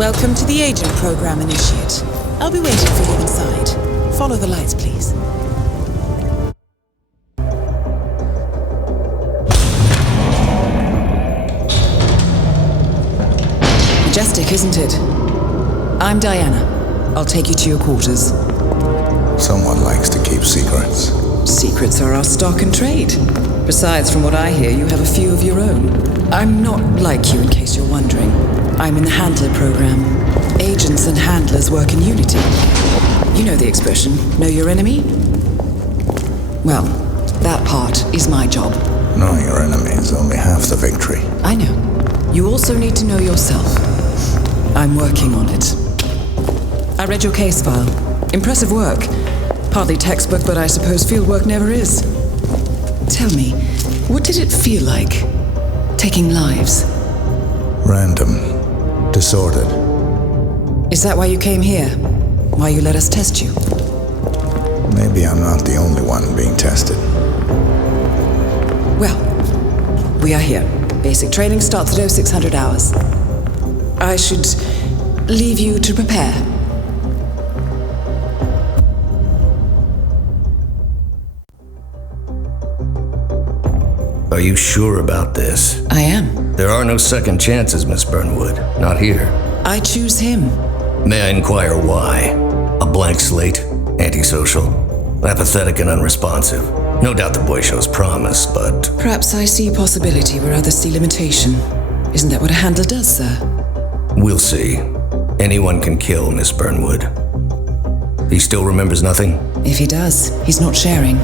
Welcome to the Agent Program, Initiate. I'll be waiting for you inside. Follow the lights, please. Majestic, isn't it? I'm Diana. I'll take you to your quarters. Someone likes to keep secrets. Secrets are our stock and trade. Besides, from what I hear, you have a few of your own. I'm not like you, in case you're wondering. I'm in the Handler program. Agents and handlers work in unity. You know the expression, know your enemy? Well, that part is my job. Knowing your enemy is only half the victory. I know. You also need to know yourself. I'm working on it. I read your case file. Impressive work. Hardly textbook, but I suppose field work never is. Tell me, what did it feel like, taking lives? Random. Disordered. Is that why you came here? Why you let us test you? Maybe I'm not the only one being tested. Well, we are here. Basic training starts at 0600 hours. I should leave you to prepare. Are you sure about this? I am. There are no second chances, Miss Burnwood. Not here. I choose him. May I inquire why? A blank slate? Antisocial? Apathetic and unresponsive? No doubt the boy shows promise, but... Perhaps I see possibility where others see limitation. Isn't that what a handler does, sir? We'll see. Anyone can kill Miss Burnwood. He still remembers nothing? If he does, he's not sharing.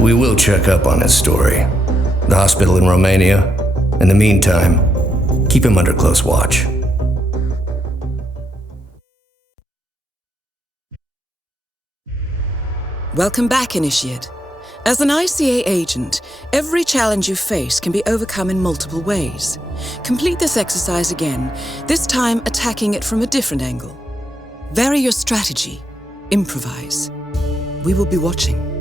We will check up on his story. The hospital in Romania. In the meantime, keep him under close watch. Welcome back, Initiate. As an ICA agent, every challenge you face can be overcome in multiple ways. Complete this exercise again, this time attacking it from a different angle. Vary your strategy. Improvise. We will be watching.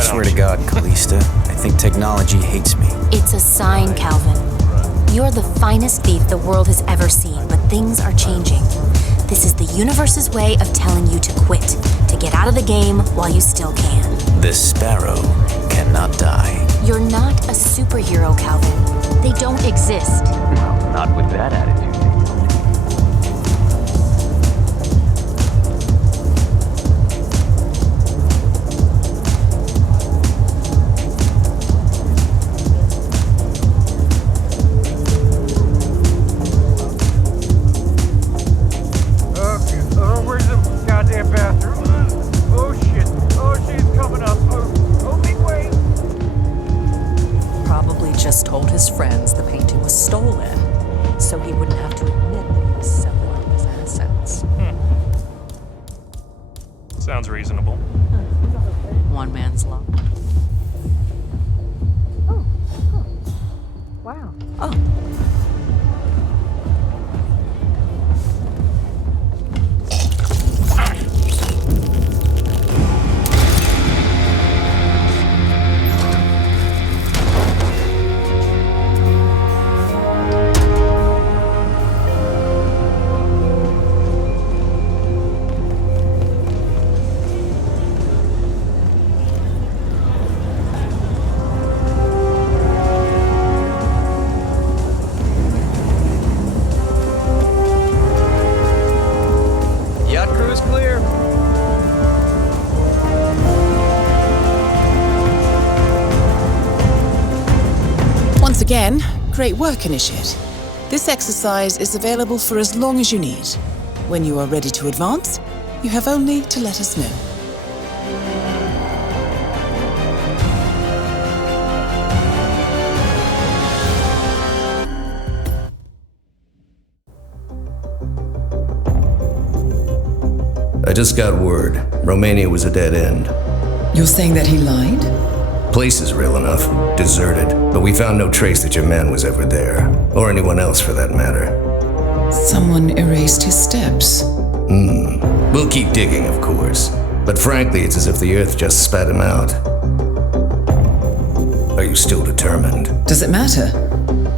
Swear to God, Callista, I think technology hates me. It's a sign, Calvin. You're the finest thief the world has ever seen, but things are changing. This is the universe's way of telling you to quit, to get out of the game while you still can. This sparrow cannot die. You're not a superhero, Calvin. They don't exist. Not with that attitude. just so he wouldn't have to admit that he was selling his assets. Sounds reasonable. One man's law. Wow. Oh. Again, great work, Initiate. This exercise is available for as long as you need. When you are ready to advance, you have only to let us know. I just got word. Romania was a dead end. You're saying that he lied? Place is real enough. Deserted. But we found no trace that your man was ever there. Or anyone else for that matter. Someone erased his steps. We'll keep digging, of course. But frankly, it's as if the Earth just spat him out. Are you still determined? Does it matter?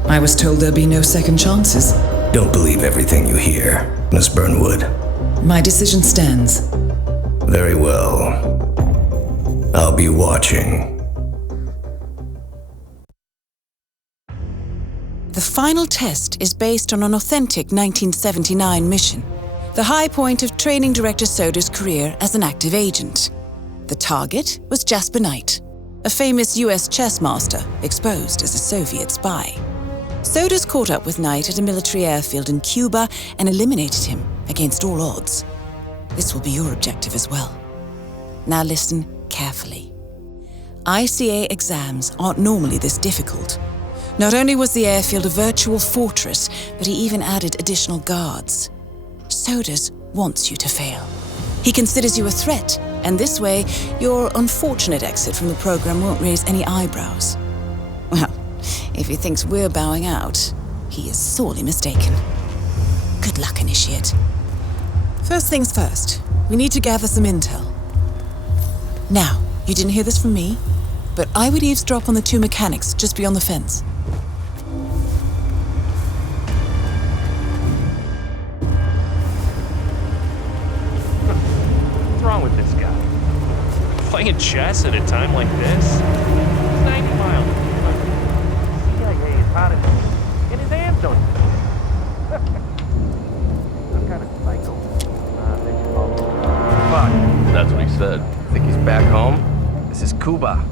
I was told there'd be no second chances. Don't believe everything you hear, Miss Burnwood. My decision stands. Very well. I'll be watching. The final test is based on an authentic 1979 mission, the high point of training director Soda's career as an active agent. The target was Jasper Knight, a famous US chess master exposed as a Soviet spy. Soda's caught up with Knight at a military airfield in Cuba and eliminated him against all odds. This will be your objective as well. Now listen carefully. ICA exams aren't normally this difficult. Not only was the airfield a virtual fortress, but he even added additional guards. Sodas wants you to fail. He considers you a threat, and this way, your unfortunate exit from the program won't raise any eyebrows. Well, if he thinks we're bowing out, he is sorely mistaken. Good luck, Initiate. First things first, we need to gather some intel. Now, you didn't hear this from me, but I would eavesdrop on the two mechanics just beyond the fence. What's wrong with this guy? Playing chess at a time like this? It's 90 miles. CIA is hot in his hands, don't you? Some kind of psycho. Fuck. That's what he said. Think he's back home? This is Cuba.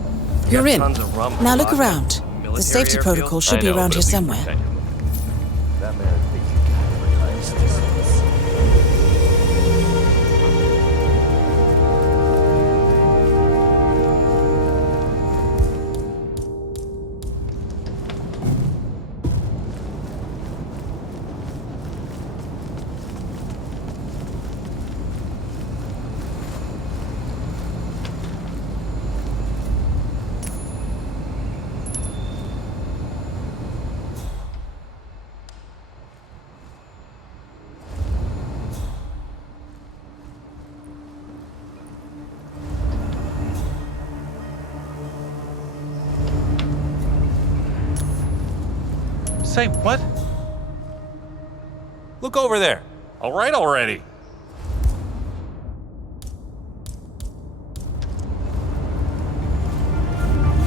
You're in. Tons of rum. Now look around. The safety protocol should be around here somewhere. That man thinks he can advertise this. Say what? Look over there. All right already.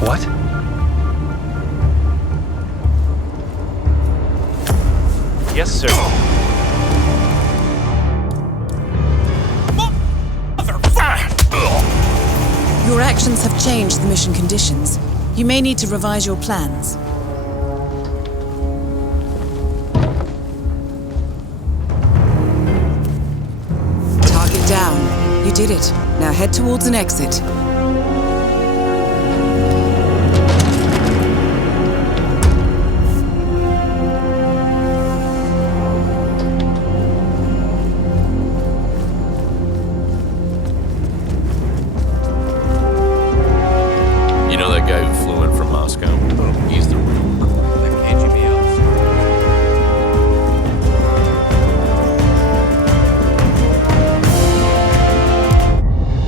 What? Yes, sir. Your actions have changed the mission conditions. You may need to revise your plans. Target down. You did it. Now head towards an exit.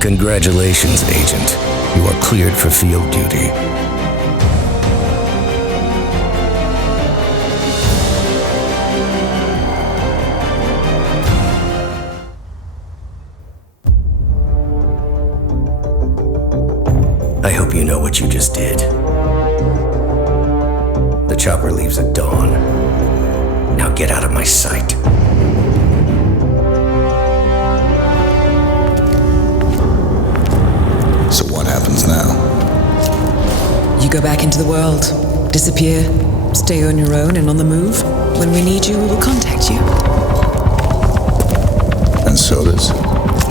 Congratulations, Agent. You are cleared for field duty. I hope you know what you just did. The chopper leaves at dawn. Now get out of my sight. So what happens now? You go back into the world, disappear, stay on your own and on the move. When we need you, we will contact you. And so does.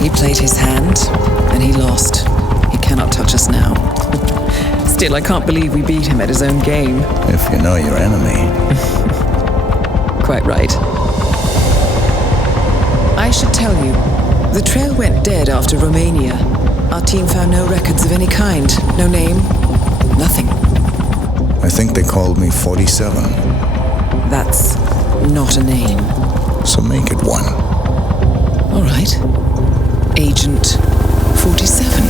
He played his hand, and he lost. He cannot touch us now. Still, I can't believe we beat him at his own game. If you know your enemy. Quite right. I should tell you, the trail went dead after Romania. Our team found no records of any kind. No name, nothing. I think they called me 47. That's not a name. So make it one. All right. Agent 47.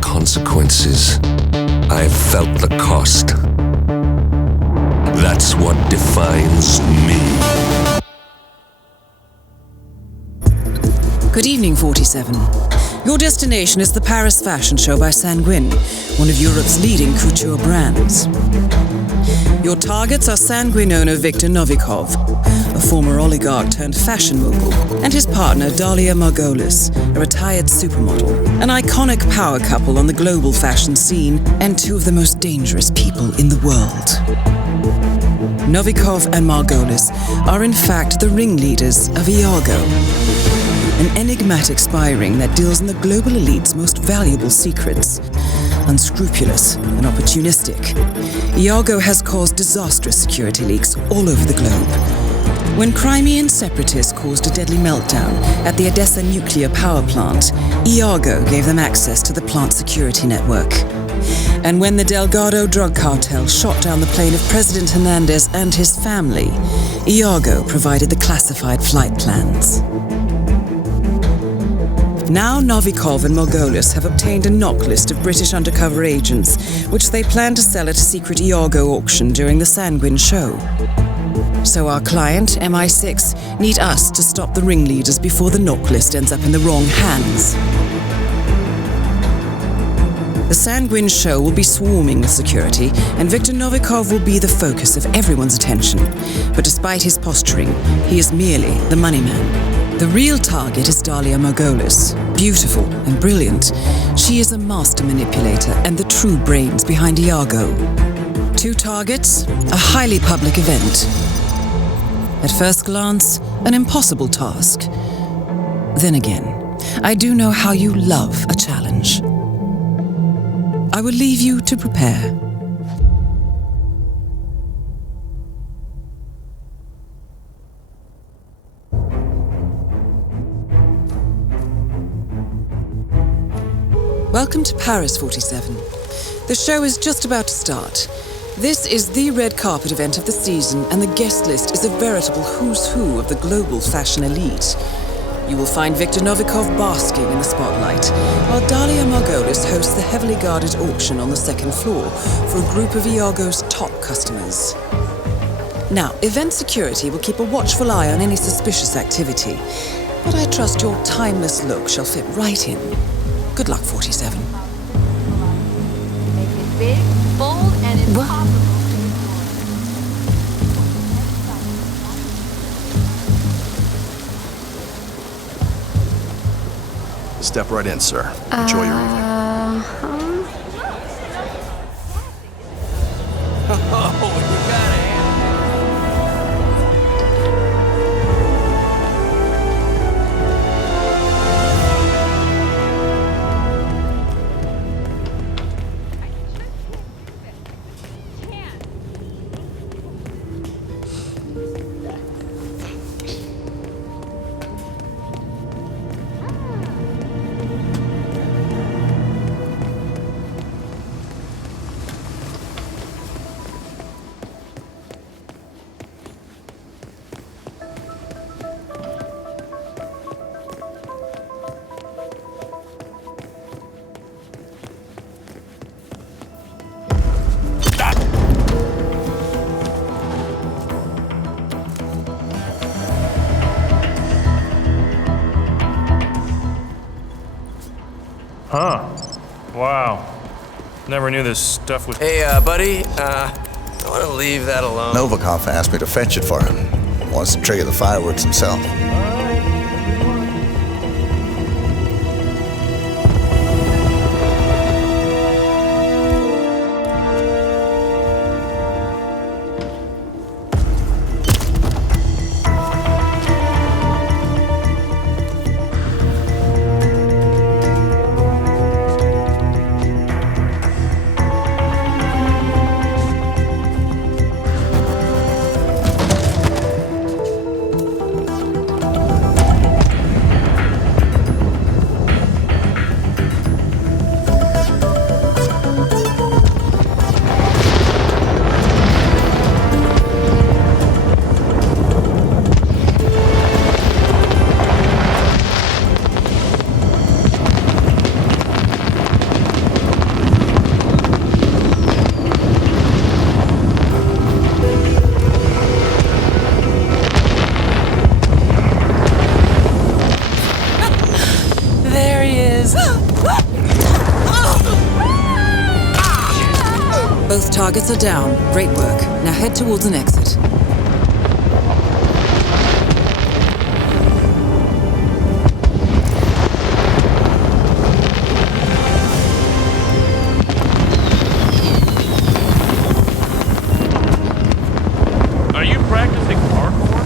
Consequences. I've felt the cost. That's what defines me. Good evening, 47. Your destination is the Paris Fashion Show by Sanguine, one of Europe's leading couture brands. Your targets are Sanguine owner Viktor Novikov, a former oligarch turned fashion mogul, and his partner Dalia Margolis, a retired supermodel, an iconic power couple on the global fashion scene, and two of the most dangerous people in the world. Novikov and Margolis are in fact the ringleaders of EE.UU, an enigmatic spy ring that deals in the global elite's most valuable secrets. Unscrupulous and opportunistic, EE.UU has caused disastrous security leaks all over the globe. When Crimean separatists caused a deadly meltdown at the Odessa nuclear power plant, EE.UU gave them access to the plant's security network. And when the Delgado drug cartel shot down the plane of President Hernandez and his family, EE.UU provided the classified flight plans. Now Novikov and Margolis have obtained a knock list of British undercover agents, which they plan to sell at a secret EE.UU auction during the Sanguine show. So our client, MI6, need us to stop the ringleaders before the knock list ends up in the wrong hands. The Sanguine show will be swarming with security, and Viktor Novikov will be the focus of everyone's attention. But despite his posturing, he is merely the money man. The real target is Dalia Margolis. Beautiful and brilliant, she is a master manipulator and the true brains behind EE.UU. 2 targets, a highly public event. At first glance, an impossible task. Then again, I do know how you love a challenge. I will leave you to prepare. Welcome to Paris, 47. The show is just about to start. This is the red carpet event of the season, and the guest list is a veritable who's who of the global fashion elite. You will find Viktor Novikov basking in the spotlight, while Dalia Margolis hosts the heavily guarded auction on the 2nd floor for a group of Iago's top customers. Now, event security will keep a watchful eye on any suspicious activity, but I trust your timeless look shall fit right in. Good luck, 47. Make it big, bold, and impossible. Step right in, sir. Enjoy your evening. Huh. Wow. Never knew this stuff was... Hey, buddy, I want to leave that alone. Novikov asked me to fetch it for him. Wants to trigger the fireworks himself. Both targets are down. Great work. Now head towards an exit. Are you practicing parkour?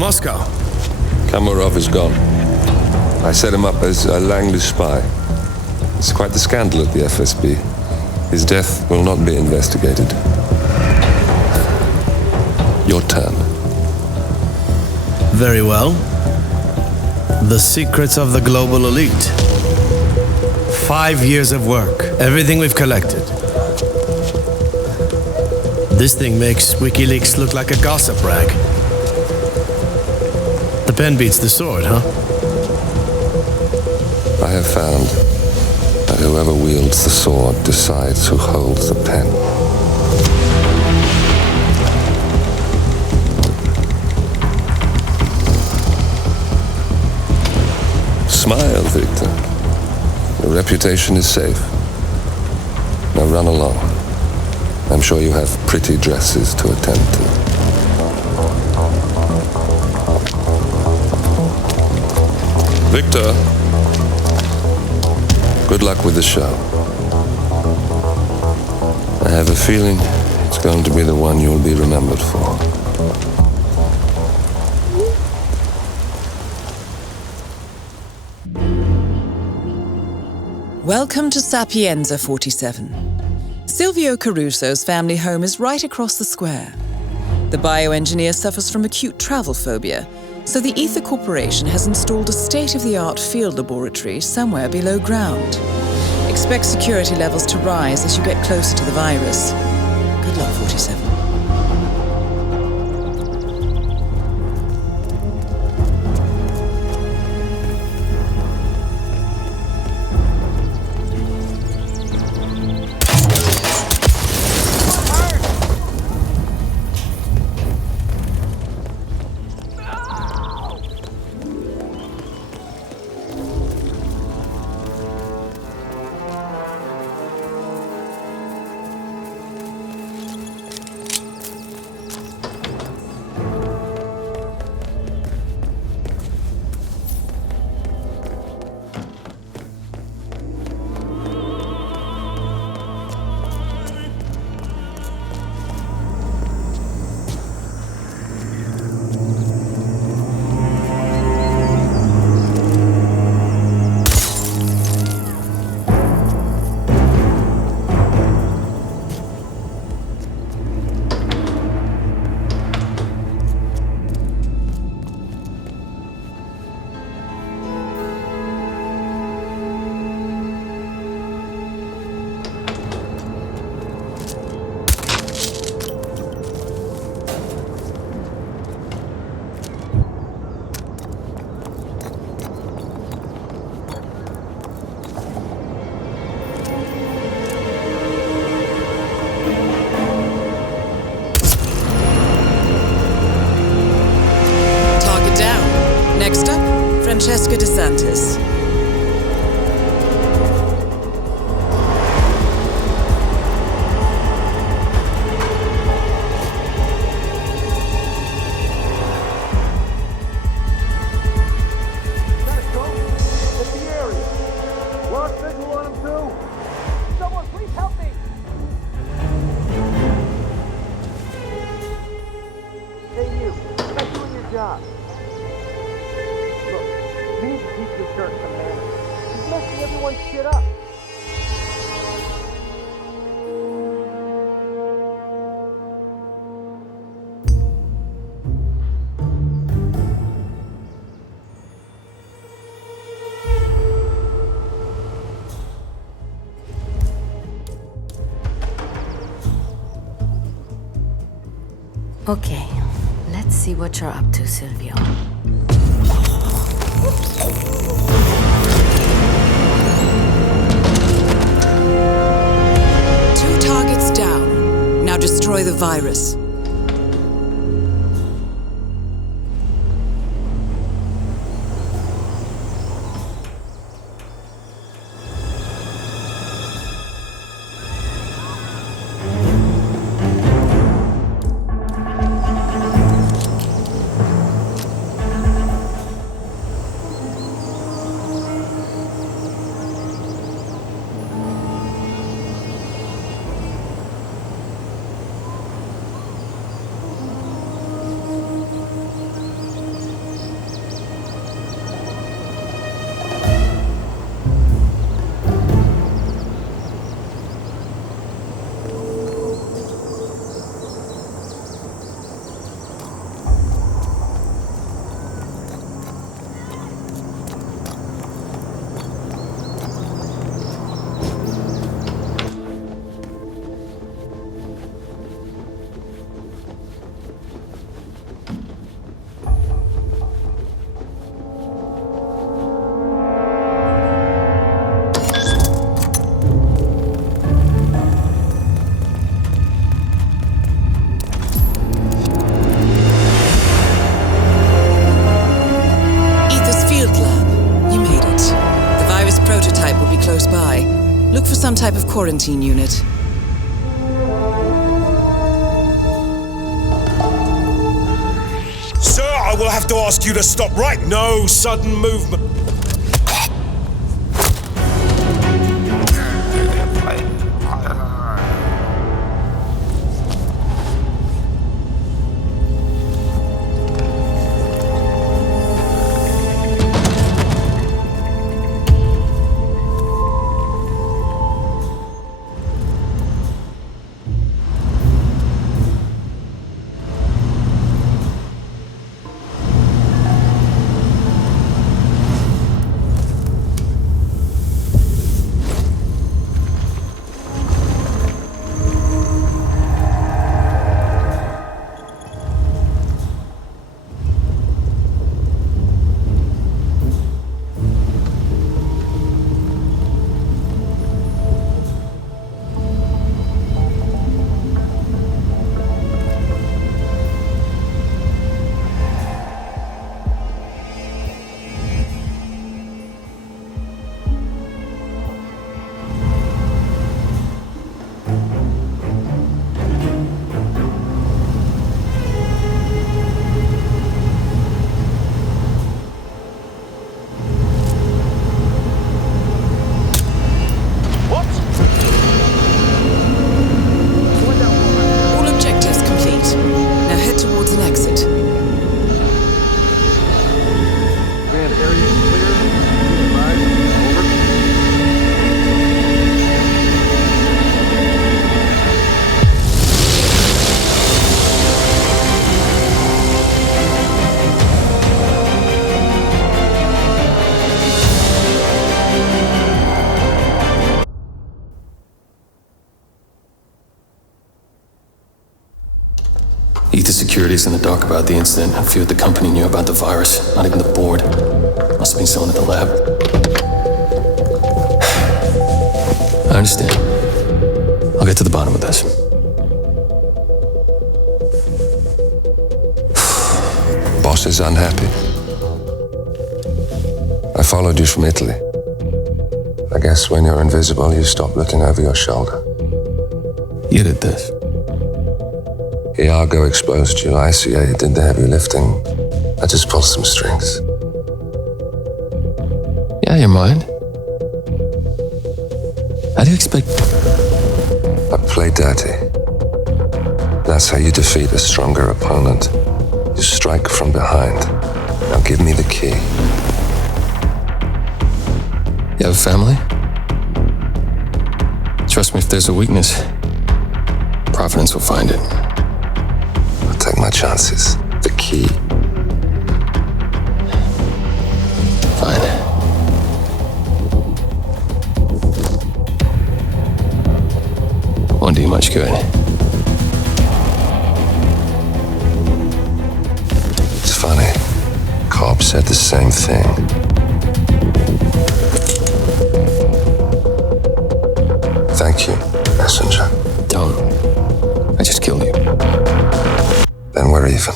Moscow? Kamarov is gone. I set him up as a Langley spy. It's quite the scandal at the FSB. His death will not be investigated. Your turn. Very well. The secrets of the global elite. 5 years of work. Everything we've collected. This thing makes WikiLeaks look like a gossip rag. The pen beats the sword, huh? I have found that whoever wields the sword decides who holds the pen. Smile, Victor. Your reputation is safe. Now run along. I'm sure you have pretty dresses to attend to. Victor, good luck with the show. I have a feeling it's going to be the one you'll be remembered for. Welcome to Sapienza 47. Silvio Caruso's family home is right across the square. The bioengineer suffers from acute travel phobia, so the Ether Corporation has installed a state-of-the-art field laboratory somewhere below ground. Expect security levels to rise as you get closer to the virus. Good luck, 47. Francesca DeSantis. Okay, let's see what you're up to, Silvio. Two targets down. Now destroy the virus. close by. Look for some type of quarantine unit. Sir, I will have to ask you to stop right. No sudden movement. The security's in the dark about the incident. I feared the company knew about the virus. Not even the board. Must have been someone at the lab. I understand. I'll get to the bottom of this. Boss is unhappy. I followed you from Italy. I guess when you're invisible, you stop looking over your shoulder. You did this. Iago exposed you, ICA did the heavy lifting. I just pulled some strings. Yeah, you're mine. How do you expect... I play dirty. That's how you defeat a stronger opponent. You strike from behind. Now give me the key. You have a family? Trust me, if there's a weakness, Providence will find it. Take my chances. The key. Fine. Won't do you much good. It's funny. Cobb said the same thing. Thank you, messenger. Don't. I just killed you. Then we're even.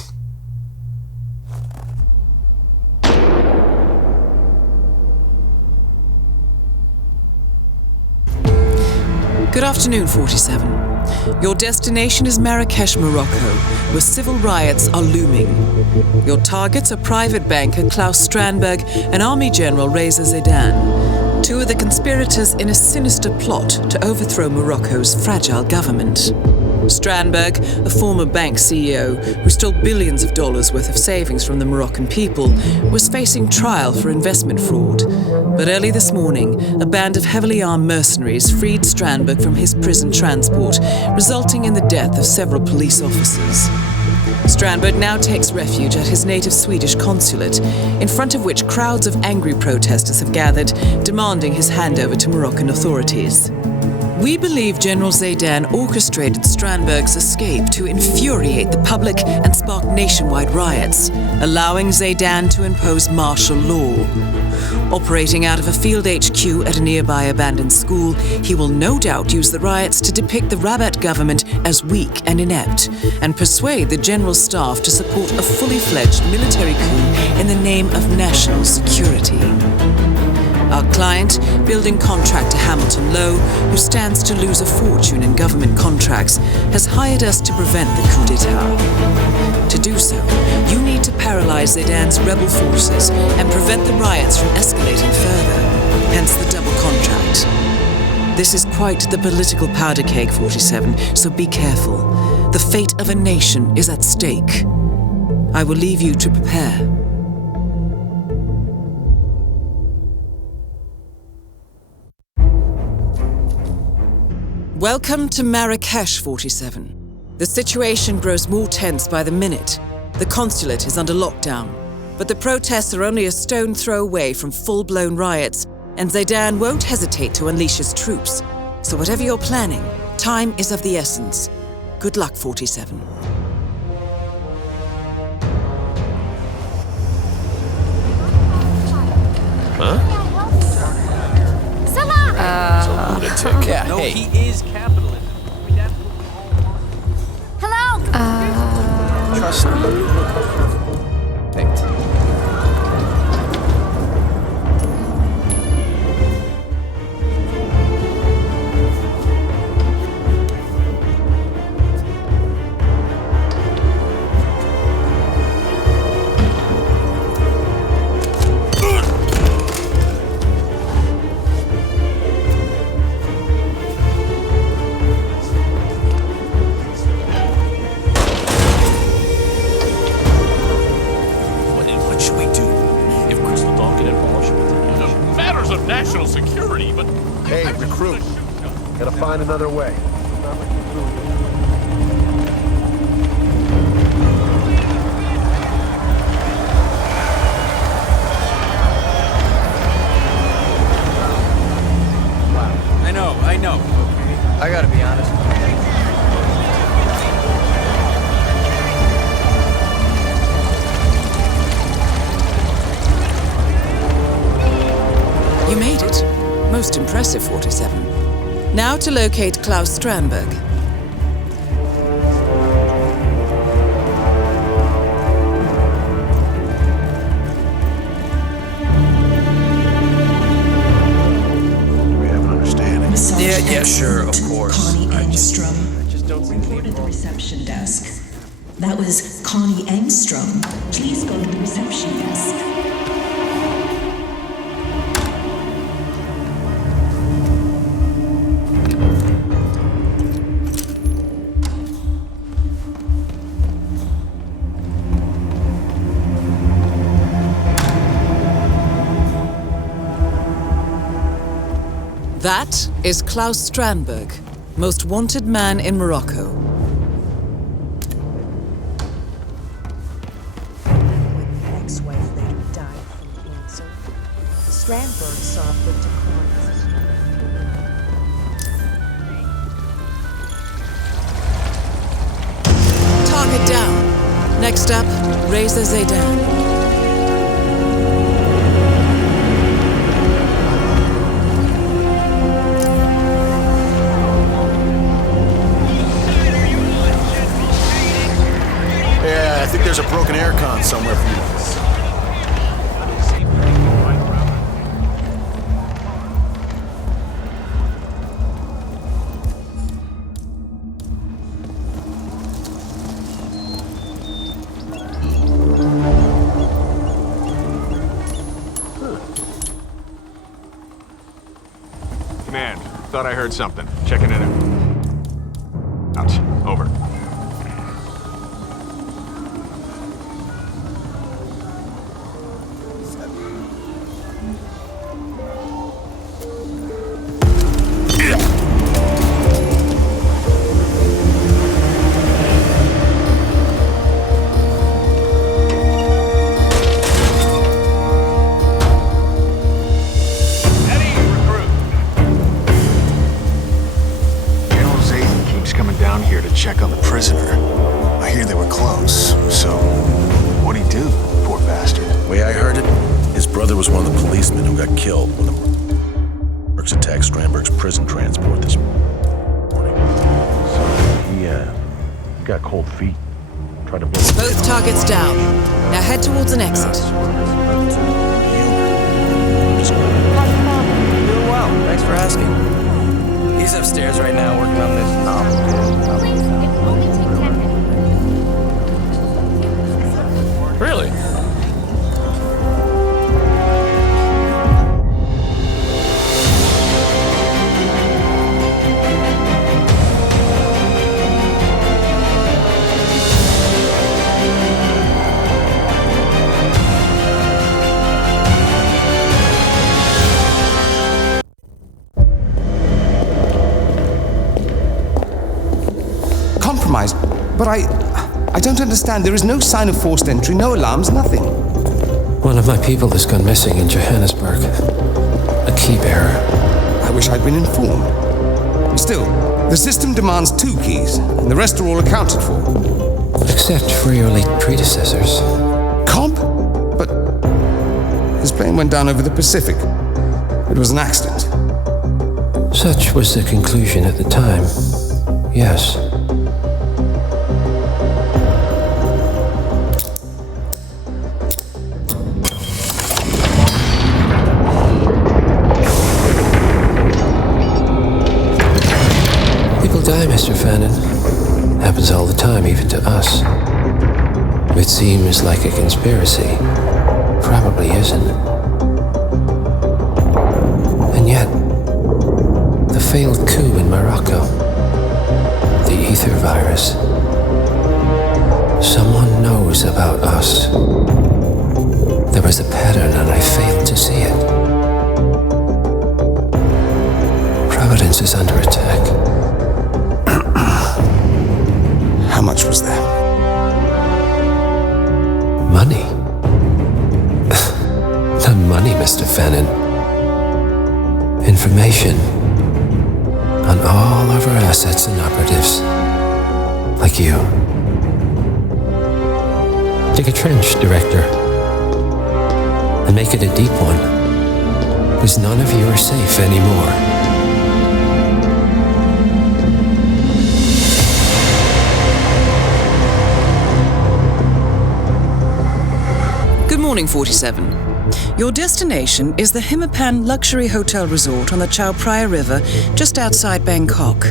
Good afternoon, 47. Your destination is Marrakesh, Morocco, where civil riots are looming. Your targets are private banker Klaus Strandberg and Army General Reza Zaidan, two of the conspirators in a sinister plot to overthrow Morocco's fragile government. Strandberg, a former bank CEO who stole billions of dollars worth of savings from the Moroccan people, was facing trial for investment fraud. But early this morning, a band of heavily armed mercenaries freed Strandberg from his prison transport, resulting in the death of several police officers. Strandberg now takes refuge at his native Swedish consulate, in front of which crowds of angry protesters have gathered, demanding his handover to Moroccan authorities. We believe General Zaidan orchestrated Strandberg's escape to infuriate the public and spark nationwide riots, allowing Zaidan to impose martial law. Operating out of a field HQ at a nearby abandoned school, he will no doubt use the riots to depict the Rabat government as weak and inept, and persuade the general staff to support a fully fledged military coup in the name of national security. Our Client, building contractor Hamilton Lowe, who stands to lose a fortune in government contracts, has hired us to prevent the coup d'etat. To do so, you need to paralyze Zaydan's rebel forces and prevent the riots from escalating further, hence the double contract. This is quite the political powder keg, 47, so be careful. The fate of a nation is at stake. I will leave you to prepare. Welcome to Marrakesh, 47. The situation grows more tense by the minute. The consulate is under lockdown, but the protests are only a stone throw away from full-blown riots, and Zaydan won't hesitate to unleash his troops. So whatever you're planning, time is of the essence. Good luck, 47. Huh? Lunatic. Yeah, no, he is capitalist. I mean, that's Hello? Trust me. Thanks. national security, but... Hey, recruit. Gotta find another way. I know. I gotta be honest. You made it. Most impressive, 47. Now to locate Klaus Strandberg. Yeah, sure, of course. Connie Engstrom I just don't see reported the reception desk. That was Connie Engstrom. Please go to the reception desk. That is Klaus Strandberg, most wanted man in Morocco. When the ex-wife later died from cancer, Strandberg saw fit to Target down. Next up, Reza Zaydan. I think there's a broken aircon somewhere for you. Command, thought I heard something. Checking it out. Ouch. Over. Check on the prisoner. I hear they were close, so what'd he do, poor bastard? The way I heard it, his brother was one of the policemen who got killed when the Mercs attacked Strandberg's prison transport this morning. So he got cold feet. Tried to blow Both targets down. Now head towards an exit. He's upstairs right now working on this. Really? Compromised, but I don't understand. There is no sign of forced entry, no alarms, nothing. One of my people has gone missing in Johannesburg. A key bearer. I wish I'd been informed. Still, the system demands 2 keys, and the rest are all accounted for. Except for your late predecessors. Cobb? But his plane went down over the Pacific. It was an accident. Such was the conclusion at the time. Yes. Die, Mr. Fannin. Happens all the time, even to us. It seems like a conspiracy. Probably isn't. And yet, the failed coup in Morocco, the ether virus. Someone knows about us. There was a pattern and I failed to see it. Providence is under attack. How much was there? Money? Not money, Mr. Fannin. Information on all of our assets and operatives. Like you. Dig a trench, Director. And make it a deep one. Because none of you are safe anymore. Good morning, 47. Your destination is the Hitman Luxury Hotel Resort on the Chao Phraya River, just outside Bangkok.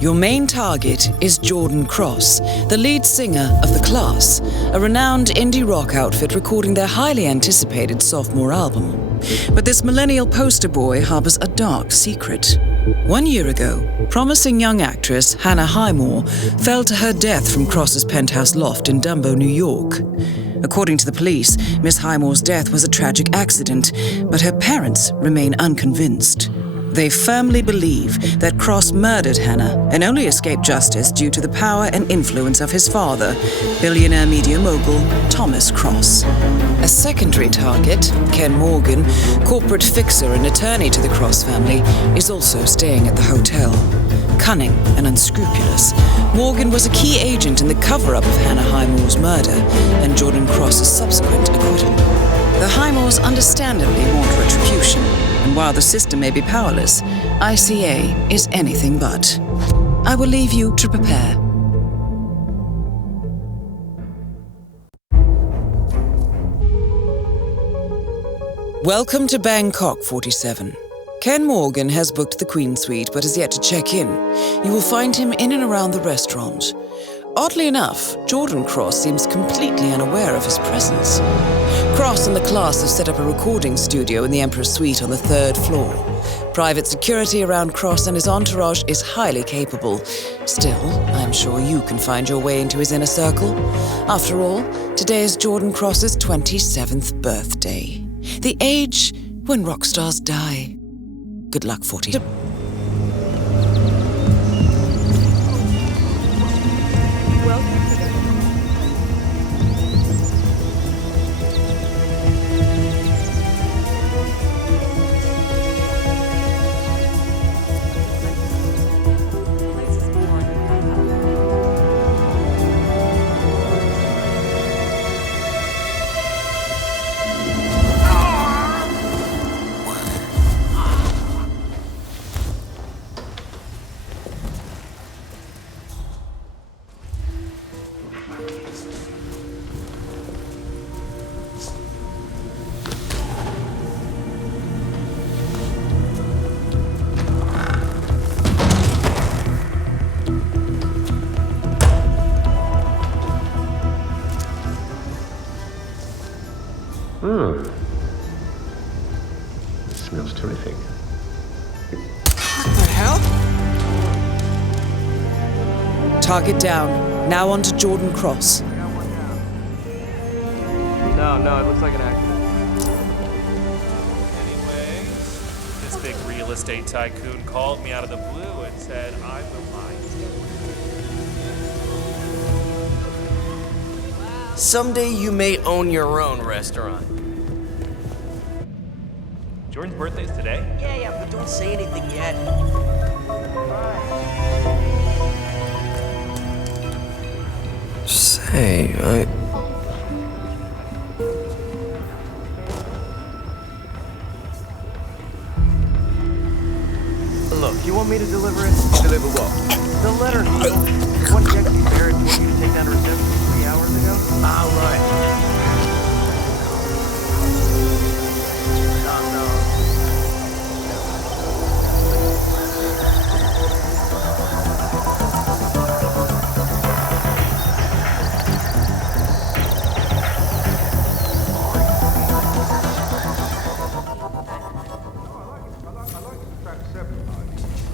Your main target is Jordan Cross, the lead singer of The Class, a renowned indie rock outfit recording their highly anticipated sophomore album. But this millennial poster boy harbors a dark secret. 1 year ago, promising young actress Hannah Highmore fell to her death from Cross's penthouse loft in Dumbo, New York. According to the police, Miss Highmore's death was a tragic accident, but her parents remain unconvinced. They firmly believe that Cross murdered Hannah and only escaped justice due to the power and influence of his father, billionaire media mogul Thomas Cross. A secondary target, Ken Morgan, corporate fixer and attorney to the Cross family, is also staying at the hotel. Cunning and unscrupulous, Morgan was a key agent in the cover-up of Hannah Highmore's murder and Jordan Cross's subsequent acquittal. The Highmores understandably want retribution, and while the system may be powerless, ICA is anything but. I will leave you to prepare. Welcome to Bangkok, 47. Ken Morgan has booked the Queen Suite but has yet to check in. You will find him in and around the restaurant. Oddly enough, Jordan Cross seems completely unaware of his presence. Cross and the Class have set up a recording studio in the Emperor's Suite on the 3rd floor. Private security around Cross and his entourage is highly capable. Still, I'm sure you can find your way into his inner circle. After all, today is Jordan Cross's 27th birthday. The age when rock stars die. Good luck, 40. Smells terrific. What the hell? Target down. Now on to Jordan Cross. No, it looks like an accident. Anyways, this big real estate tycoon called me out of the blue and said, I will buy it. Someday you may own your own restaurant. Jordan's birthday is today? Yeah, but don't say anything yet. Say, Look, you want me to deliver it? Deliver what? The letter, Neil. The one Jackie Barrett told you to take down to reception 3 hours ago? Ah, right.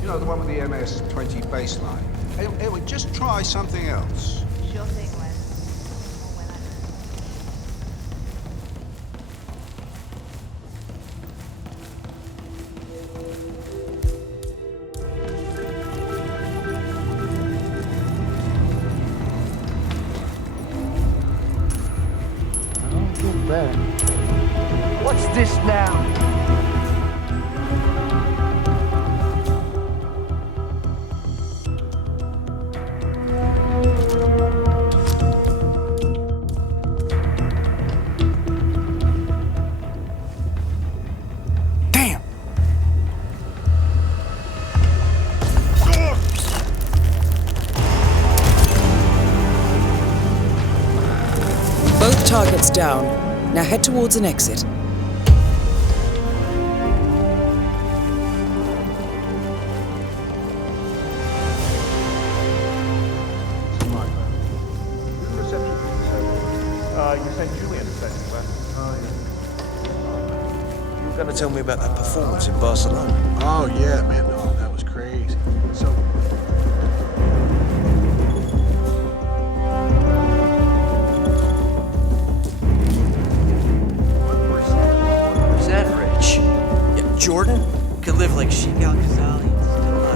You know, the one with the MS-20 baseline. Hey, just try something else. Sure thing, Len. What's this now? Both targets down. Now head towards an exit. You sent Julian to send you back. Oh, yeah. You were gonna tell me about that performance in Barcelona. Oh, yeah, man. Oh, that was crazy. So... Rich. Yeah, Jordan could live like Sheik Al-Ghazali and still not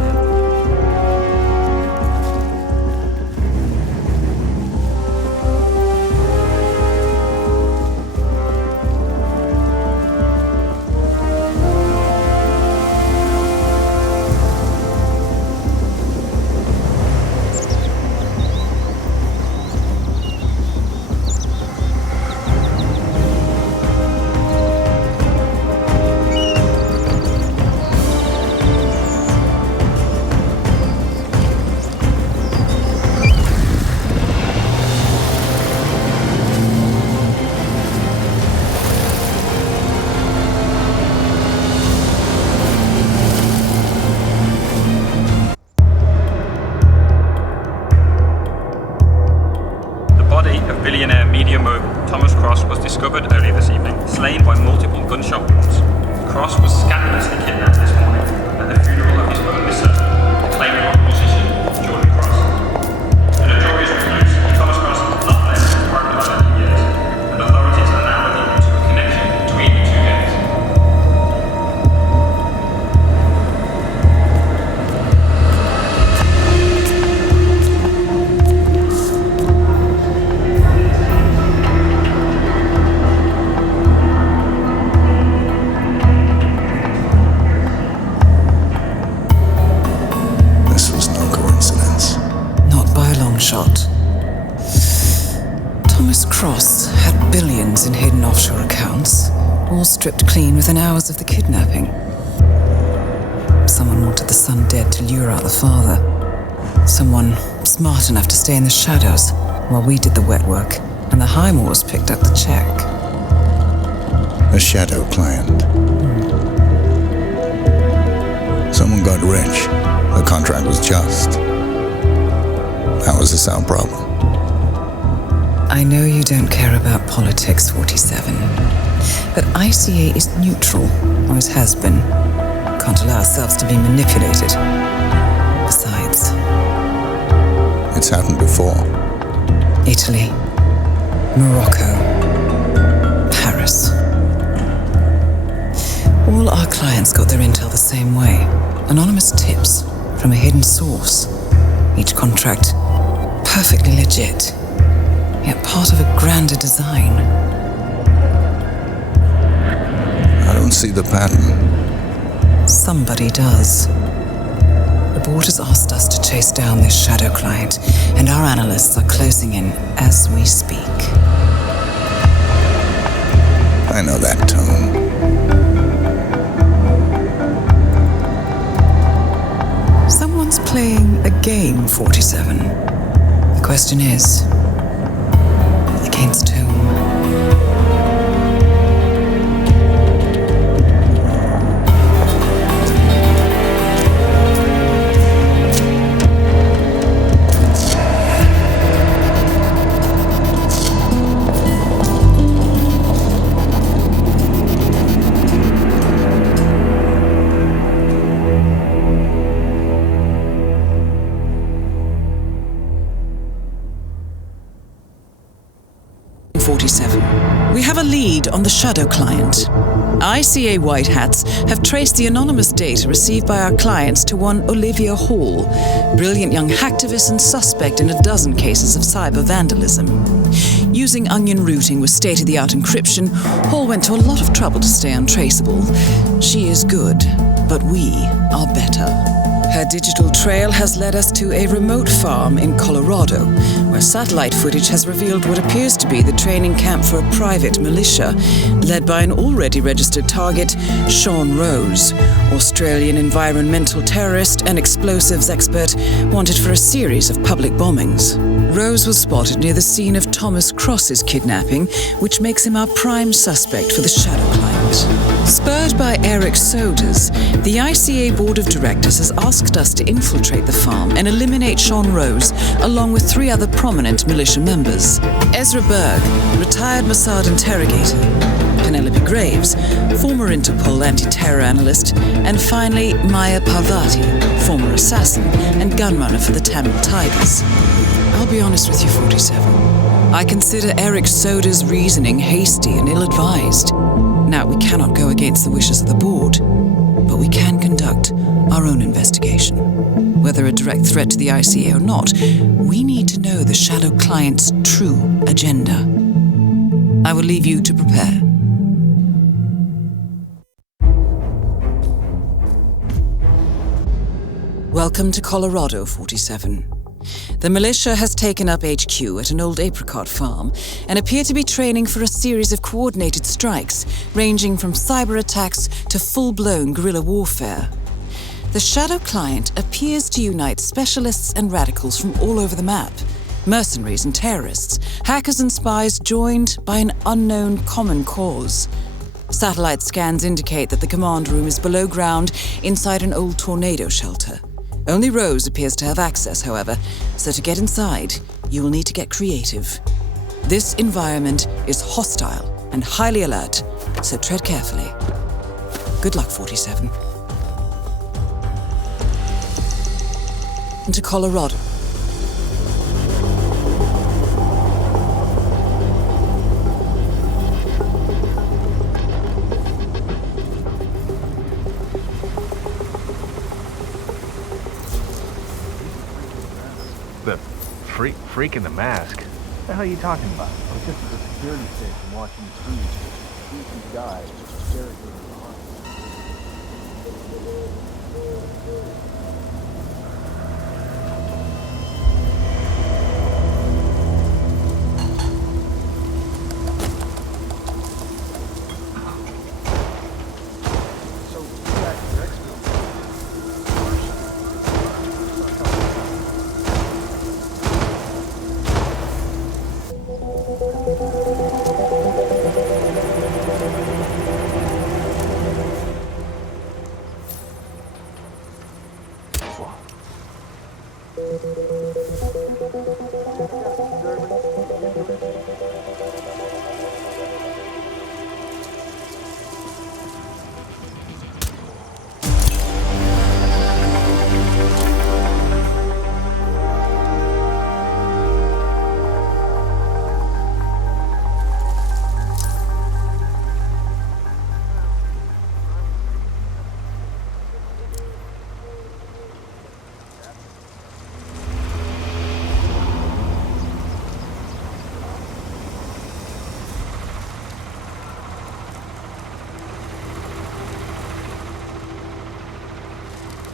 have Billionaire media mogul Thomas Cross was discovered earlier this evening, slain by multiple gunshot wounds. Cross was scandalously kidnapped this morning at the funeral of his only son, the claimant opposition, Jordan Cross. The notorious recluse, Thomas Cross has not left his private island in years, and authorities are now looking into a connection between the two gangs. Shot. Thomas Cross had billions in hidden offshore accounts, all stripped clean within hours of the kidnapping. Someone wanted the son dead to lure out the father. Someone smart enough to stay in the shadows while we did the wet work and the Highmores picked up the check. A shadow client. Someone got rich. The contract was just. That was a sound problem. I know you don't care about politics, 47. But ICA is neutral, Always has been. Can't allow ourselves to be manipulated. Besides... It's happened before. Italy. Morocco. Paris. All our clients got their intel the same way. Anonymous tips from a hidden source. Each contract perfectly legit, yet part of a grander design. I don't see the pattern. Somebody does. The board has asked us to chase down this shadow client, and our analysts are closing in as we speak. I know that tone. Someone's playing a game, 47. The question is, against whom? We have a lead on the shadow client. ICA White Hats have traced the anonymous data received by our clients to one Olivia Hall, brilliant young hacktivist and suspect in a dozen cases of cyber vandalism. Using onion routing with state-of-the-art encryption, Hall went to a lot of trouble to stay untraceable. She is good, but we are better. Her digital trail has led us to a remote farm in Colorado, where satellite footage has revealed what appears to be the training camp for a private militia, led by an already registered target, Sean Rose, Australian environmental terrorist and explosives expert wanted for a series of public bombings. Rose was spotted near the scene of Thomas Cross's kidnapping, which makes him our prime suspect for the shadow client. Spurred by Eric Soders, the ICA Board of Directors has asked us to infiltrate the farm and eliminate Sean Rose, along with 3 other prominent militia members. Ezra Berg, retired Mossad interrogator, Penelope Graves, former Interpol anti-terror analyst, and finally Maya Parvati, former assassin and gunrunner for the Tamil Tigers. I'll be honest with you, 47. I consider Eric Soders' reasoning hasty and ill-advised. Now, we cannot go against the wishes of the board, but we can conduct our own investigation. Whether a direct threat to the ICA or not, we need to know the shadow client's true agenda. I will leave you to prepare. Welcome to Colorado, 47. The militia has taken up HQ at an old apricot farm and appear to be training for a series of coordinated strikes, ranging from cyber attacks to full-blown guerrilla warfare. The shadow client appears to unite specialists and radicals from all over the map, mercenaries and terrorists, hackers and spies joined by an unknown common cause. Satellite scans indicate that the command room is below ground inside an old tornado shelter. Only Rose appears to have access, however, so to get inside, you will need to get creative. This environment is hostile and highly alert, so tread carefully. Good luck, 47. Into Colorado. Freak in the mask. What the hell are you talking about? I was just at the security station watching the trees. These guys just interrogating behind.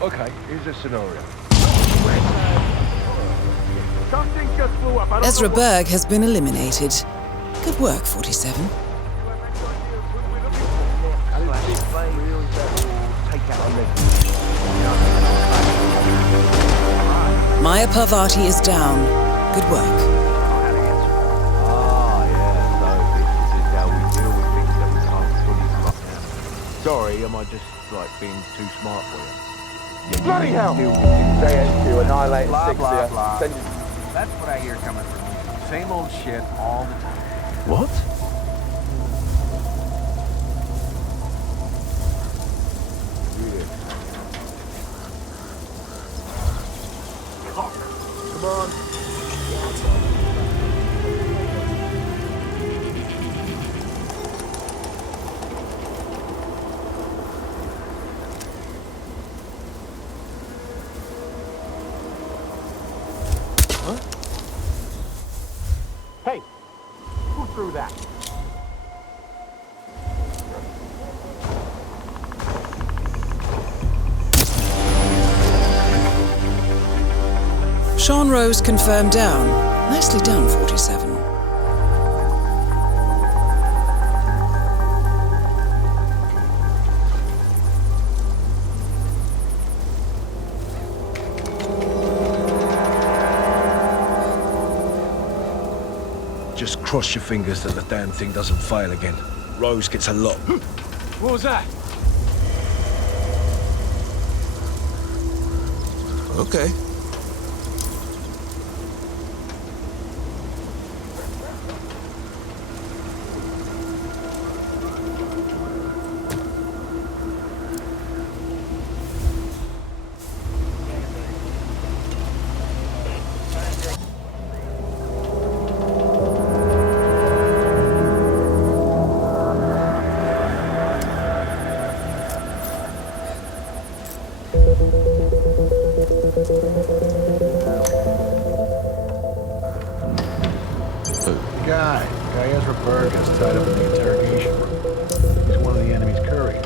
Okay, here's a scenario. Something just blew up. I don't Ezra know Berg has been eliminated. Good work, 47. Maya Parvati is down. Good work. Ah, yeah, so this is how we deal with things that we can't fully lock down. Sorry, am I just, like, being too smart for you? Bloody hell! JSQ, annihilate Blah, 6 blah, here. blah. Send you... That's what I hear coming from you. Same old shit all the time. What? Come on. Hey, who threw that? Sean Rose confirmed down. Nicely done, 47. Just cross your fingers that the damn thing doesn't fail again. Rose gets a lot. What was that? Okay. Guy Ezra Berg is tied up in the interrogation room. He's one of the enemy's couriers.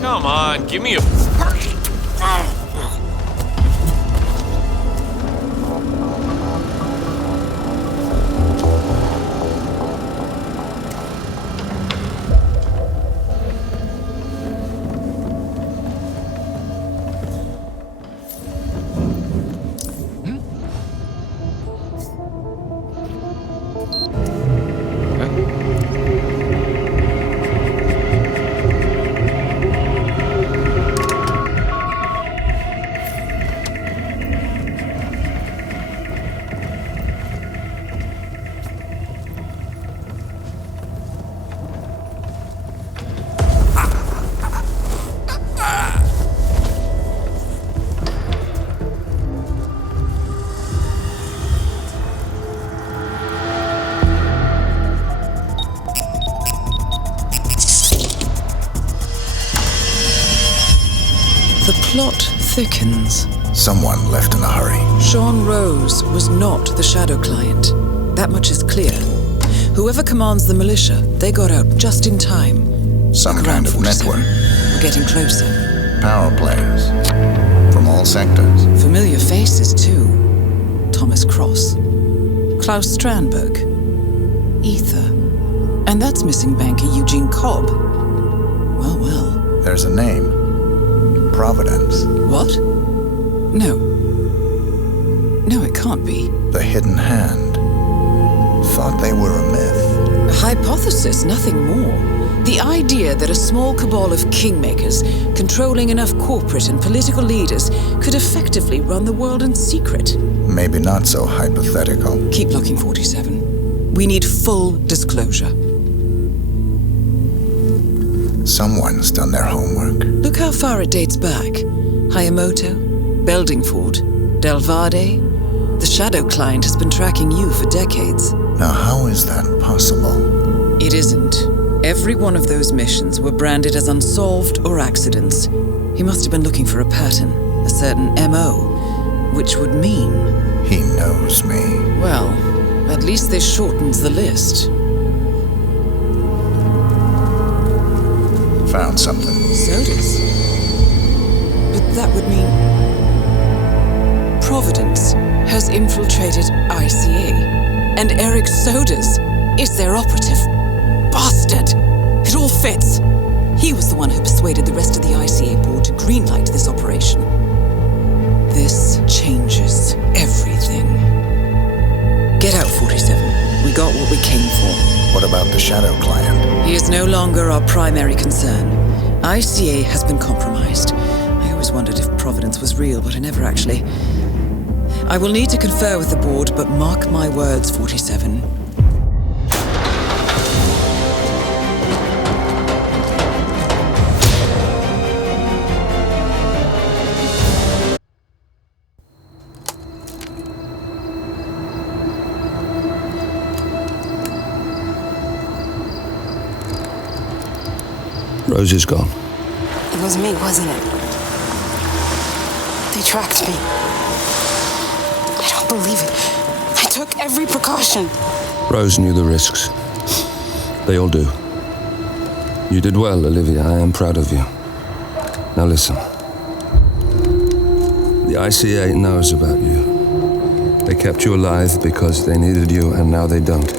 Come on, give me a... The plot thickens. Someone left in a hurry. Sean Rose was not the shadow client. That much is clear. Whoever commands the militia, they got out just in time. Some kind of network. We're getting closer. Power players. From all sectors. Familiar faces, too. Thomas Cross. Klaus Strandberg. Ether. And that's missing banker Eugene Cobb. Well, well. There's a name. Providence. What? No. No, it can't be. The Hidden Hand. Thought they were a myth. A hypothesis, nothing more. The idea that a small cabal of kingmakers, controlling enough corporate and political leaders, could effectively run the world in secret. Maybe not so hypothetical. Keep looking, 47. We need full disclosure. Someone's done their homework. Look how far it dates back. Hayamoto, Beldingford, Delvade. The Shadow Client has been tracking you for decades. Now, how is that possible? It isn't. Every one of those missions were branded as unsolved or accidents. He must have been looking for a pattern, a certain MO, which would mean... He knows me. Well, at least this shortens the list. Found something. Sodas? But that would mean... Providence has infiltrated ICA, and Eric Sodas is their operative. Bastard! It all fits. He was the one who persuaded the rest of the ICA board to greenlight this operation. This changes everything. Get out, 47. We got what we came for. What about the Shadow Client? He is no longer our primary concern. ICA has been compromised. I always wondered if Providence was real, but I never actually... I will need to confer with the board, but mark my words, 47. Rose is gone. It was me, wasn't it? They tracked me. I don't believe it. I took every precaution. Rose knew the risks. They all do. You did well, Olivia. I am proud of you. Now listen. The ICA knows about you. They kept you alive because they needed you, and now they don't.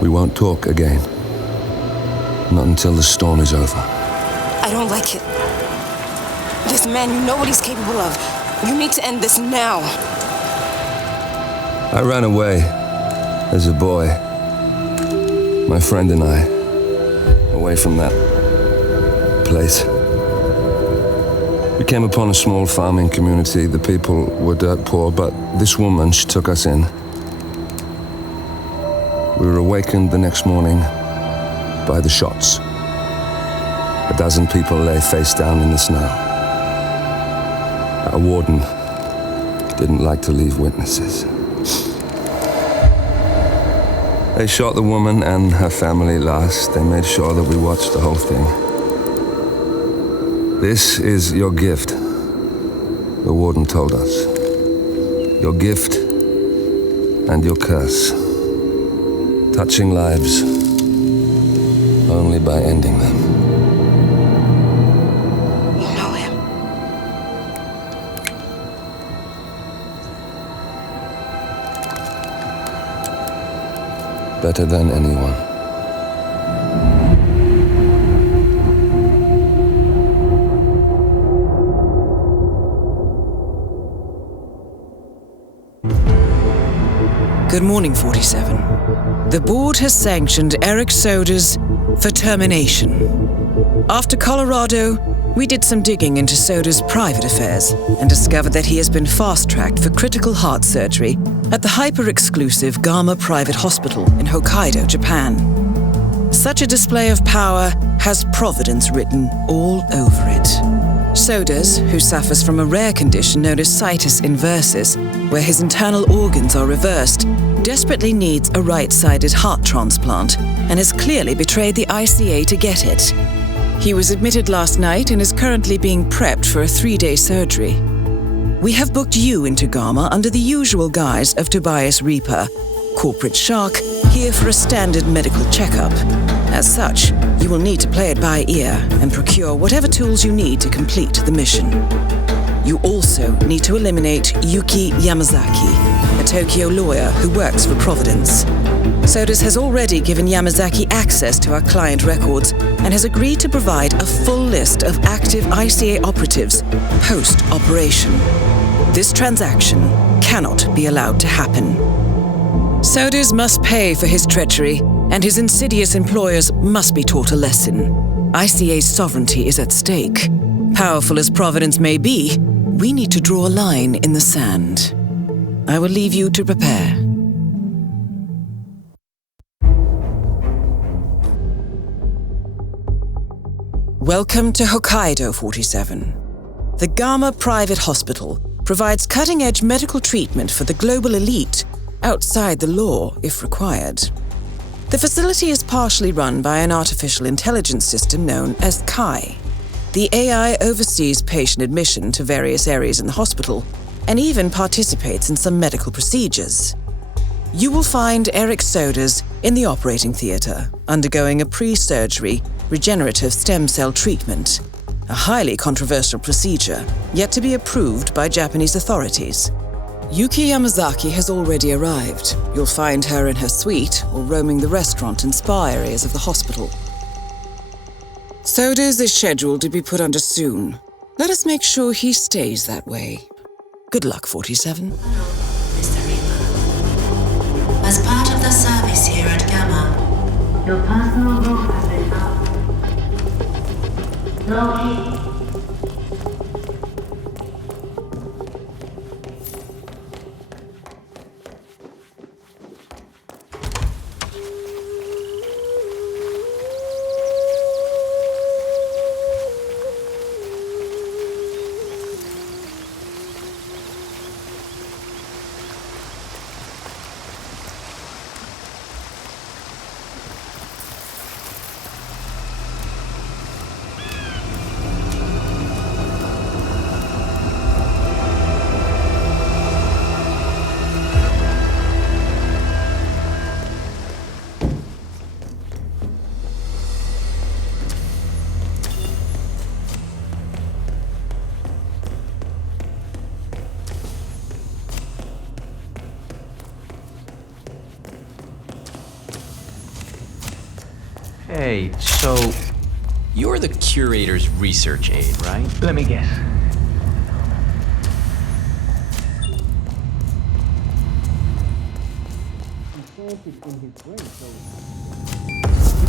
We won't talk again. Not until the storm is over. I don't like it. This man, you know what he's capable of. You need to end this now. I ran away as a boy. My friend and I. Away from that place. We came upon a small farming community. The people were dirt poor, but this woman, she took us in. We were awakened the next morning by the shots. 12 people lay face down in the snow. Our warden didn't like to leave witnesses. They shot the woman and her family last. They made sure that we watched the whole thing. This is your gift, the warden told us. Your gift and your curse. Touching lives only by ending them. You know him. Better than anyone. Good morning, 47. The board has sanctioned Eric Sodas for termination. After Colorado, we did some digging into Soda's private affairs and discovered that he has been fast-tracked for critical heart surgery at the hyper-exclusive Gama Private Hospital in Hokkaido, Japan. Such a display of power has Providence written all over it. Sodas, who suffers from a rare condition known as situs inversus, where his internal organs are reversed, desperately needs a right-sided heart transplant and has clearly betrayed the ICA to get it. He was admitted last night and is currently being prepped for a 3-day surgery. We have booked you into Gama under the usual guise of Tobias Reaper, corporate shark, here for a standard medical checkup. As such, you will need to play it by ear and procure whatever tools you need to complete the mission. You also need to eliminate Yuki Yamazaki, a Tokyo lawyer who works for Providence. Sodas has already given Yamazaki access to our client records and has agreed to provide a full list of active ICA operatives post-operation. This transaction cannot be allowed to happen. Sodas must pay for his treachery, and his insidious employers must be taught a lesson. ICA's sovereignty is at stake. Powerful as Providence may be, we need to draw a line in the sand. I will leave you to prepare. Welcome to Hokkaido, 47. The Gamma Private Hospital provides cutting-edge medical treatment for the global elite, outside the law if required. The facility is partially run by an artificial intelligence system known as Kai. The AI oversees patient admission to various areas in the hospital and even participates in some medical procedures. You will find Eric Soders in the operating theatre, undergoing a pre-surgery regenerative stem cell treatment, a highly controversial procedure yet to be approved by Japanese authorities. Yuki Yamazaki has already arrived. You'll find her in her suite or roaming the restaurant and spa areas of the hospital. Soders is scheduled to be put under soon. Let us make sure he stays that way. Good luck, 47. As part of the service here at Gamma, your personal room has been up. No key. Hey, so you're the curator's research aide, right? Let me guess.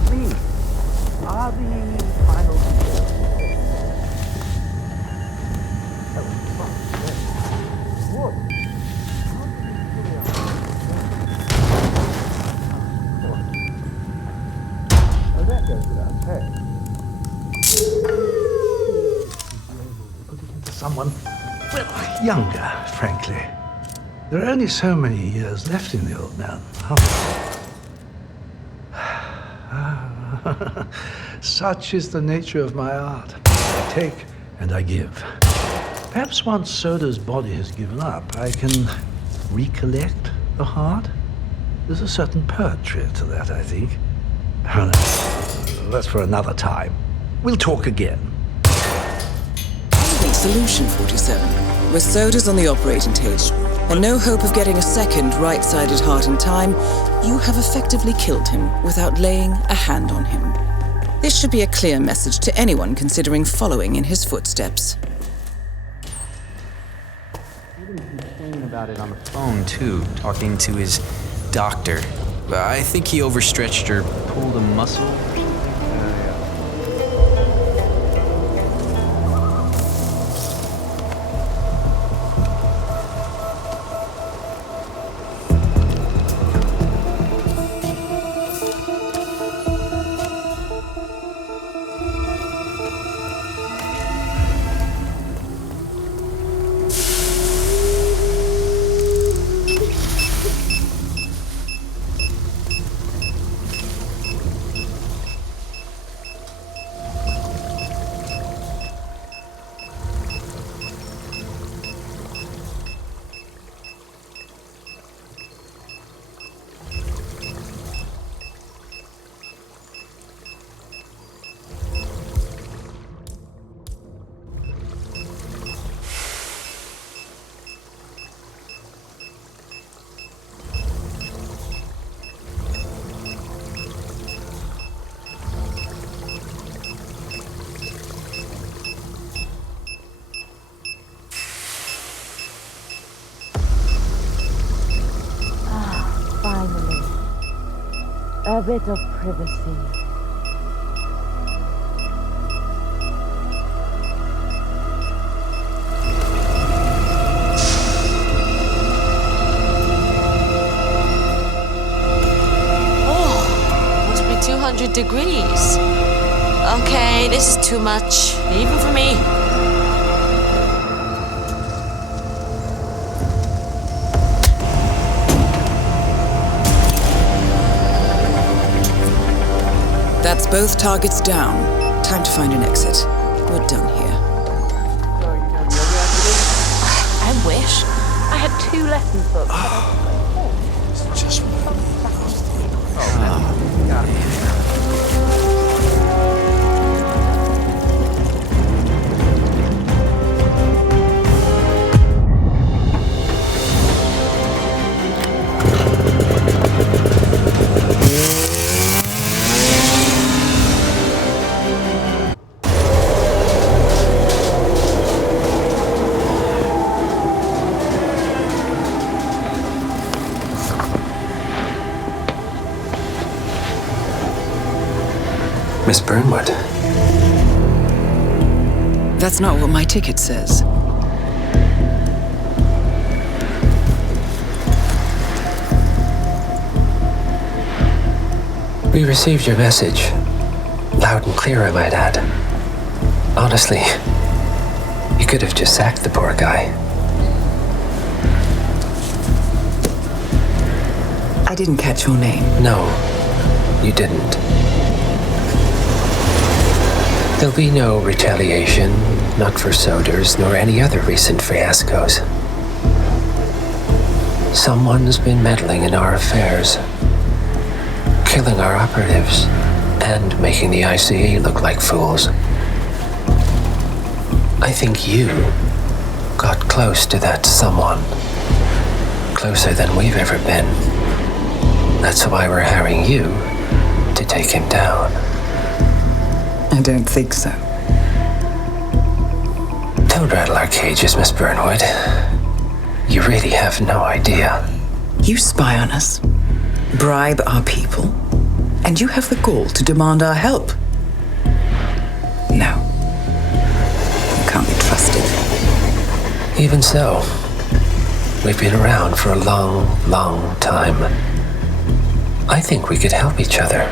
Please, are the final details? What? That goes without saying. Put it into someone, well, younger, frankly. There are only so many years left in the old man. Such is the nature of my art. I take and I give. Perhaps once Soda's body has given up, I can recollect the heart. There's a certain poetry to that, I think. Oh, no. That's for another time. We'll talk again. Complete solution, 47. With Soders on the operating table and no hope of getting a second right-sided heart in time, you have effectively killed him without laying a hand on him. This should be a clear message to anyone considering following in his footsteps. He was complaining about it on the phone, too, talking to his doctor. I think he overstretched or pulled a muscle. A bit of privacy. Oh, must be 200 degrees. Okay, this is too much, even for me. Both targets down. Time to find an exit. We're done here. I wish. I had 2 lessons booked. It's just what I need. Miss Burnwood. That's not what my ticket says. We received your message. Loud and clear, I might add. Honestly, you could have just sacked the poor guy. I didn't catch your name. No, you didn't. There'll be no retaliation, not for Soders, nor any other recent fiascos. Someone's been meddling in our affairs, killing our operatives, and making the ICE look like fools. I think you got close to that someone. Closer than we've ever been. That's why we're hiring you to take him down. I don't think so. Don't rattle our cages, Miss Burnwood. You really have no idea. You spy on us, bribe our people, and you have the gall to demand our help. No. You can't be trusted. Even so, we've been around for a long, long time. I think we could help each other.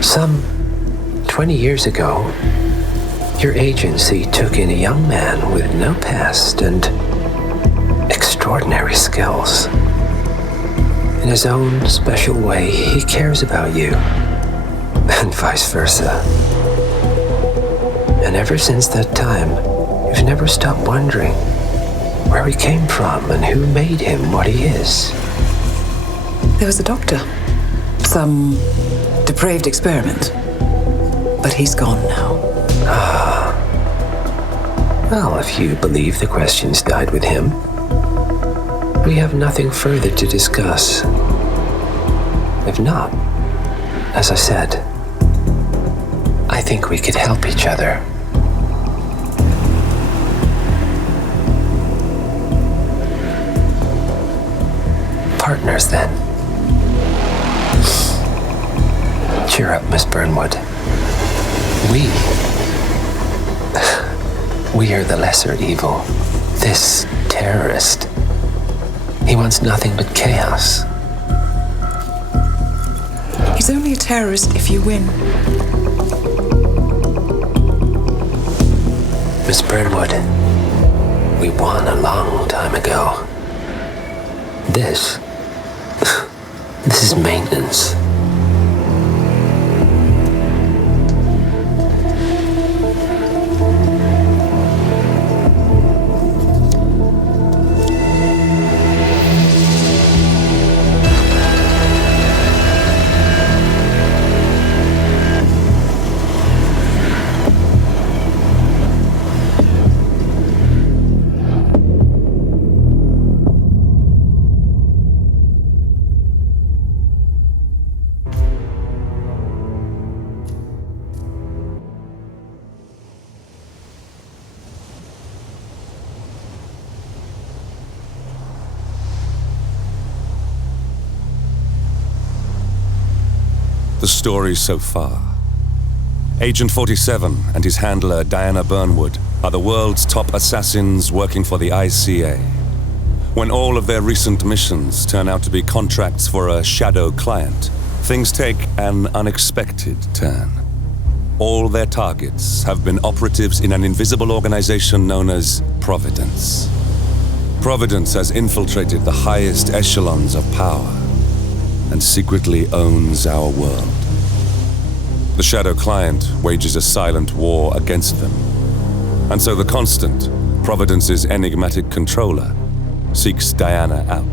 Some 20 years ago, your agency took in a young man with no past and extraordinary skills. In his own special way, he cares about you, and vice versa. And ever since that time, you've never stopped wondering where he came from and who made him what he is. There was a doctor. Some depraved experiment. But he's gone now. Well, if you believe the questions died with him, we have nothing further to discuss. If not, as I said, I think we could help each other. Partners, then. Cheer up, Miss Burnwood. We are the lesser evil. This terrorist, he wants nothing but chaos. He's only a terrorist if you win. Miss Burnwood, we won a long time ago. This is maintenance. The story so far. Agent 47 and his handler Diana Burnwood are the world's top assassins working for the ICA. When all of their recent missions turn out to be contracts for a shadow client, things take an unexpected turn. all their targets have been operatives in an invisible organization known as Providence. Providence has infiltrated the highest echelons of power and secretly owns our world. The Shadow Client wages a silent war against them. And so the Constant, Providence's enigmatic controller, seeks Diana out.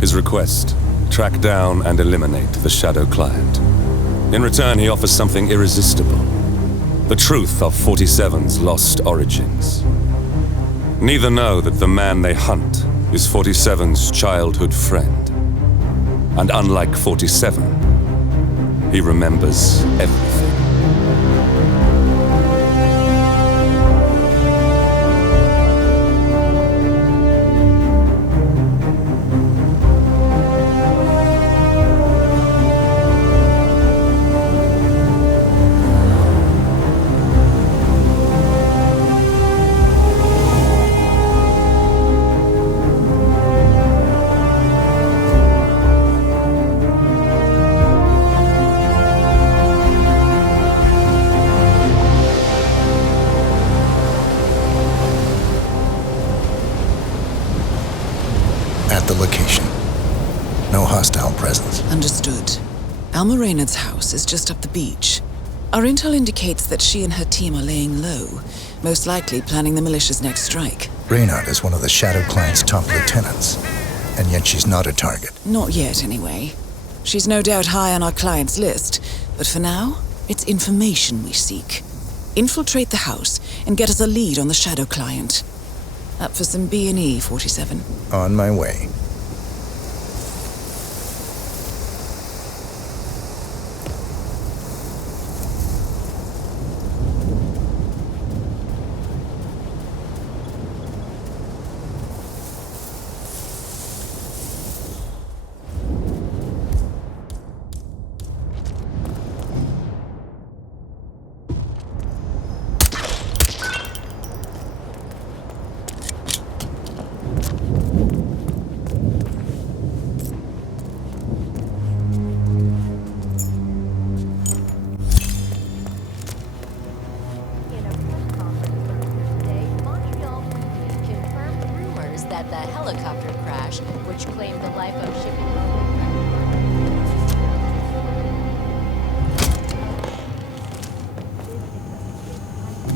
His request, track down and eliminate the Shadow Client. In return, he offers something irresistible. The truth of 47's lost origins. Neither know that the man they hunt is 47's childhood friend. And unlike 47, he remembers everything. At the location. No hostile presence. Understood. Alma Reynard's house is just up the beach. Our intel indicates that she and her team are laying low, most likely planning the militia's next strike. Reynard is one of the Shadow Client's top lieutenants, and yet she's not a target. Not yet, anyway. She's no doubt high on our client's list, but for now, it's information we seek. Infiltrate the house and get us a lead on the Shadow Client. Up for some B&E, 47. On my way.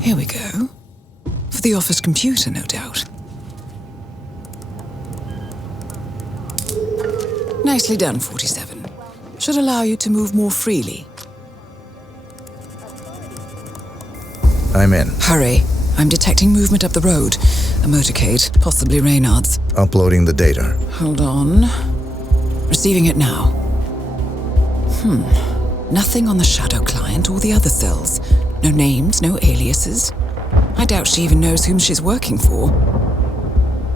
Here we go. For the office computer, no doubt. Nicely done, 47. Should allow you to move more freely. I'm in. Hurry. I'm detecting movement up the road. A motorcade, possibly Reynard's. Uploading the data. Hold on. Receiving it now. Nothing on the Shadow Client or the other cells. No names, no aliases. I doubt she even knows whom she's working for.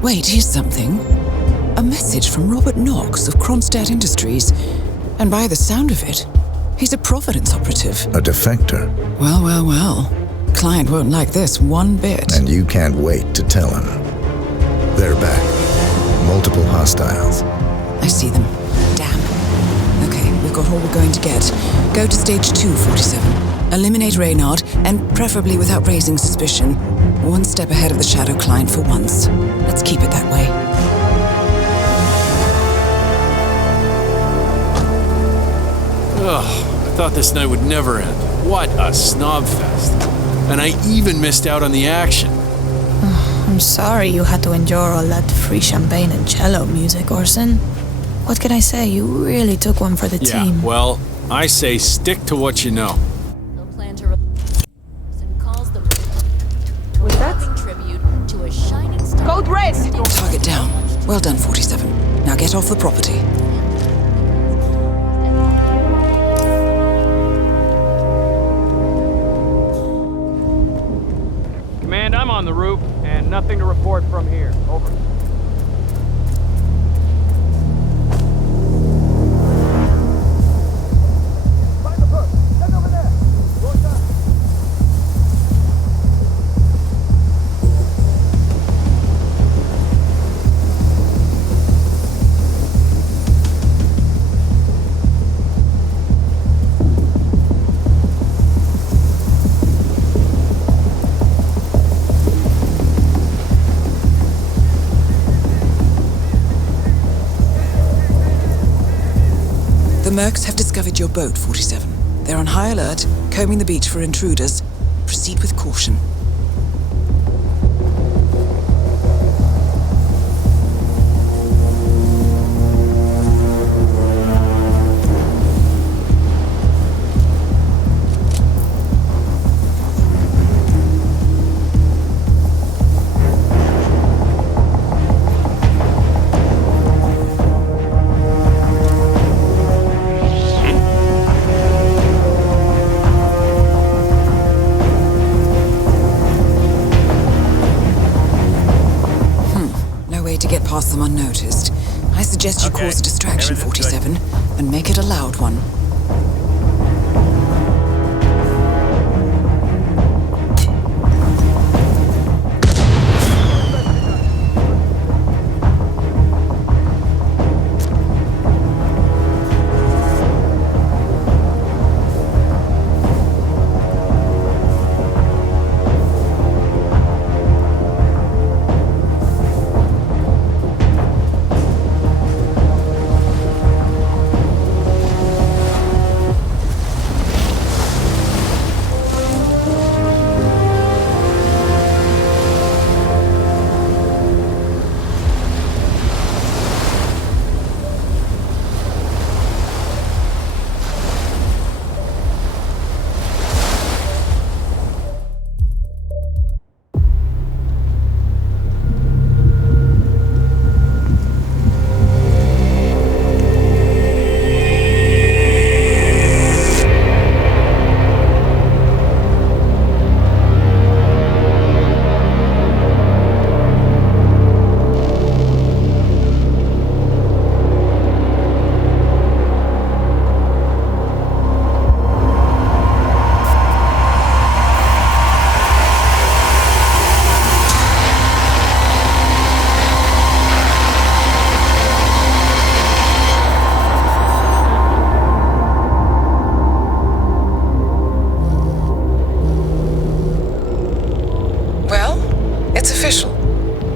Wait, here's something. A message from Robert Knox of Kronstadt Industries. And by the sound of it, he's a Providence operative. A defector. Well, well, well. Client won't like this one bit. And you can't wait to tell him. They're back. Multiple hostiles. I see them. Damn. Okay, we've got all we're going to get. Go to stage 2, 47. Eliminate Reynard, and preferably without raising suspicion. One step ahead of the Shadow Client for once. Let's keep it that way. Ugh, I thought this night would never end. What a snob fest. And I even missed out on the action. I'm sorry you had to endure all that free champagne and cello music, Orson. What can I say? You really took one for the team. Yeah, well, I say stick to what you know. Was that? Code red! Target down. Well done, 47. Now get off the property. Command, I'm on the roof, and nothing to report from here. Over. Mercs have discovered your boat, 47. They're on high alert, combing the beach for intruders. Proceed with caution. Pass them unnoticed. I suggest you cause a distraction, 47, and make it a loud one.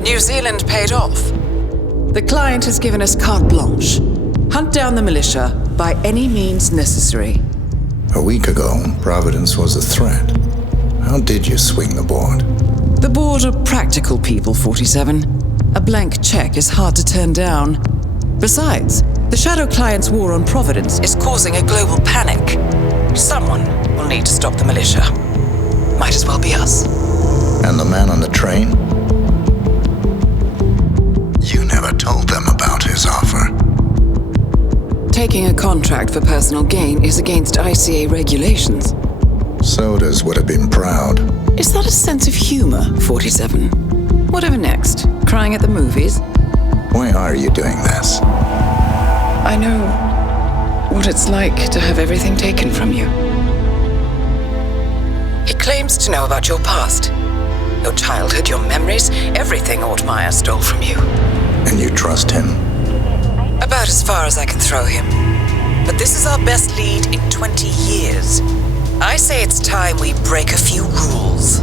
New Zealand paid off. The client has given us carte blanche. Hunt down the militia by any means necessary. A week ago, Providence was a threat. How did you swing the board? The board are practical people, 47. A blank check is hard to turn down. Besides, the Shadow Client's war on Providence is causing a global panic. Someone will need to stop the militia. Might as well be us. And the man on the train? You never told them about his offer. Taking a contract for personal gain is against ICA regulations. Sodas would have been proud. Is that a sense of humor, 47? Whatever next? Crying at the movies? Why are you doing this? I know what it's like to have everything taken from you. He claims to know about your past. Your childhood, your memories, everything Altmaier stole from you. And you trust him? About as far as I can throw him. But this is our best lead in 20 years. I say it's time we break a few rules.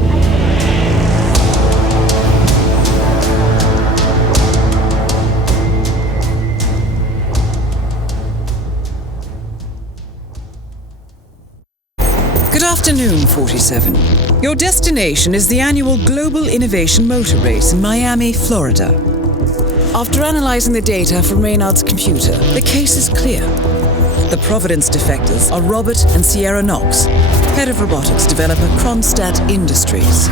Good afternoon, 47. Your destination is the annual Global Innovation Motor Race in Miami, Florida. After analyzing the data from Reynard's computer, the case is clear. The Providence defectors are Robert and Sierra Knox, head of robotics developer Kronstadt Industries.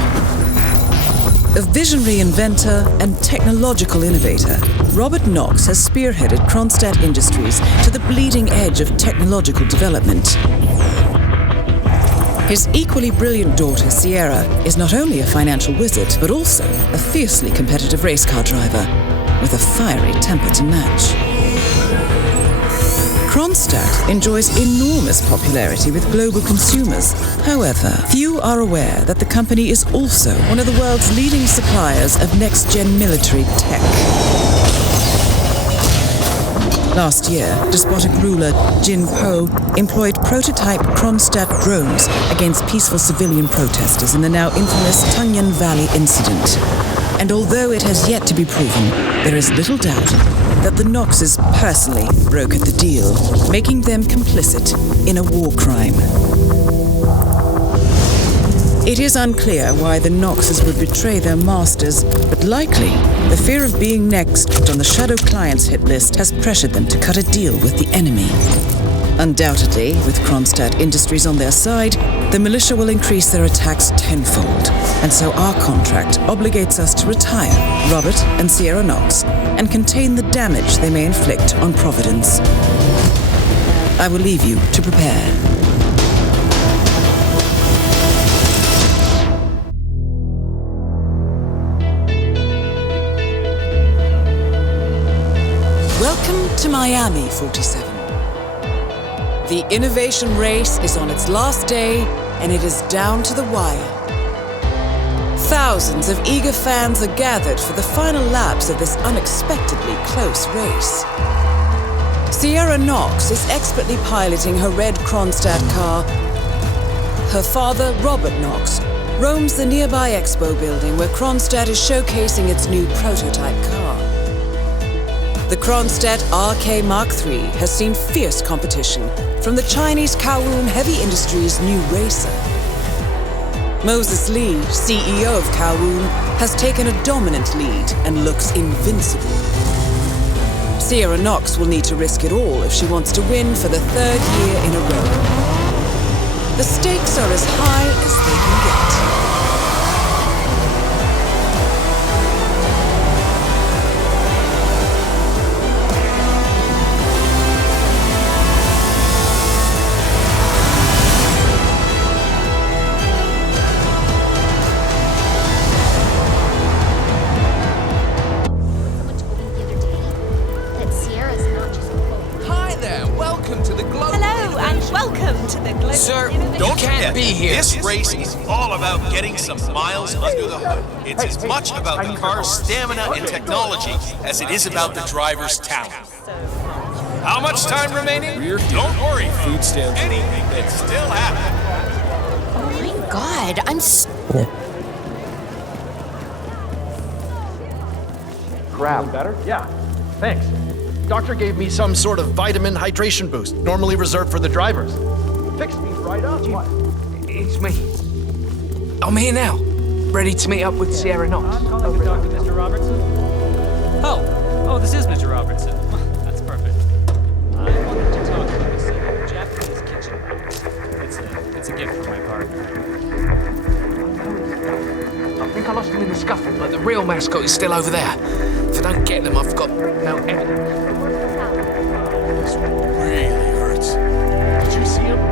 A visionary inventor and technological innovator, Robert Knox has spearheaded Kronstadt Industries to the bleeding edge of technological development. His equally brilliant daughter, Sierra, is not only a financial wizard, but also a fiercely competitive race car driver, with a fiery temper to match. Kronstadt enjoys enormous popularity with global consumers. However, few are aware that the company is also one of the world's leading suppliers of next-gen military tech. Last year, despotic ruler Jin Po employed prototype Kronstadt drones against peaceful civilian protesters in the now infamous Tungan Valley incident. And although it has yet to be proven, there is little doubt that the Knoxes personally brokered the deal, making them complicit in a war crime. It is unclear why the Knoxes would betray their masters, but likely the fear of being next on the Shadow Clients hit list has pressured them to cut a deal with the enemy. Undoubtedly, with Kronstadt Industries on their side, the militia will increase their attacks tenfold, and so our contract obligates us to retire Robert and Sierra Knox and contain the damage they may inflict on Providence. I will leave you to prepare. Welcome to Miami, 47. The innovation race is on its last day, and it is down to the wire. Thousands of eager fans are gathered for the final laps of this unexpectedly close race. Sierra Knox is expertly piloting her red Kronstadt car. Her father, Robert Knox, roams the nearby expo building where Kronstadt is showcasing its new prototype car. The Kronstadt RK Mark III has seen fierce competition from the Chinese Kowloon Heavy Industries' new racer. Moses Lee, CEO of Kowloon, has taken a dominant lead and looks invincible. Sierra Knox will need to risk it all if she wants to win for the third year in a row. The stakes are as high as they can get. This race is all about getting some miles under the hood. It's as much about the car's stamina and technology as it is about the driver's talent. How much time remaining? Don't worry. Food stamps. Anything can still happen. Oh my god, I'm Crap. Better? Yeah. Thanks. Doctor gave me some sort of vitamin hydration boost, normally reserved for the drivers. Fixed me right up. It's me. I'm here now, ready to meet up with Sierra Knox. I'm calling to talk to Mr. Robertson. Oh, this is Mr. Robertson. That's perfect. I wanted to talk about this Japanese kitchen. It's a gift for my partner. I think I lost him in the scuffle, but the real mascot is still over there. If I don't get them, I've got no evidence. This really hurts. Did you see him?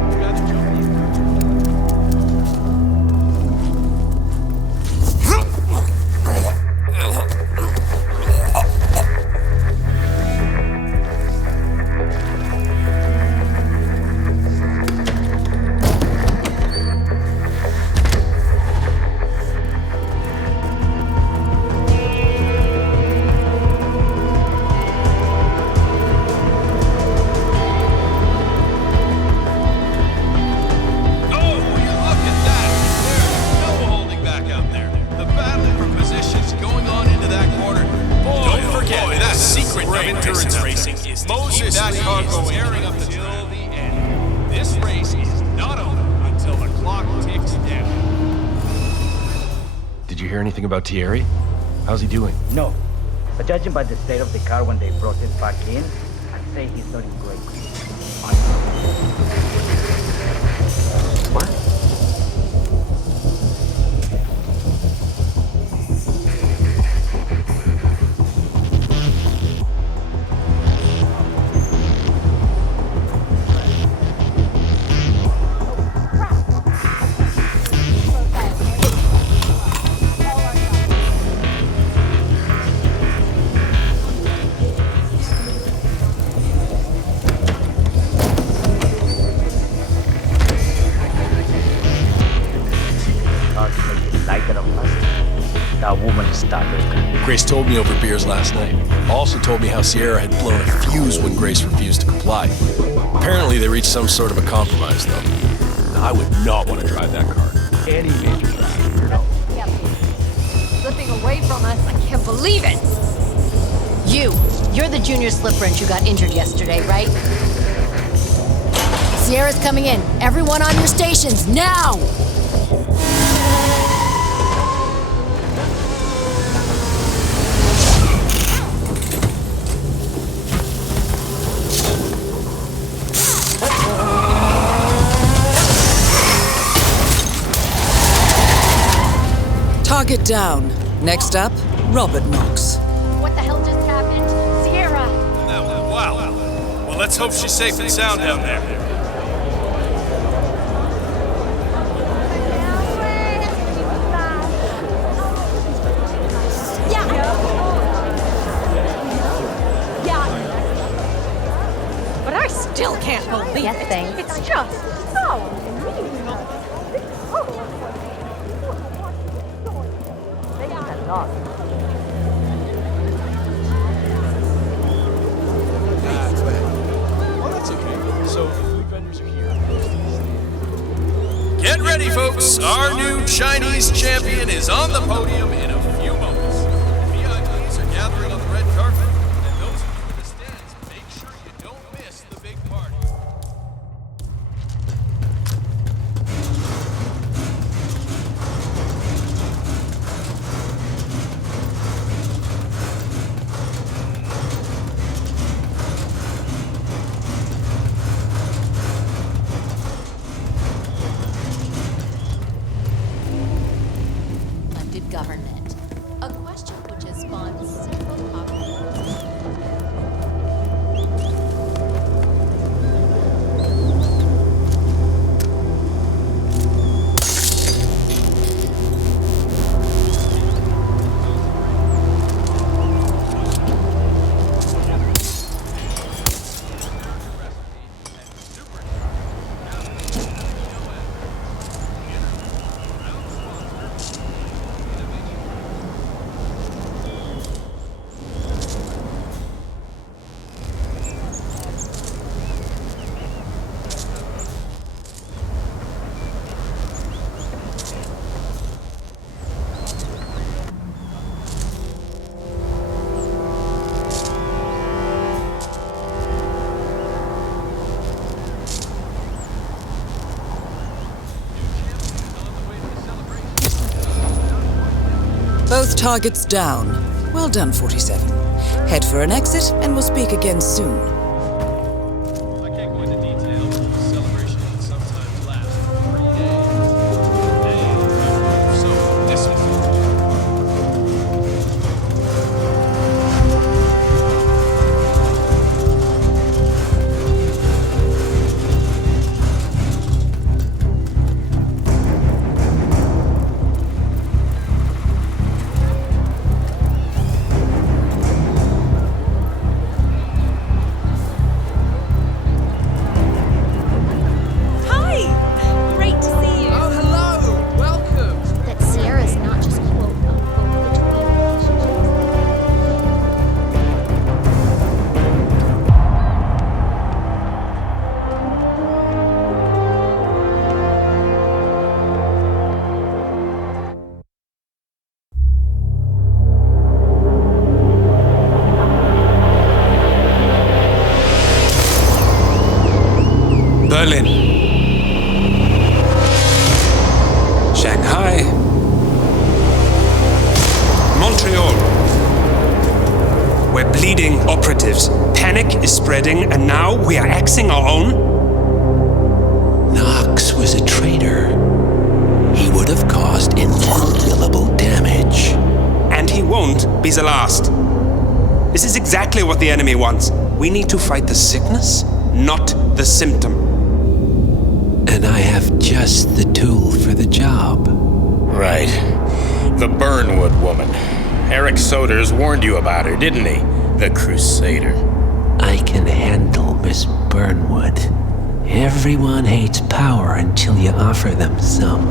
About Thierry? How's he doing? No. But judging by the state of the car when they brought it back in, I'd say he's not in great condition. What? Grace told me over beers last night. Also told me how Sierra had blown a fuse when Grace refused to comply. Apparently they reached some sort of a compromise, though. I would not want to drive that car. Any major traffic, you know. Slipping away from us, I can't believe it. You're the junior slip wrench who got injured yesterday, right? Sierra's coming in. Everyone on your stations, now! Target down. Next up, Robert Knox. What the hell just happened? Sierra! Wow. Well, let's hope she's safe and sound down there. Yeah. But I still can't believe it. It's just so mean. That's okay. So the food vendors are here. Get ready, folks. Our new Chinese champion is on the podium in a few moments. VIPs are gathering on the red carpet, and those of you in the stands, make sure you don't miss the big party. Government. A question which has spawned several popular. Both targets down. Well done, 47. Head for an exit, and we'll speak again soon. I can't go into details, but the celebration can sometimes last 3 days. So this is Berlin, Shanghai, Montreal. We're bleeding operatives. Panic is spreading, and now we are axing our own? Knox was a traitor. He would have caused incalculable damage. And he won't be the last. This is exactly what the enemy wants. We need to fight the sickness, not the symptom. And I have just the tool for the job. Right. The Burnwood woman. Eric Soders warned you about her, didn't he? The Crusader. I can handle Miss Burnwood. Everyone hates power until you offer them some.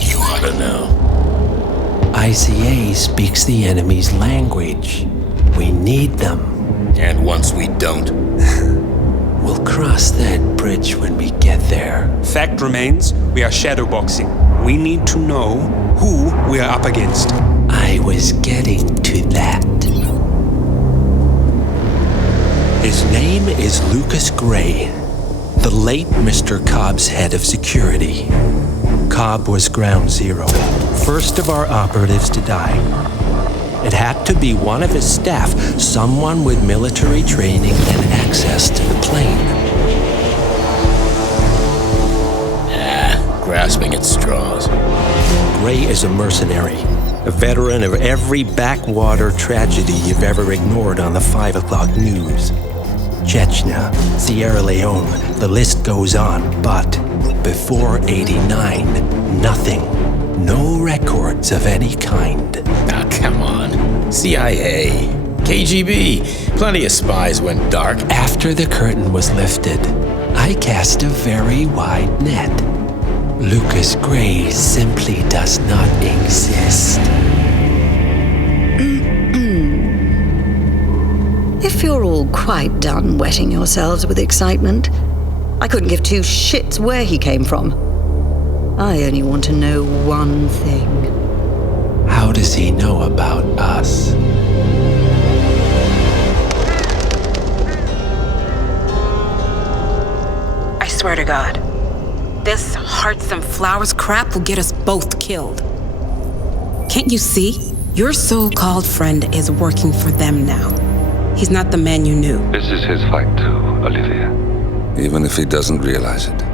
You ought to know. ICA speaks the enemy's language. We need them. And once we don't? We'll cross that bridge when we get there. Fact remains, we are shadowboxing. We need to know who we are up against. I was getting to that. His name is Lucas Gray, the late Mr. Cobb's head of security. Cobb was ground zero, first of our operatives to die. It had to be one of his staff, someone with military training and access to the plane. Grasping at straws. Gray is a mercenary, a veteran of every backwater tragedy you've ever ignored on the 5 o'clock news. Chechnya, Sierra Leone, the list goes on, but before '89, nothing. No records of any kind. Ah, come on. CIA, KGB, plenty of spies went dark. After the curtain was lifted, I cast a very wide net. Lucas Gray simply does not exist. If you're all quite done wetting yourselves with excitement, I couldn't give two shits where he came from. I only want to know one thing. How does he know about us? I swear to God, this hearts and flowers crap will get us both killed. Can't you see? Your so-called friend is working for them now. He's not the man you knew. This is his fight too, Olivia. Even if he doesn't realize it.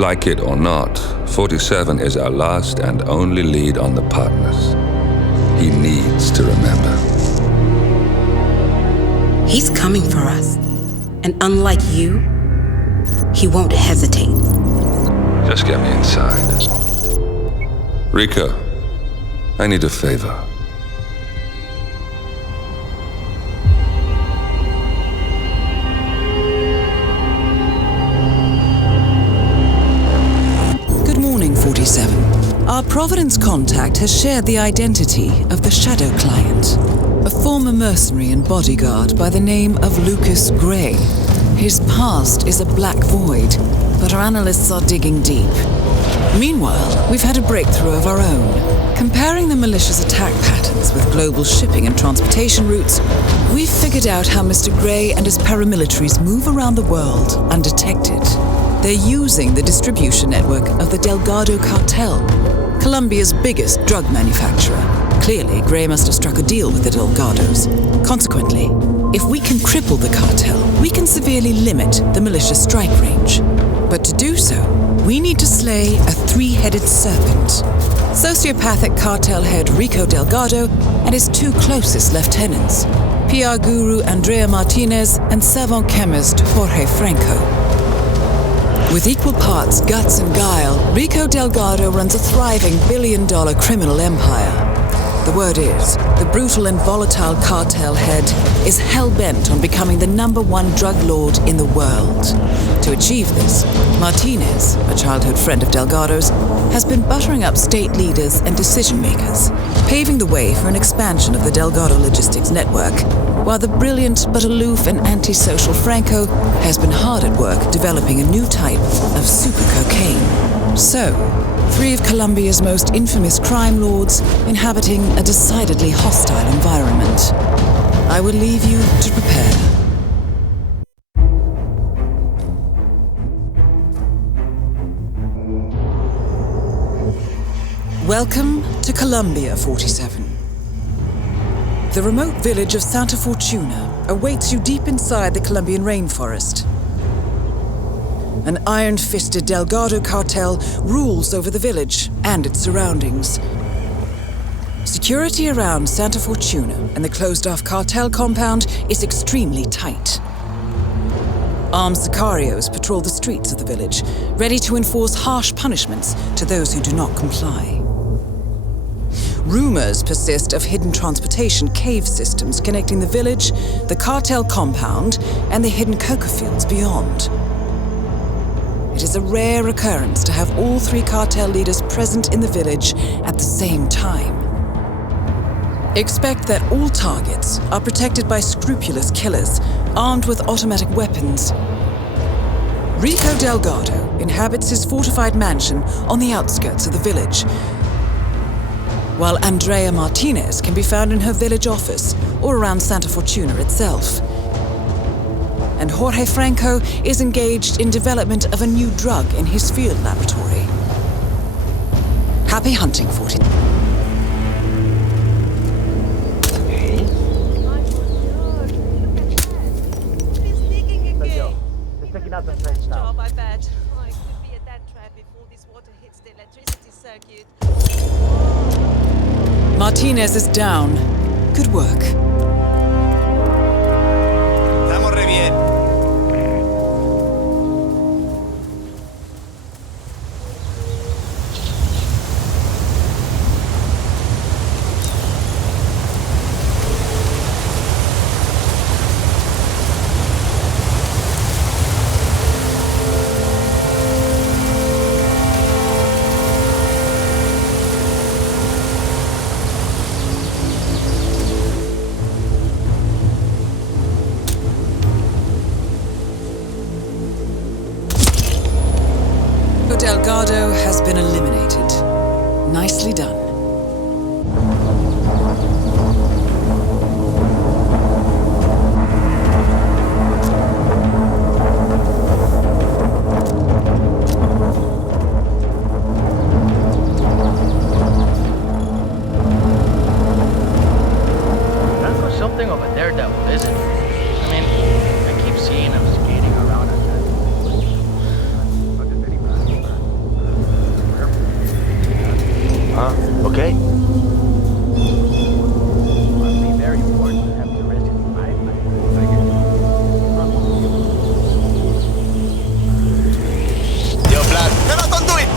Like it or not, 47 is our last and only lead on the partners. He needs to remember. He's coming for us. And unlike you, he won't hesitate. Just get me inside. Rico, I need a favor. Good morning, 47. Our Providence contact has shared the identity of the Shadow Client, a former mercenary and bodyguard by the name of Lucas Gray. His past is a black void, but our analysts are digging deep. Meanwhile, we've had a breakthrough of our own. Comparing the malicious attack patterns with global shipping and transportation routes, we've figured out how Mr. Gray and his paramilitaries move around the world undetected. They're using the distribution network of the Delgado Cartel, Colombia's biggest drug manufacturer. Clearly, Gray must have struck a deal with the Delgados. Consequently, if we can cripple the cartel, we can severely limit the militia strike range. But to do so, we need to slay a three-headed serpent. Sociopathic cartel head Rico Delgado and his two closest lieutenants, PR guru Andrea Martinez and savant chemist Jorge Franco. With equal parts guts and guile, Rico Delgado runs a thriving billion-dollar criminal empire. The word is, the brutal and volatile cartel head is hell-bent on becoming the #1 drug lord in the world. To achieve this, Martinez, a childhood friend of Delgado's, has been buttering up state leaders and decision-makers, paving the way for an expansion of the Delgado logistics network, while the brilliant but aloof and antisocial Franco has been hard at work developing a new type of super cocaine. So, three of Colombia's most infamous crime lords inhabiting a decidedly hostile environment. I will leave you to prepare. Welcome to Colombia, 47. The remote village of Santa Fortuna awaits you deep inside the Colombian rainforest. An iron-fisted Delgado cartel rules over the village and its surroundings. Security around Santa Fortuna and the closed-off cartel compound is extremely tight. Armed sicarios patrol the streets of the village, ready to enforce harsh punishments to those who do not comply. Rumors persist of hidden transportation cave systems connecting the village, the cartel compound, and the hidden coca fields beyond. It is a rare occurrence to have all three cartel leaders present in the village at the same time. Expect that all targets are protected by scrupulous killers armed with automatic weapons. Rico Delgado inhabits his fortified mansion on the outskirts of the village, while Andrea Martinez can be found in her village office or around Santa Fortuna itself. and Jorge Franco is engaged in development of a new drug in his field laboratory. Happy hunting, 40. Job, I bet. Oh, it could be a dead trap if all this water hits the electricity circuit. Martinez is down. Good work. Estamos re bien. Delgado has been eliminated. Nicely done. There's something over there, devil, isn't it? I mean, I keep seeing him skating around at that. Okay? Must be very important to have the rest of the life. Yo, Vlad, never don't do it!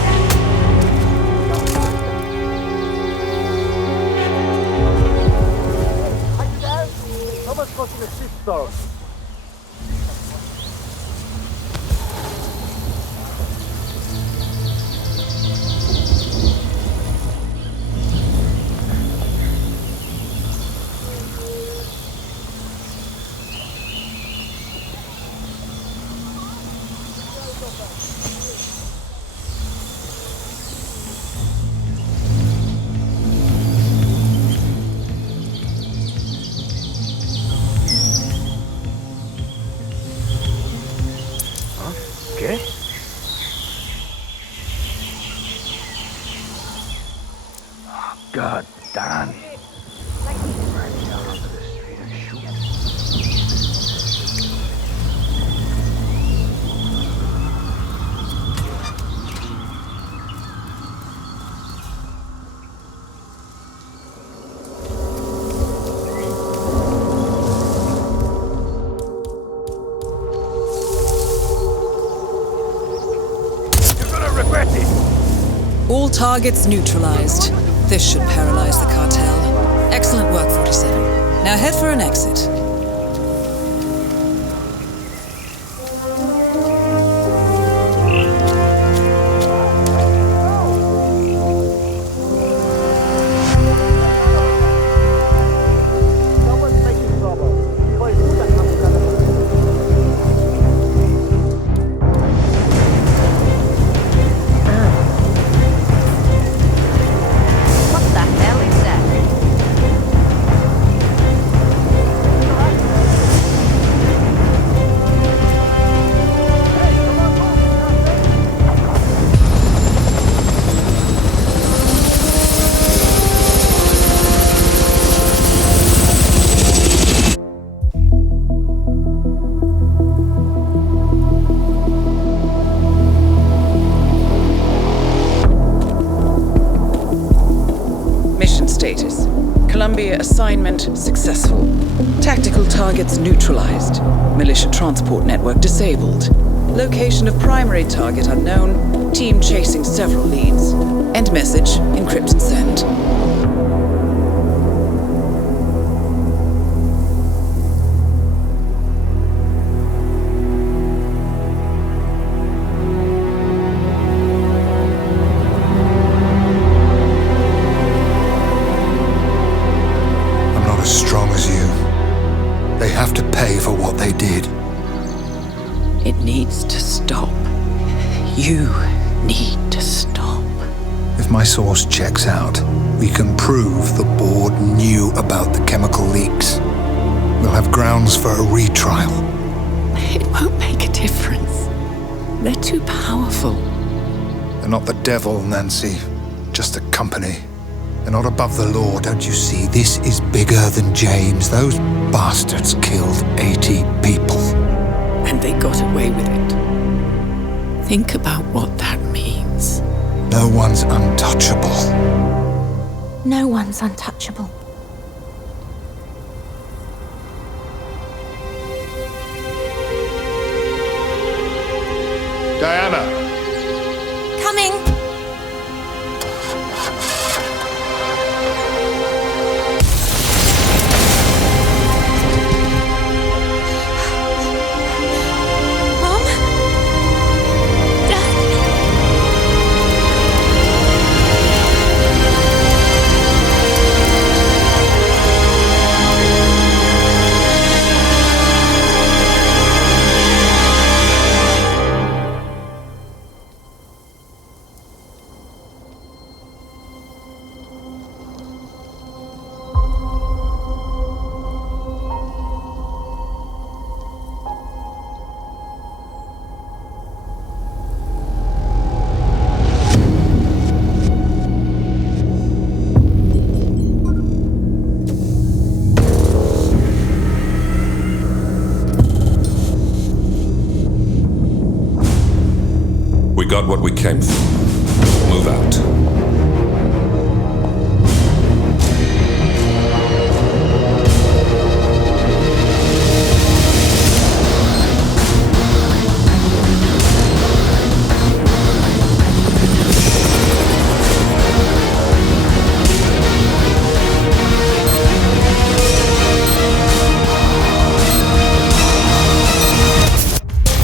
Someone's causing a shitstorm. Okay. Oh, God damn. Right down onto the street and shoot. All targets neutralized. This should paralyze the cartel. Excellent work, 47. Now head for an exit. Status. Columbia assignment successful. Tactical targets neutralized. Militia transport network disabled. Location of primary target unknown. Team chasing several leads. End message, encrypt and send. Strong as you. They have to pay for what they did. It needs to stop. You need to stop. If my source checks out, we can prove the board knew about the chemical leaks. We'll have grounds for a retrial. It won't make a difference. They're too powerful. They're not the devil, Nancy. Just a company. They're not above the law, don't you see? This is bigger than James. Those bastards killed 80 people. And they got away with it. Think about what that means. No one's untouchable. No one's untouchable. Diana! Coming! We got what we came for. Move out.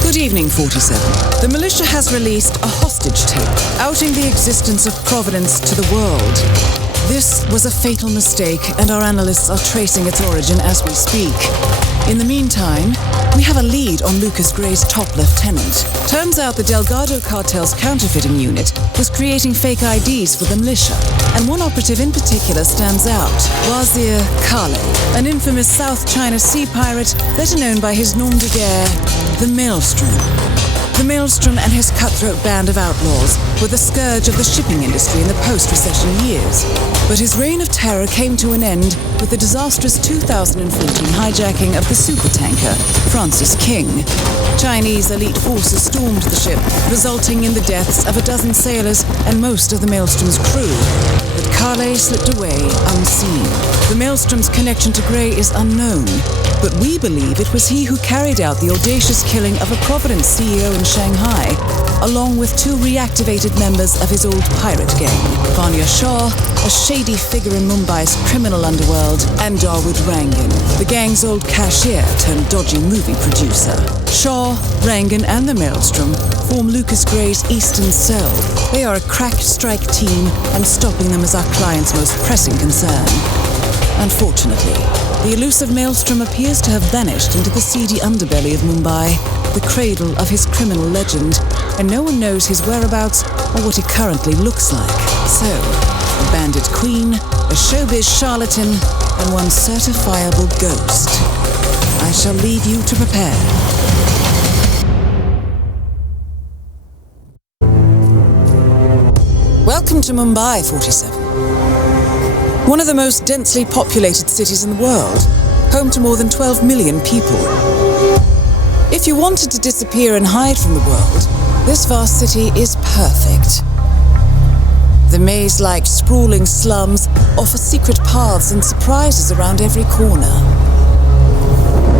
Good evening, 47. The militia has released a hostage tape, outing the existence of Providence to the world. This was a fatal mistake, and our analysts are tracing its origin as we speak. In the meantime, we have a lead on Lucas Gray's top lieutenant. Turns out the Delgado cartel's counterfeiting unit was creating fake IDs for the militia, and one operative in particular stands out, Wazir Kale, an infamous South China Sea pirate better known by his nom de guerre, the Maelstrom. The Maelstrom and his cutthroat band of outlaws were the scourge of the shipping industry in the post-recession years. But his reign of terror came to an end with the disastrous 2014 hijacking of the supertanker Francis King. Chinese elite forces stormed the ship, resulting in the deaths of a dozen sailors and most of the Maelstrom's crew. But Kale slipped away unseen. The Maelstrom's connection to Gray is unknown, but we believe it was he who carried out the audacious killing of a Providence CEO in Shanghai, along with two reactivated members of his old pirate gang, Vanya Shah, a shady figure in Mumbai's criminal underworld, and Dawood Rangan, the gang's old cashier turned dodgy movie producer. Shah, Rangan, and the Maelstrom form Lucas Gray's Eastern Cell. They are a crack strike team, and stopping them is our client's most pressing concern. Unfortunately, the elusive Maelstrom appears to have vanished into the seedy underbelly of Mumbai, the cradle of his criminal legend, and no one knows his whereabouts or what he currently looks like. So, a bandit queen, a showbiz charlatan, and one certifiable ghost. I shall leave you to prepare. Welcome to Mumbai, 47. One of the most densely populated cities in the world, home to more than 12 million people. If you wanted to disappear and hide from the world, this vast city is perfect. The maze-like sprawling slums offer secret paths and surprises around every corner.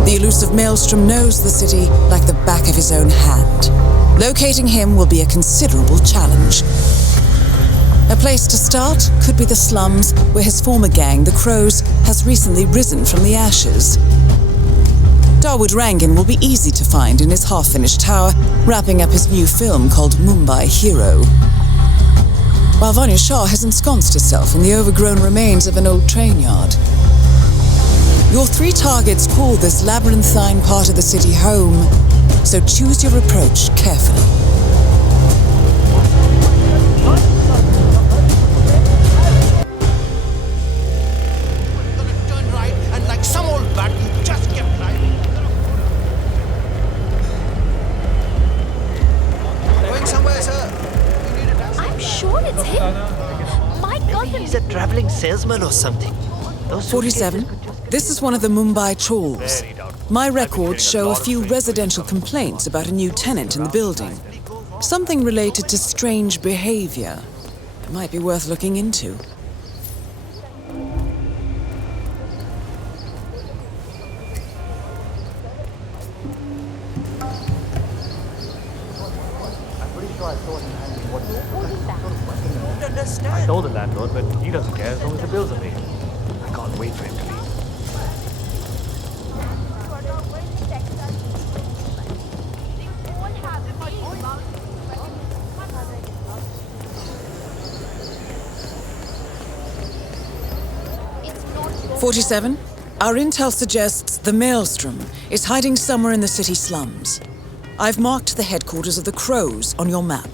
The elusive Maelstrom knows the city like the back of his own hand. Locating him will be a considerable challenge. A place to start could be the slums where his former gang, the Crows, has recently risen from the ashes. Dawood Rangan will be easy to find in his half-finished tower, wrapping up his new film called Mumbai Hero. While Vanya Shah has ensconced herself in the overgrown remains of an old train yard. Your three targets call this labyrinthine part of the city home, so choose your approach carefully. It's him. My cousin. He's a traveling salesman or something. 47. This is one of the Mumbai trawls. My records show a few residential complaints about a new tenant in the building. Something related to strange behavior. It might be worth looking into. I told the landlord, but he doesn't care as long as the bills are paid. I can't wait for him to leave. "47. Our intel suggests the Maelstrom is hiding somewhere in the city slums. I've marked the headquarters of the Crows on your map.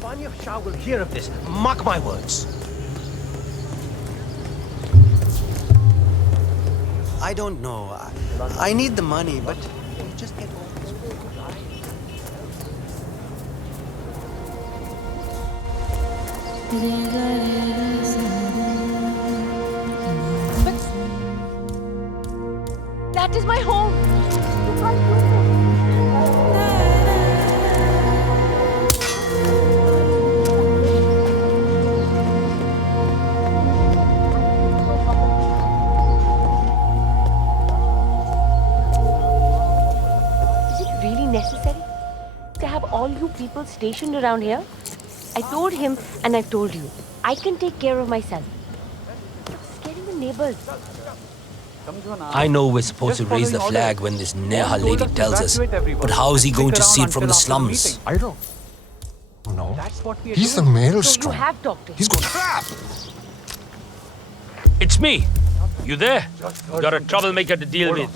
Vanya Shah will hear of this. Mark my words. I don't know. I need the money, but you just get over this. That is my home. Necessary to have all you people stationed around here? I told him and I've told you, I can take care of myself. Stop scaring the neighbors. I know we're supposed to raise the flag when this Neha lady tells us, but how is he going to see it from the slums? I don't know. He's the Maelstrom. You have talked to him. He's got... It's me. You there? You got a troublemaker to deal with.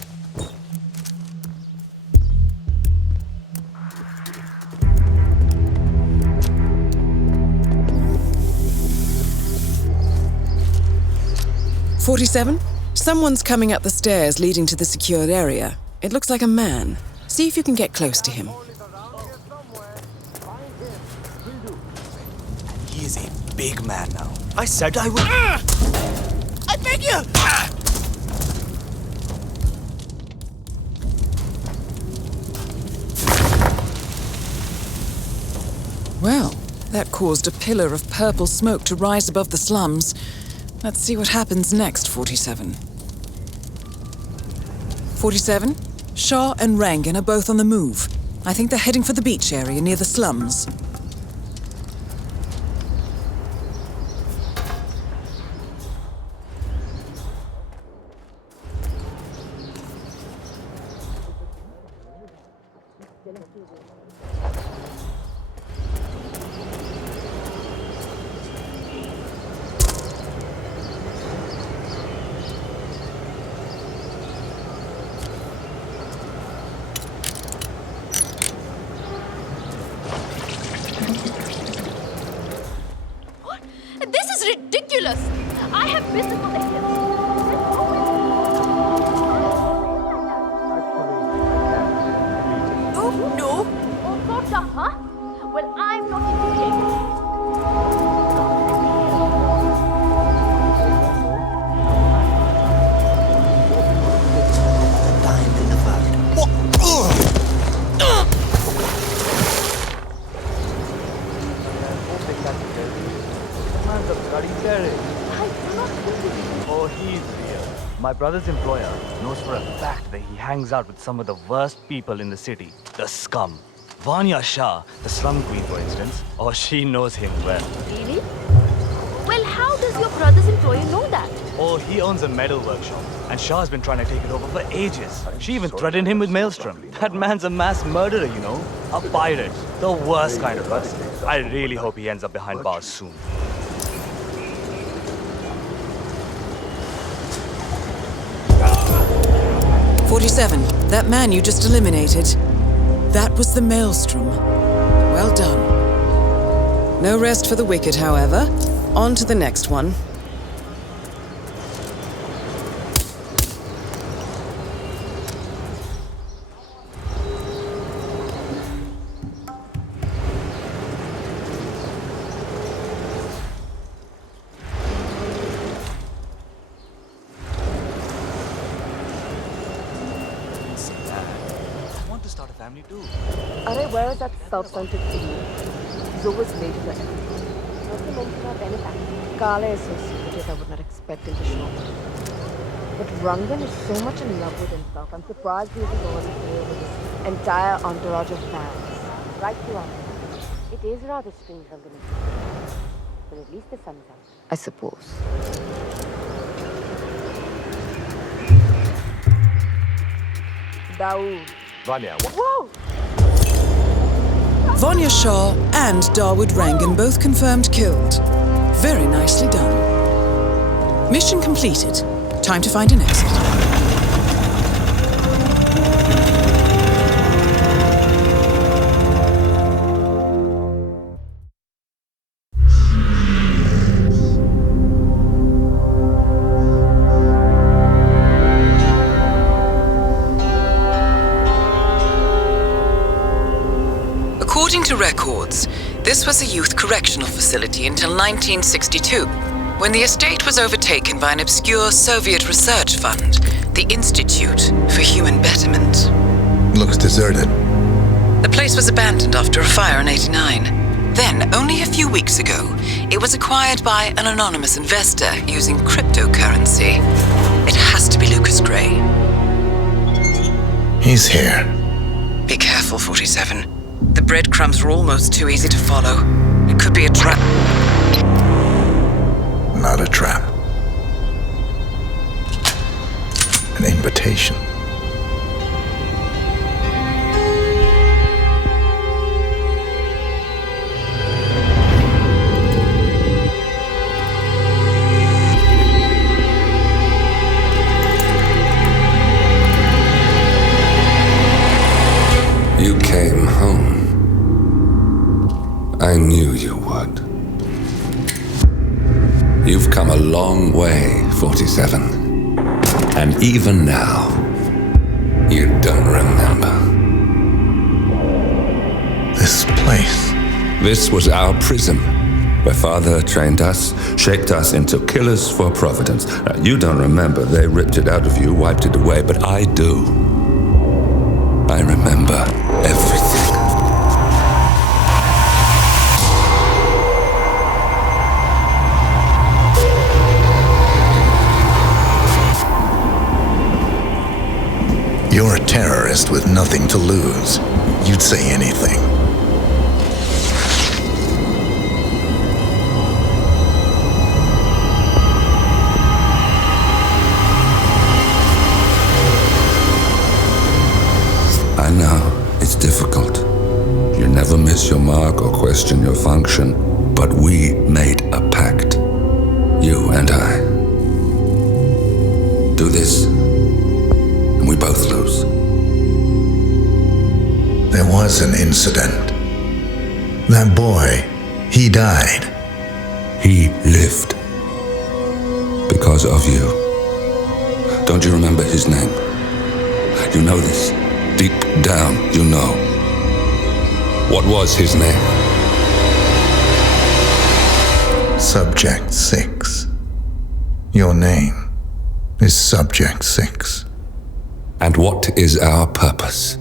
"47. Someone's coming up the stairs leading to the secured area. It looks like a man. See if you can get close to him." He is a big man now. I said I would... I beg you! Well, that caused a pillar of purple smoke to rise above the slums. Let's see what happens next, 47. 47. Shah and Rangan are both on the move. I think they're heading for the beach area near the slums. Ridiculous! I have business on the hill. Oh no! Oh, Sota, huh? Well, I'm not intimidated. Oh, he's real. My brother's employer knows for a fact that he hangs out with some of the worst people in the city. The scum. Vanya Shah, the slum queen, for instance. Oh, she knows him well. Really? Well, how does your brother's employer know that? Oh, he owns a metal workshop, and Shah's been trying to take it over for ages. She even threatened him with Maelstrom. That man's a mass murderer, you know? A pirate. The worst kind of person. I really hope he ends up behind bars soon. "47. That man you just eliminated. That was the Maelstrom. Well done. No rest for the wicked, however. On to the next one. the family too. Arey, where is that self-centered idiot? Zoe was late for everything. Not to mention our benefactor. Kale is so secretive, I would not expect him to show up. But Rangan is so much in love with himself. I'm surprised he isn't already clear with his entire entourage of fans. Right to us. It is rather strange, Rangan. But at least the sun's out, I suppose. Dawood. Vanya, what? Whoa! Vanya Shah and Dawood Rangan both confirmed killed. Very nicely done. Mission completed. Time to find an exit. According to records, this was a youth correctional facility until 1962, when the estate was overtaken by an obscure Soviet research fund, the Institute for Human Betterment. Looks deserted. The place was abandoned after a fire in '89. Then, only a few weeks ago, it was acquired by an anonymous investor using cryptocurrency. It has to be Lucas Gray. He's here. Be careful, 47. The breadcrumbs were almost too easy to follow. It could be a trap. Not a trap. An invitation. You came home. I knew you would. You've come a long way, 47. And even now, you don't remember. This place. This was our prison, where Father trained us, shaped us into killers for Providence. Now, you don't remember. They ripped it out of you, wiped it away, but I do. I remember everything. You're a terrorist with nothing to lose. You'd say anything. I know, it's difficult. You never miss your mark or question your function, but we made a pact. You and I. Do this, and we both lose. There was an incident. That boy, he died. He lived. Because of you. Don't you remember his name? You know this. Deep down, you know. What was his name? Subject 6. Your name is Subject 6. And what is our purpose?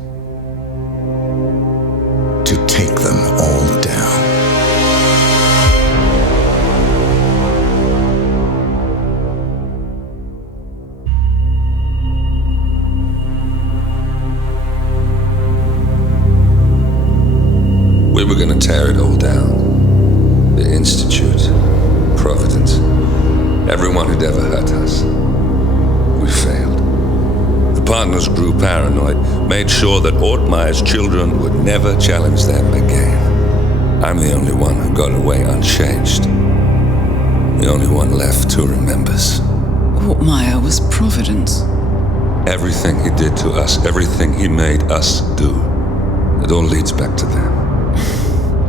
To take them all down. We were going to tear it all down. The Institute, Providence, everyone who'd ever hurt us. We failed. The partners grew paranoid, made sure that Ortmeyer's children would never challenge them again. I'm the only one who got away unchanged. The only one left who remembers. Ortmeyer was Providence. Everything he did to us, everything he made us do, it all leads back to them.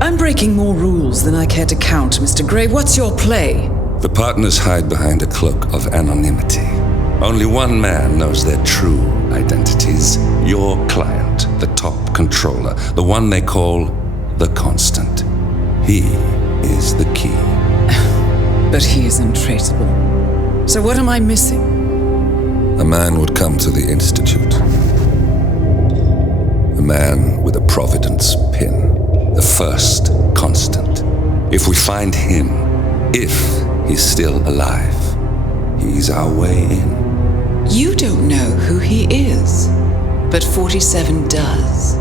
I'm breaking more rules than I care to count, Mr. Gray. What's your play? The partners hide behind a cloak of anonymity. Only one man knows their true identities. Your client, the top controller, the one they call the Constant. He is the key. But he is untraceable. So what am I missing? A man would come to the Institute. A man with a Providence pin. The first constant. If we find him, if he's still alive, he's our way in. You don't know who he is, but 47 does.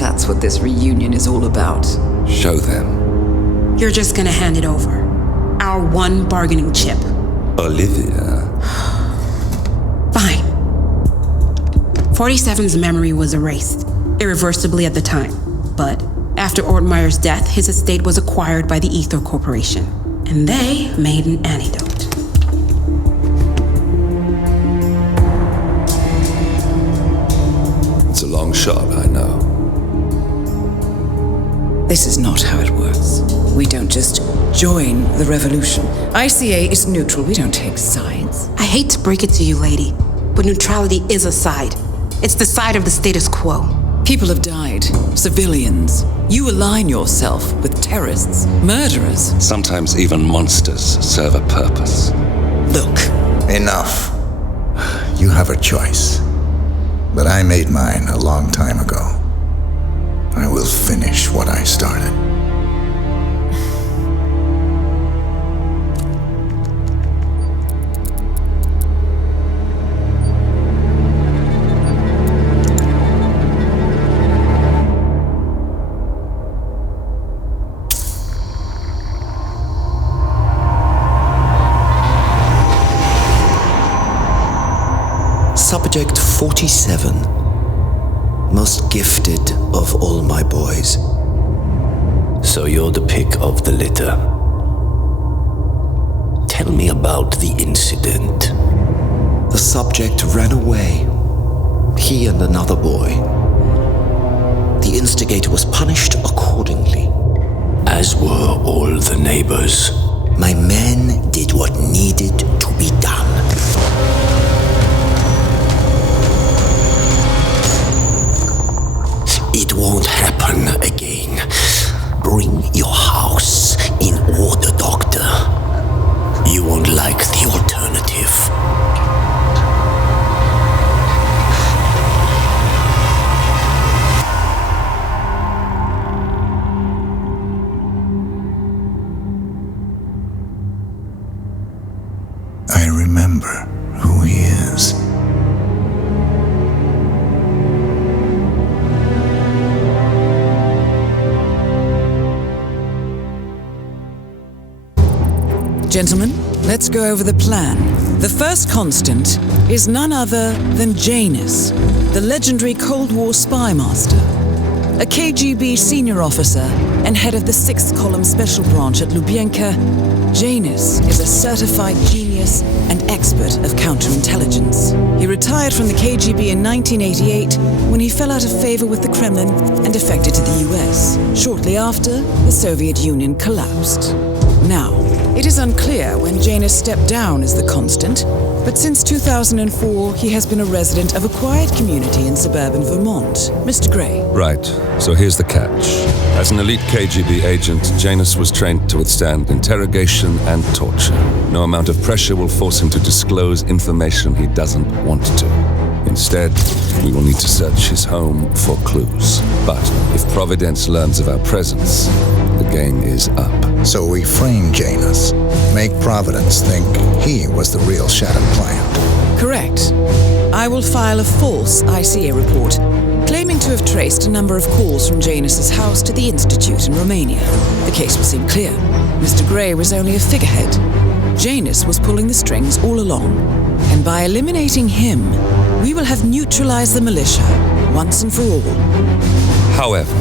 That's what this reunion is all about. Show them. You're just gonna hand it over. Our one bargaining chip. Olivia. Fine. 47's memory was erased, irreversibly at the time. But after Ortmeyer's death, his estate was acquired by the Ether Corporation. And they made an antidote. It's a long shot, I know. This is not how it works. We don't just join the revolution. ICA is neutral. We don't take sides. I hate to break it to you, lady, but neutrality is a side. It's the side of the status quo. People have died. Civilians. You align yourself with terrorists, murderers. Sometimes even monsters serve a purpose. Look. Enough. You have a choice. But I made mine a long time ago. I will finish what I started. Subject 47. Most gifted of all my boys. So you're the pick of the litter. Tell me about the incident. The subject ran away. He and another boy. The instigator was punished accordingly. As were all the neighbors. My men did what needed to be done. It won't happen again. Bring your house in order, Doctor. You won't like the alternative. I remember who he is. Gentlemen, let's go over the plan. The first constant is none other than Janus, the legendary Cold War spy master, a KGB senior officer and head of the 6th Column Special Branch at Lubyanka. Janus is a certified genius and expert of counterintelligence. He retired from the KGB in 1988 when he fell out of favor with the Kremlin and defected to the US. Shortly after, the Soviet Union collapsed. Now, it is unclear when Janus stepped down as the constant, but since 2004, he has been a resident of a quiet community in suburban Vermont. Mr. Gray. Right, so here's the catch. As an elite KGB agent, Janus was trained to withstand interrogation and torture. No amount of pressure will force him to disclose information he doesn't want to. Instead, we will need to search his home for clues. But if Providence learns of our presence, the game is up. So we frame Janus, make Providence think he was the real shattered plant. Correct. I will file a false ICA report, claiming to have traced a number of calls from Janus's house to the Institute in Romania. The case will seem clear. Mr. Gray was only a figurehead. Janus was pulling the strings all along. And by eliminating him, we will have neutralized the militia once and for all. However,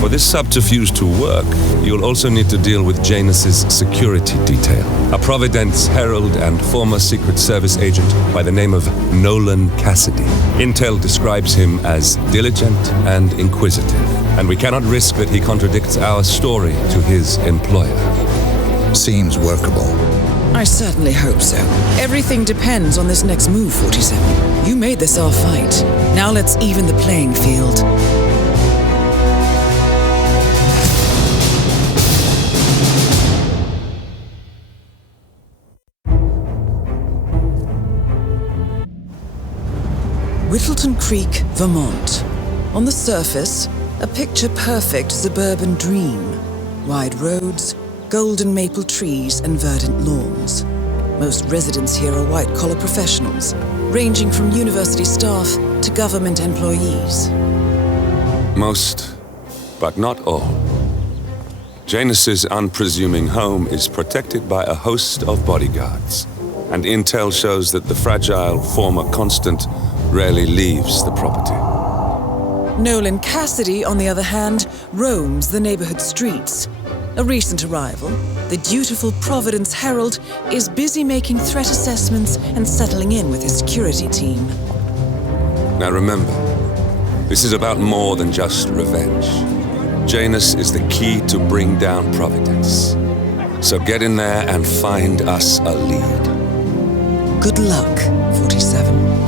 for this subterfuge to work, you'll also need to deal with Janus's security detail. A Providence herald and former Secret Service agent by the name of Nolan Cassidy. Intel describes him as diligent and inquisitive, and we cannot risk that he contradicts our story to his employer. Seems workable. I certainly hope so. Everything depends on this next move, 47. You made this our fight. Now let's even the playing field. Whittleton Creek, Vermont. On the surface, a picture-perfect suburban dream. Wide roads, golden maple trees and verdant lawns. Most residents here are white-collar professionals, ranging from university staff to government employees. Most, but not all. Janus's unpresuming home is protected by a host of bodyguards, and intel shows that the fragile former constant rarely leaves the property. Nolan Cassidy, on the other hand, roams the neighborhood streets. A recent arrival, the dutiful Providence Herald is busy making threat assessments and settling in with his security team. Now remember, this is about more than just revenge. Janus is the key to bring down Providence. So get in there and find us a lead. Good luck, 47.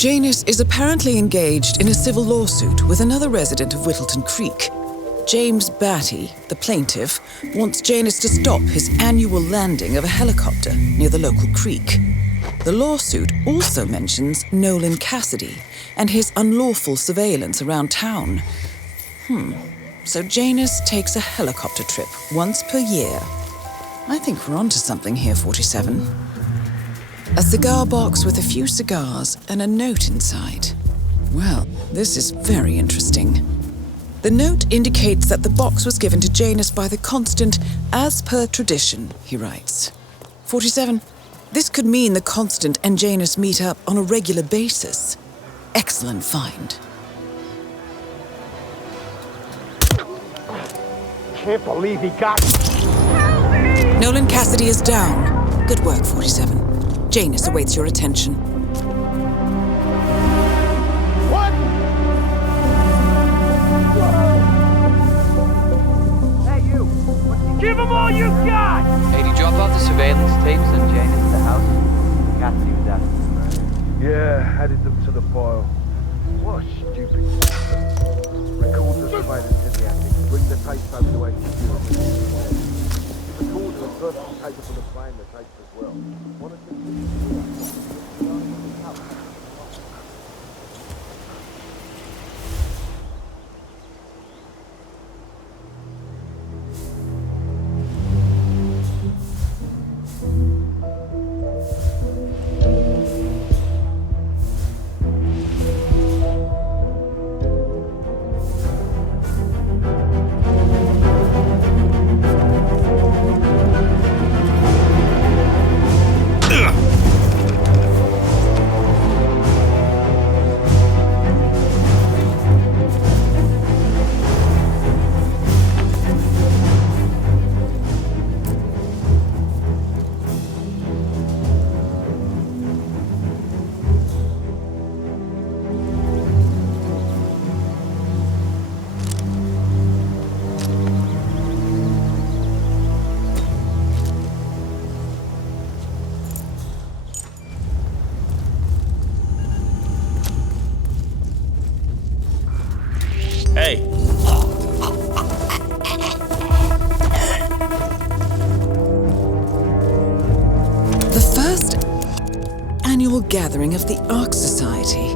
Janus is apparently engaged in a civil lawsuit with another resident of Whittleton Creek. James Batty, the plaintiff, wants Janus to stop his annual landing of a helicopter near the local creek. The lawsuit also mentions Nolan Cassidy and his unlawful surveillance around town. So Janus takes a helicopter trip once per year. I think we're onto something here, 47. A cigar box with a few cigars and a note inside. Well, this is very interesting. The note indicates that the box was given to Janus by the Constant as per tradition, he writes. 47. This could mean the Constant and Janus meet up on a regular basis. Excellent find. Can't believe he got... Nolan Cassidy is down. Good work, 47. Janus awaits your attention. What? Hey, you! Give him all you got! Hey, did you drop off the surveillance tapes and Janus at the house? Cassidy was after. Yeah, added them to the file. What a stupid... Record the surveillance in the attic. Bring the tapes over to HQ. The recorder and personal tape for the plane, the tapes as well. Hey. The first annual gathering of the Ark Society.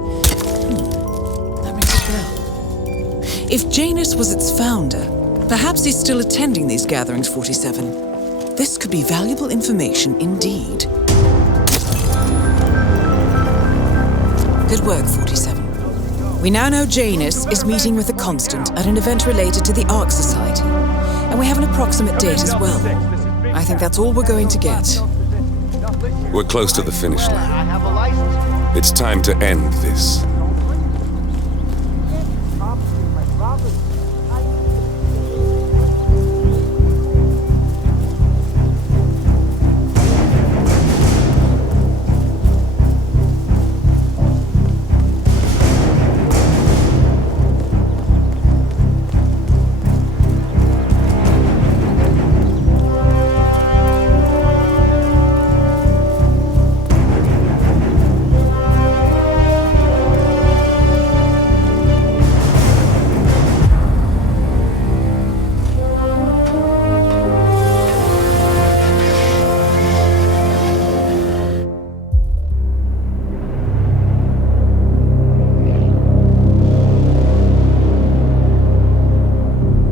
That rings a bell. If Janus was its founder, perhaps he's still attending these gatherings, 47. This could be valuable information indeed. Good work, 47. We now know Janus is meeting with the Constant at an event related to the Ark Society, and we have an approximate date as well. I think that's all we're going to get. We're close to the finish line. It's time to end this.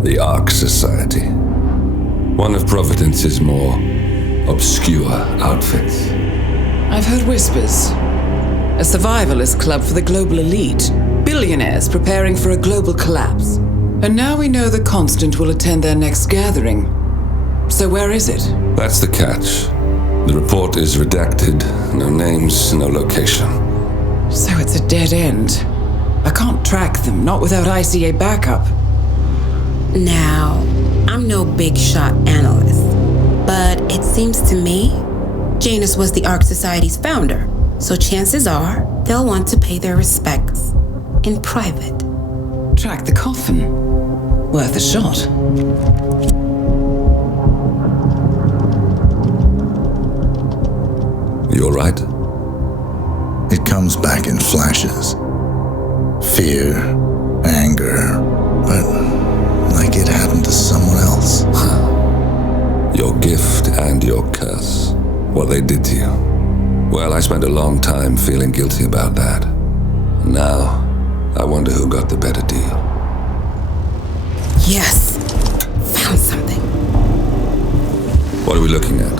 The Ark Society. One of Providence's more obscure outfits. I've heard whispers. A survivalist club for the global elite. Billionaires preparing for a global collapse. And now we know the Constant will attend their next gathering. So where is it? That's the catch. The report is redacted. No names, no location. So it's a dead end. I can't track them, not without ICA backup. Now, I'm no big shot analyst, but it seems to me Janus was the Ark Society's founder, so chances are they'll want to pay their respects in private. Track the coffin. Worth a shot. You all right? It comes back in flashes. Fear, anger, but like it happened to someone else. Your gift and your curse. What they did to you. Well, I spent a long time feeling guilty about that. Now, I wonder who got the better deal. Yes. Found something. What are we looking at?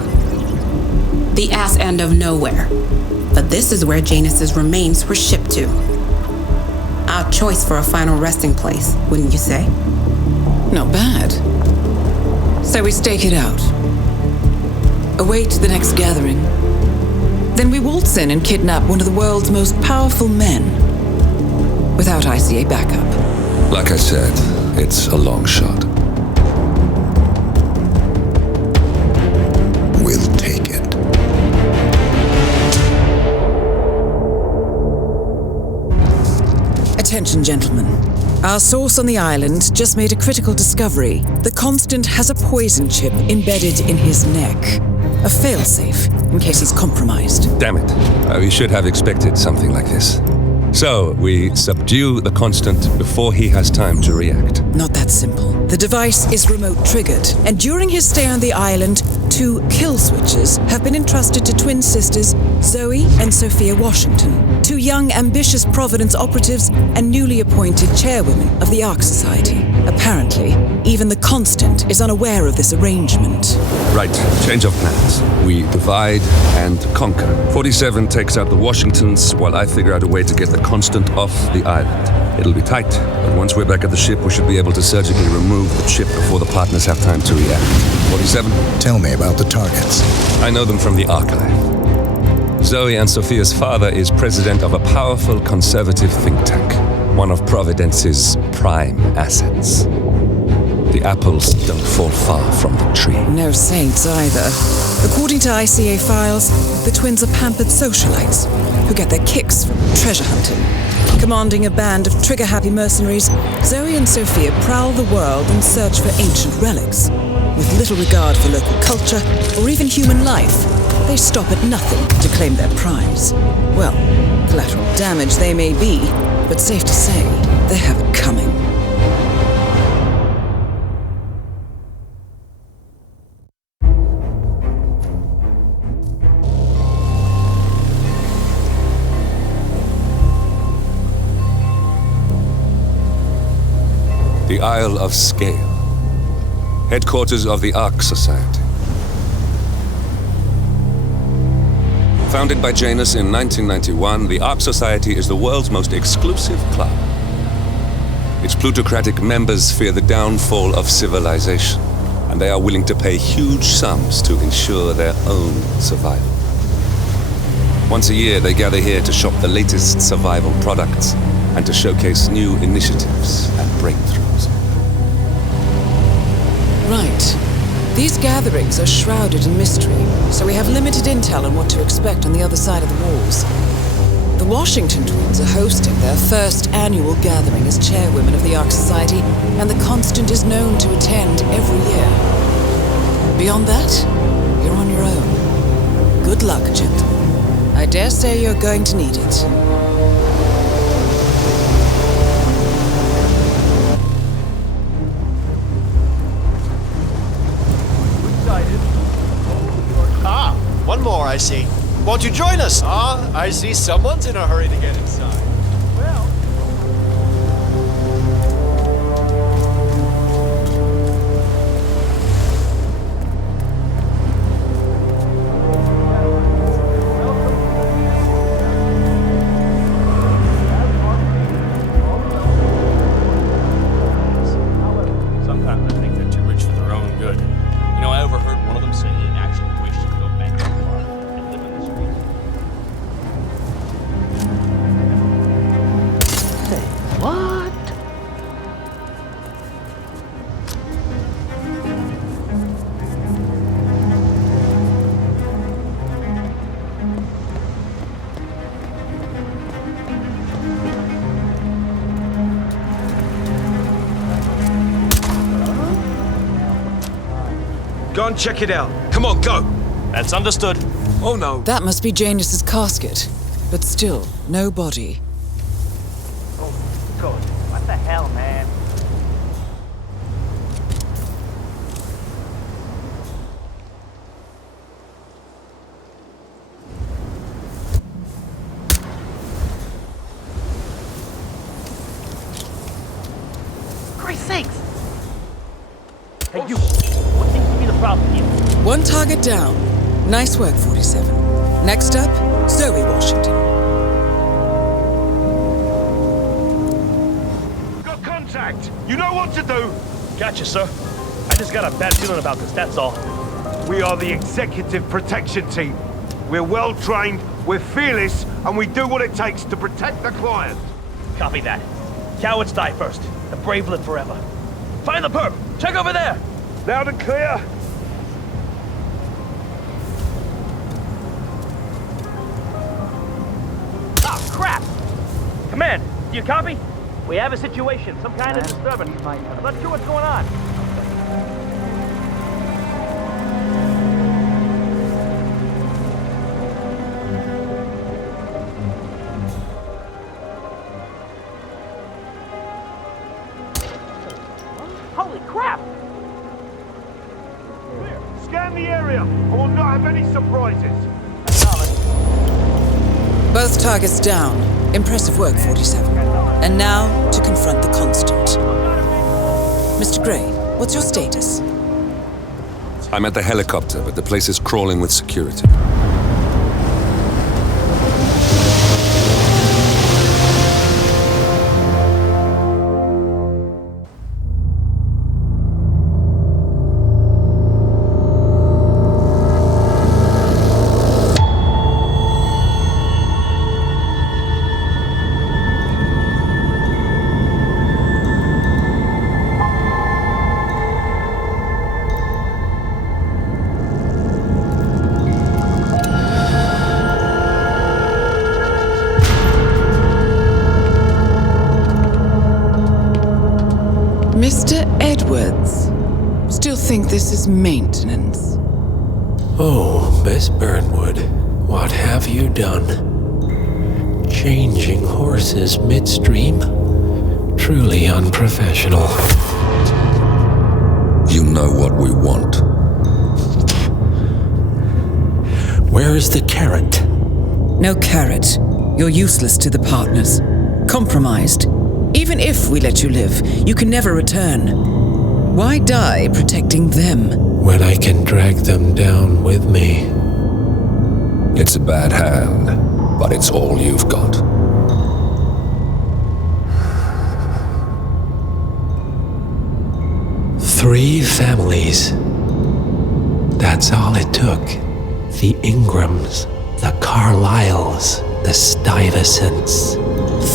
The ass end of nowhere. But this is where Janus's remains were shipped to. Our choice for a final resting place, wouldn't you say? Not bad. So we stake it out. Await the next gathering. Then we waltz in and kidnap one of the world's most powerful men. Without ICA backup. Like I said, it's a long shot. We'll take it. Attention, gentlemen. Our source on the island just made a critical discovery. The Constant has a poison chip embedded in his neck. A failsafe, in case he's compromised. Damn it. We should have expected something like this. So, we subdue the Constant before he has time to react. Not that simple. The device is remote triggered, and during his stay on the island, 2 kill switches have been entrusted to twin sisters Zoe and Sophia Washington, 2 young, ambitious Providence operatives and newly appointed chairwomen of the Ark Society. Apparently, even the Constant is unaware of this arrangement. Right, change of plans. We divide and conquer. 47 takes out the Washingtons while I figure out a way to get the Constant off the island. It'll be tight, but once we're back at the ship, we should be able to surgically remove the chip before the partners have time to react. 47? Tell me about the targets. I know them from the archive. Zoe and Sophia's father is president of a powerful conservative think tank, one of Providence's prime assets. The apples don't fall far from the tree. No saints either. According to ICA files, the twins are pampered socialites who get their kicks from treasure hunting. Commanding a band of trigger-happy mercenaries, Zoe and Sophia prowl the world in search for ancient relics. With little regard for local culture or even human life, they stop at nothing to claim their prize. Well, collateral damage they may be, but safe to say, they have it coming. The Isle of Scale, headquarters of the Ark Society. Founded by Janus in 1991, the Ark Society is the world's most exclusive club. Its plutocratic members fear the downfall of civilization, and they are willing to pay huge sums to ensure their own survival. Once a year, they gather here to shop the latest survival products and to showcase new initiatives and breakthroughs. Right. These gatherings are shrouded in mystery, so we have limited intel on what to expect on the other side of the walls. The Washington twins are hosting their first annual gathering as chairwomen of the Ark Society, and the Constant is known to attend every year. Beyond that, you're on your own. Good luck, gentlemen. I dare say you're going to need it. Ah, one more, I see. Won't you join us? Ah, I see someone's in a hurry to get inside. Well... Sometimes I think they're too rich for their own good. You know, I overheard one of them say he actually wished to go back to the bar and live in the streets. What? Go and check it out. Come on, go! That's understood. Oh no. That must be Janus's casket, but still, no body. Oh, God. What the hell, man? Christ's sakes! Hey, you! What seems to be the problem here? One target down. Nice work, 47. Next up, Zoe Washington. Got contact! You know what to do! Gotcha, sir. I just got a bad feeling about this, that's all. We are the executive protection team. We're well trained, we're fearless, and we do what it takes to protect the client. Copy that. Cowards die first. The brave live forever. Find the perp! Check over there! Loud and clear. Ah, crap! Command, do you copy? We have a situation, some kind of disturbance. I'm not sure what's going on. Holy crap! Clear. Scan the area. I will not have any surprises. Both targets down. Impressive work, 47. And now, to confront the Constant. Mr. Gray, what's your status? I'm at the helicopter, but the place is crawling with security. Mr. Edwards, still think this is maintenance? Oh, Miss Burnwood, what have you done? Changing horses midstream? Truly unprofessional. You know what we want. Where is the carrot? No carrot. You're useless to the partners. Compromised. Even if we let you live, you can never return. Why die protecting them? When I can drag them down with me. It's a bad hand, but it's all you've got. Three families. That's all it took. The Ingrams. The Carlyles, the Stuyvesants.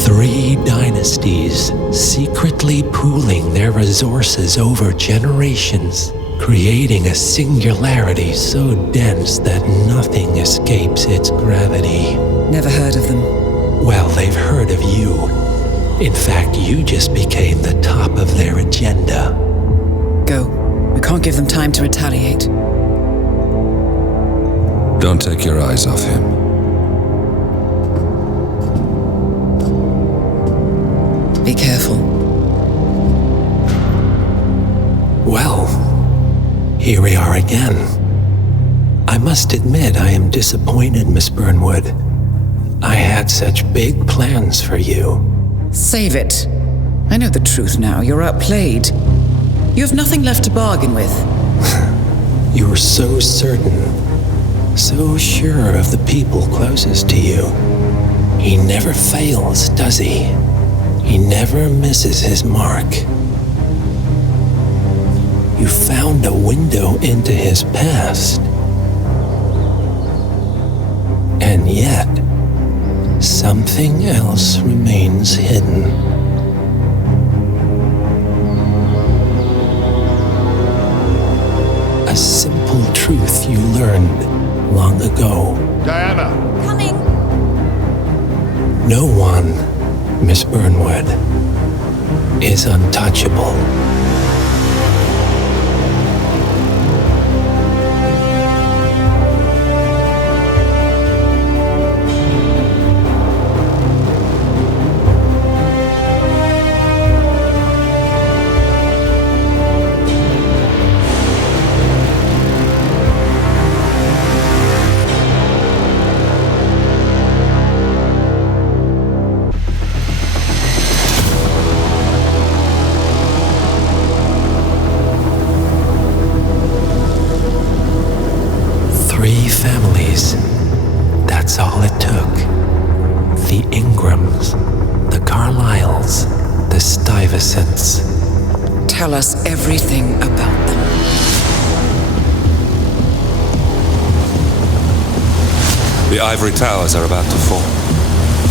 3 dynasties secretly pooling their resources over generations, creating a singularity so dense that nothing escapes its gravity. Never heard of them. Well, they've heard of you. In fact, you just became the top of their agenda. Go. We can't give them time to retaliate. Don't take your eyes off him. Be careful. Well, here we are again. I must admit I am disappointed, Miss Burnwood. I had such big plans for you. Save it. I know the truth now. You're outplayed. You have nothing left to bargain with. You were so certain, so sure of the people closest to you. He never fails, does he? He never misses his mark. You found a window into his past. And yet, something else remains hidden. A simple truth you learned long ago. Diana! Coming! No one, Miss Burnwood, is untouchable. That's all it took. The Ingrams, the Carlyles, the Stuyvesants. Tell us everything about them. The ivory towers are about to fall.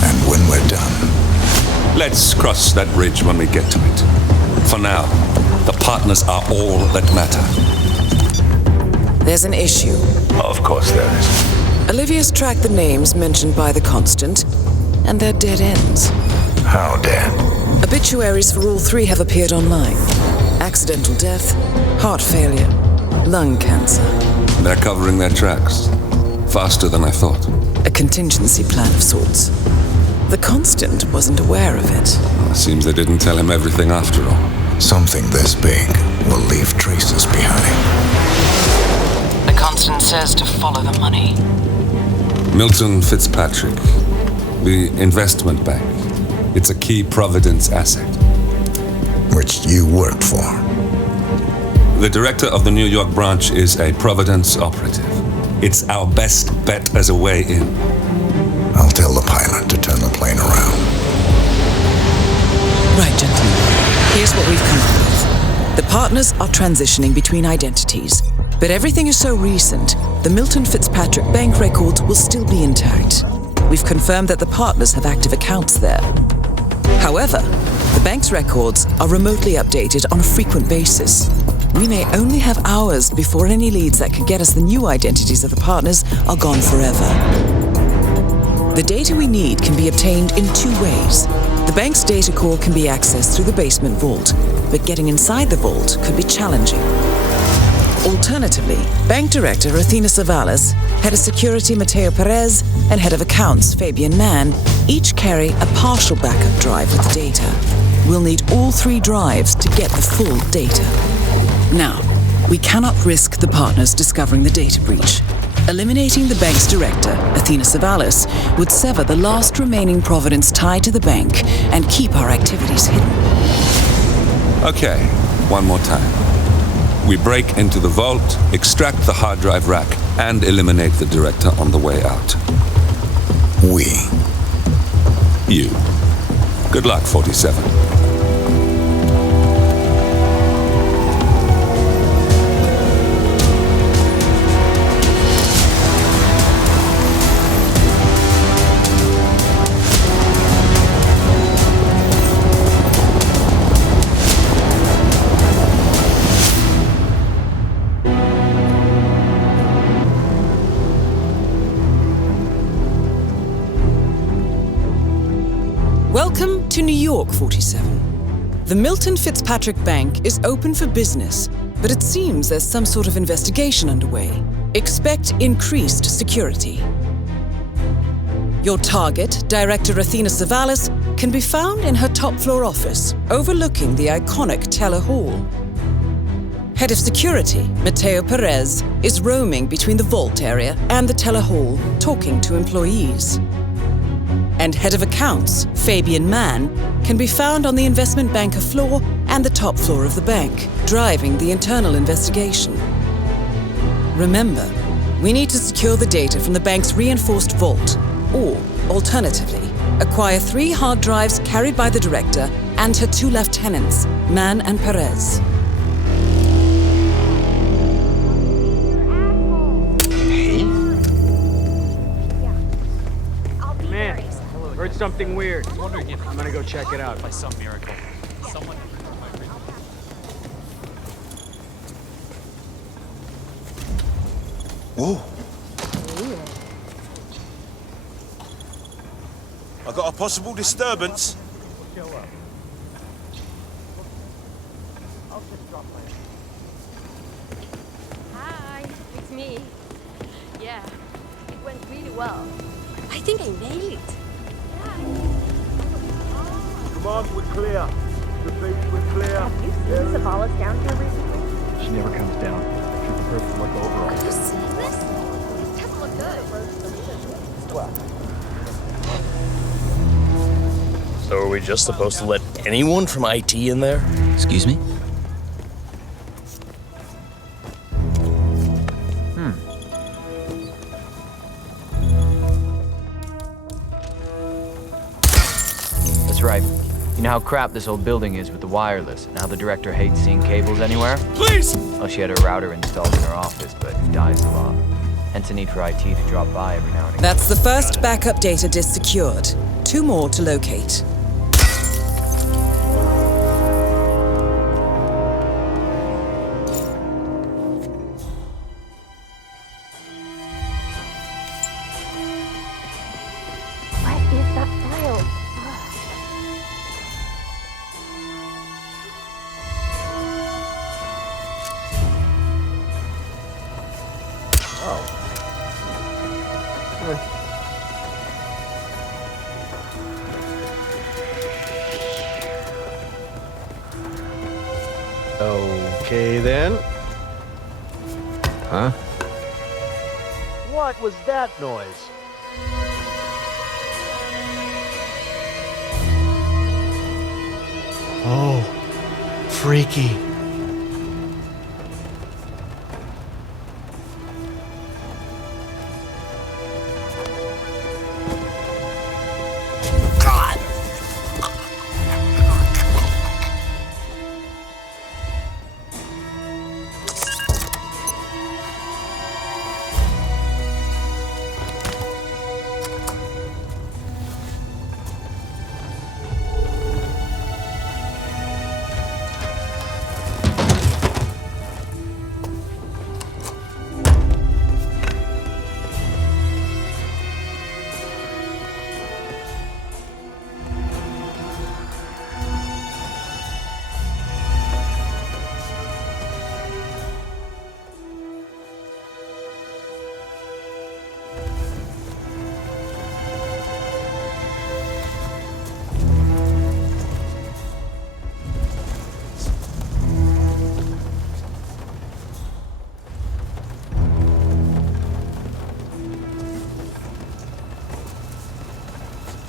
And when we're done... Let's cross that bridge when we get to it. For now, the partners are all that matter. There's an issue. Of course there is. Olivia's tracked the names mentioned by the Constant, and they're dead ends. How dead? Obituaries for all 3 have appeared online. Accidental death, heart failure, lung cancer. They're covering their tracks. Faster than I thought. A contingency plan of sorts. The Constant wasn't aware of it. Well, seems they didn't tell him everything after all. Something this big will leave traces behind. The Constant says to follow the money. Milton Fitzpatrick, the investment bank. It's a key Providence asset. Which you work for. The director of the New York branch is a Providence operative. It's our best bet as a way in. I'll tell the pilot to turn the plane around. Right, gentlemen. Here's what we've come up with. The partners are transitioning between identities. But everything is so recent, the Milton Fitzpatrick bank records will still be intact. We've confirmed that the partners have active accounts there. However, the bank's records are remotely updated on a frequent basis. We may only have hours before any leads that could get us the new identities of the partners are gone forever. The data we need can be obtained in 2 ways. The bank's data core can be accessed through the basement vault, but getting inside the vault could be challenging. Alternatively, Bank Director Athena Savalas, Head of Security Mateo Perez, and Head of Accounts Fabian Mann each carry a partial backup drive with the data. We'll need all 3 drives to get the full data. Now, we cannot risk the partners discovering the data breach. Eliminating the bank's director, Athena Savalas, would sever the last remaining Providence tie to the bank and keep our activities hidden. Okay, one more time. We break into the vault, extract the hard drive rack, and eliminate the director on the way out. We. You. Good luck, 47. talk, 47. The Milton Fitzpatrick Bank is open for business, but it seems there's some sort of investigation underway. Expect increased security. Your target, Director Athena Savalas, can be found in her top-floor office, overlooking the iconic Teller Hall. Head of Security, Mateo Perez, is roaming between the vault area and the Teller Hall, talking to employees. And Head of Accounts, Fabian Mann, can be found on the investment banker floor and the top floor of the bank, driving the internal investigation. Remember, we need to secure the data from the bank's reinforced vault, or, alternatively, acquire 3 hard drives carried by the director and her 2 lieutenants, Mann and Perez. Man, heard something weird. Wondering if I'm gonna go check it out. By some miracle, someone. Whoa. I got a possible disturbance. Hi, it's me. Yeah, it went really well. I think I nailed it. Come on, we're clear. The beach, we're clear. Have you seen Savalas down here recently? She never comes down. She prefers to look over all. Have you seen this? This doesn't look good. Well. So are we just supposed to let anyone from IT in there? Excuse me? That's right. You know how crap this old building is with the wireless, and how the director hates seeing cables anywhere? Please! Well, she had a router installed in her office, but it dies a lot. Hence the need for IT to drop by every now and again. That's the first backup data disk secured. 2 more to locate. What is that file? Okay then. Huh? What was that noise? Oh, freaky.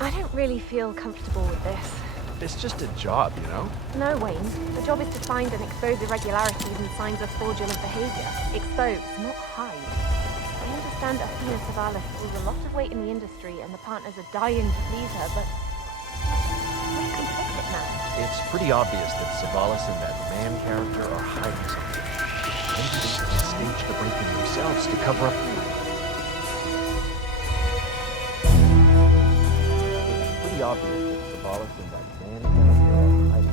I don't really feel comfortable with this. It's just a job, you know? No, Wayne. The job is to find and expose irregularities and signs of fraudulent behavior. Expose, not hide. I understand Athena Savalas holds a lot of weight in the industry and the partners are dying to please her, but we're complicit now. It's pretty obvious that Savalas and that man character are hiding something. Maybe they staged the break-in themselves to cover up the... obvious that Savalas and that man character are hiding.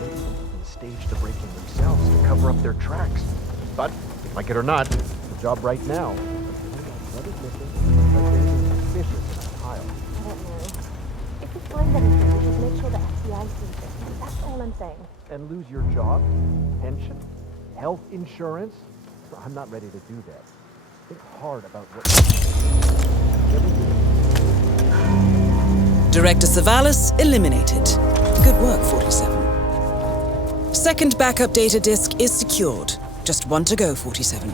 Maybe they staged the break-in themselves to cover up their tracks. But, like it or not, the job right now. What is missing? Like anything suspicious in that pile. I don't know. If it's fine that it's just make sure the FBI sees it. That's all I'm saying. And lose your job, pension, health insurance? I'm not ready to do that. Think hard about what... Director Savalas eliminated. Good work, 47. Second backup data disk is secured. Just one to go, 47.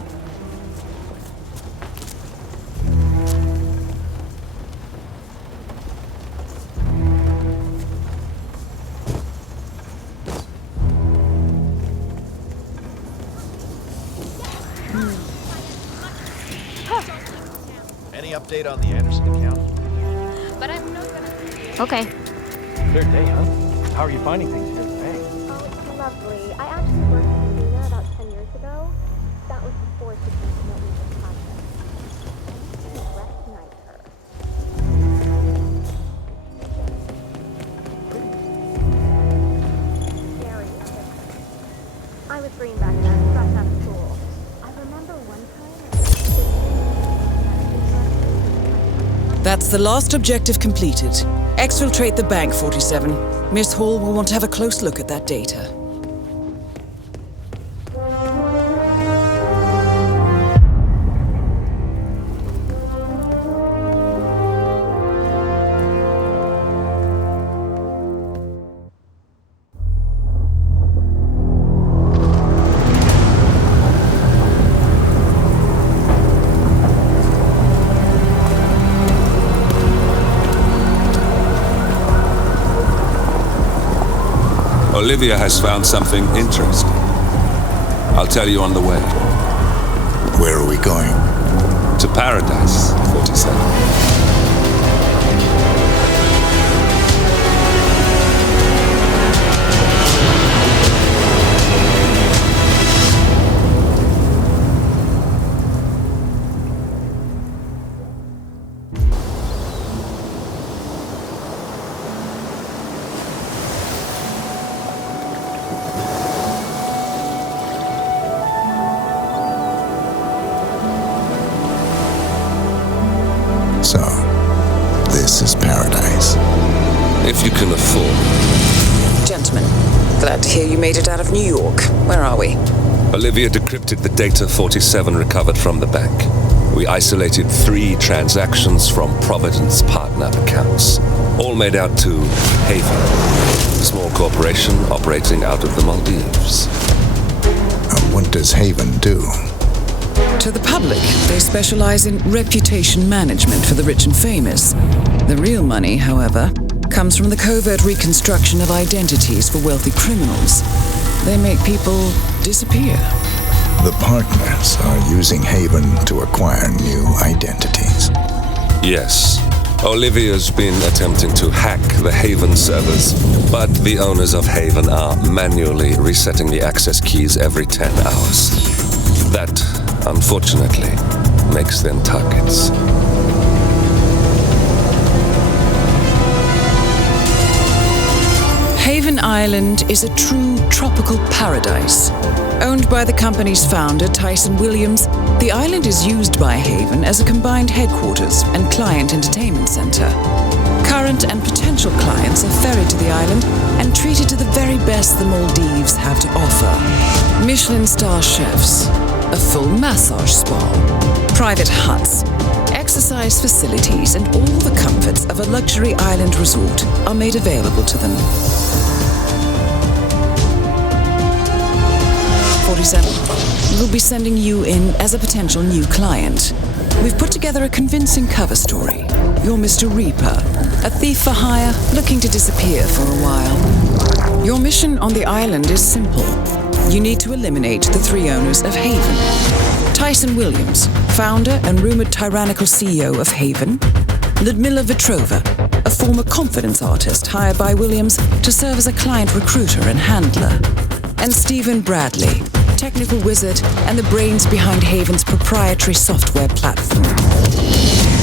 Any update on the Anderson account? But I'm not gonna... Okay. Third day, huh? How are you finding things here at the bank? Oh, it's lovely. I actually worked with Lena about 10 years ago. That was before she came to know me in contact. I used to recognize her. Very different. I was green back then, fresh out of school. I remember one time... That's the last objective completed. Exfiltrate the bank, 47. Miss Hall will want to have a close look at that data. Olivia has found something interesting. I'll tell you on the way. Where are we going? To paradise, 47. So, this is paradise. If you can afford. Gentlemen, glad to hear you made it out of New York. Where are we? Olivia decrypted the data 47 recovered from the bank. We isolated 3 transactions from Providence partner accounts, all made out to Haven, a small corporation operating out of the Maldives. What does Haven do? To the public, they specialize in reputation management for the rich and famous. The real money, however, comes from the covert reconstruction of identities for wealthy criminals. They make people disappear. The partners are using Haven to acquire new identities. Yes. Olivia's been attempting to hack the Haven servers, but the owners of Haven are manually resetting the access keys every 10 hours. That, unfortunately, makes them targets. Haven Island is a true tropical paradise. Owned by the company's founder, Tyson Williams, the island is used by Haven as a combined headquarters and client entertainment center. Current and potential clients are ferried to the island and treated to the very best the Maldives have to offer. Michelin star chefs, a full massage spa, private huts, exercise facilities, and all the comforts of a luxury island resort are made available to them. 47. We'll be sending you in as a potential new client. We've put together a convincing cover story. You're Mr. Reaper, a thief for hire looking to disappear for a while. Your mission on the island is simple. You need to eliminate the 3 owners of Haven. Tyson Williams, founder and rumored tyrannical CEO of Haven. Ludmila Vetrova, a former confidence artist hired by Williams to serve as a client recruiter and handler. And Stephen Bradley, technical wizard and the brains behind Haven's proprietary software platform.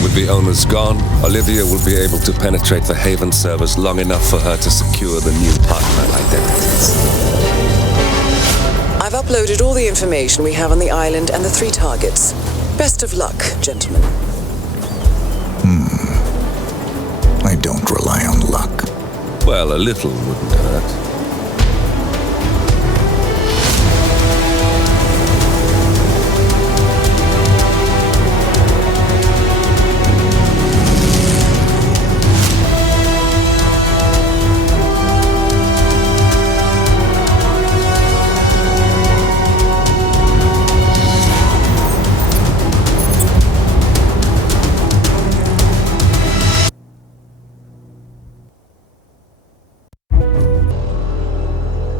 With the owners gone, Olivia will be able to penetrate the Haven servers long enough for her to secure the new partner identities. I've uploaded all the information we have on the island and the 3 targets. Best of luck, gentlemen. I don't rely on luck. Well, a little wouldn't hurt.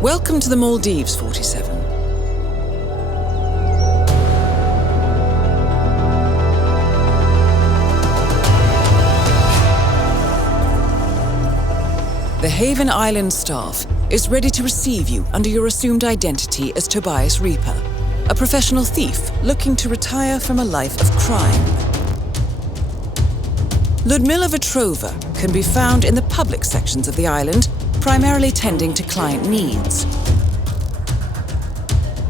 Welcome to the Maldives, 47. The Haven Island staff is ready to receive you under your assumed identity as Tobias Reaper, a professional thief looking to retire from a life of crime. Ludmila Vetrova can be found in the public sections of the island, primarily tending to client needs.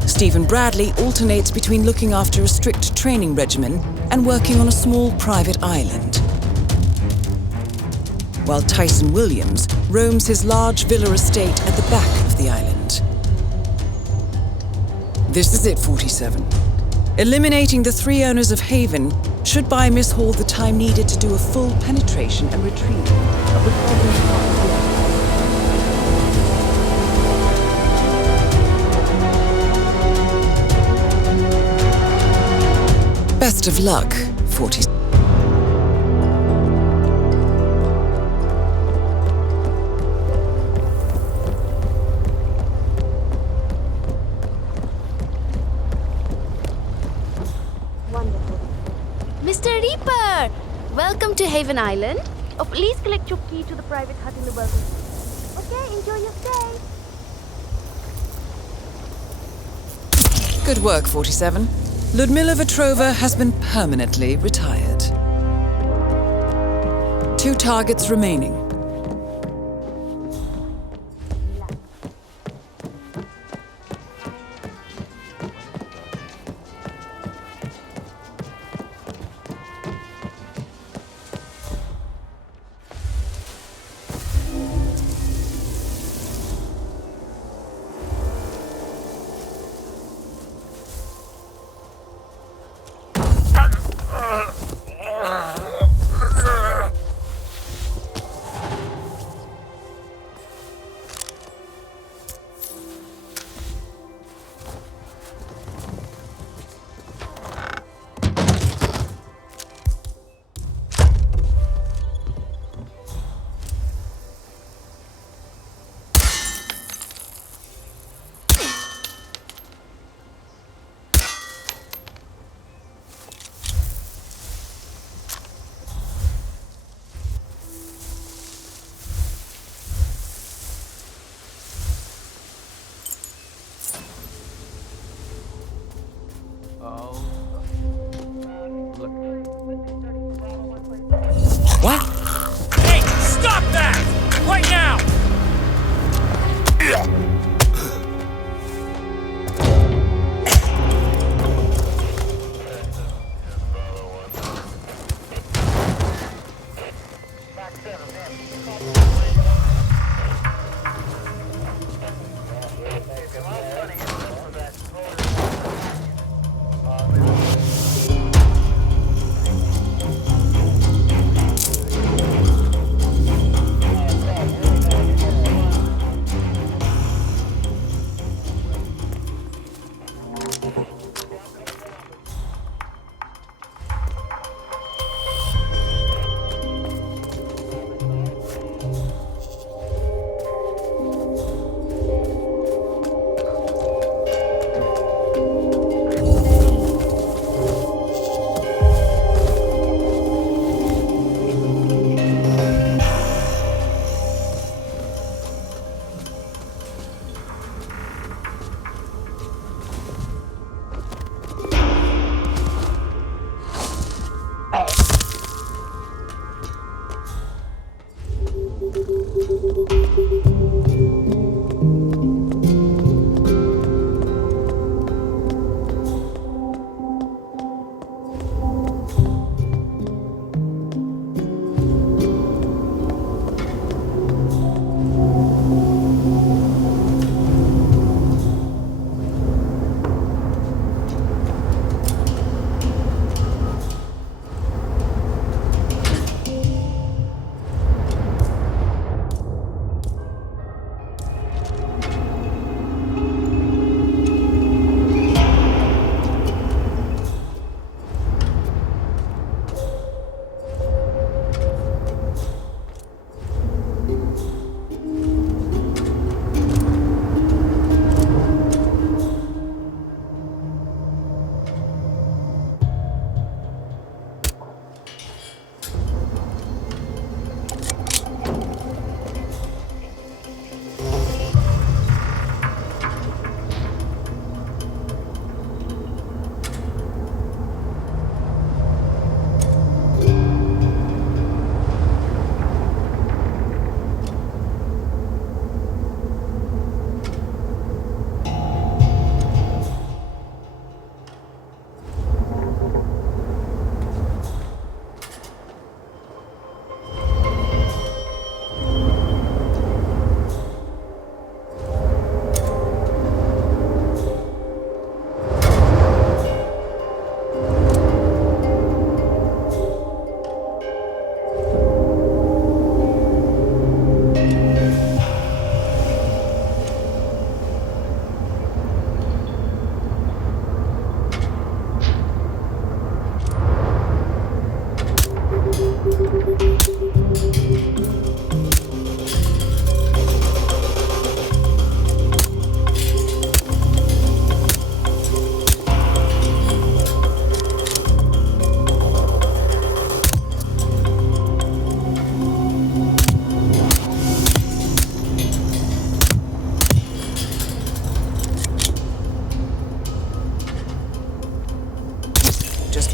Stephen Bradley alternates between looking after a strict training regimen and working on a small private island, while Tyson Williams roams his large villa estate at the back of the island. This is it, 47. Eliminating the 3 owners of Haven should buy Miss Hall the time needed to do a full penetration and retrieval of the problem. Best of luck, 40. Wonderful. Mr. Reaper! Welcome to Haven Island. Oh, please collect your key to the private hut in the welcome. Okay, enjoy your stay. Good work, 47. Ludmila Vetrova has been permanently retired. 2 targets remaining. What? Hey, stop that! Right now!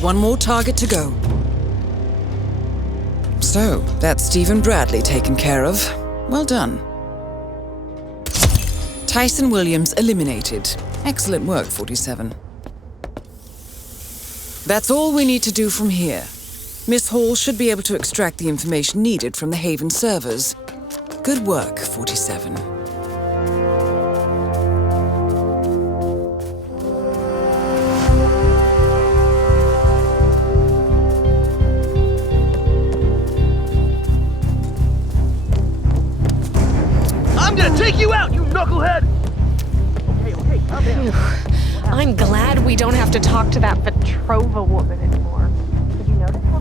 one more target to go. So, that's Stephen Bradley taken care of. Well done. Tyson Williams eliminated. Excellent work, 47. That's all we need to do from here. Miss Hall should be able to extract the information needed from the Haven servers. Good work, 47. I'm gonna take you out, you knucklehead! Okay, calm down. I'm glad we don't have to talk to that Petrova woman anymore. Did you notice how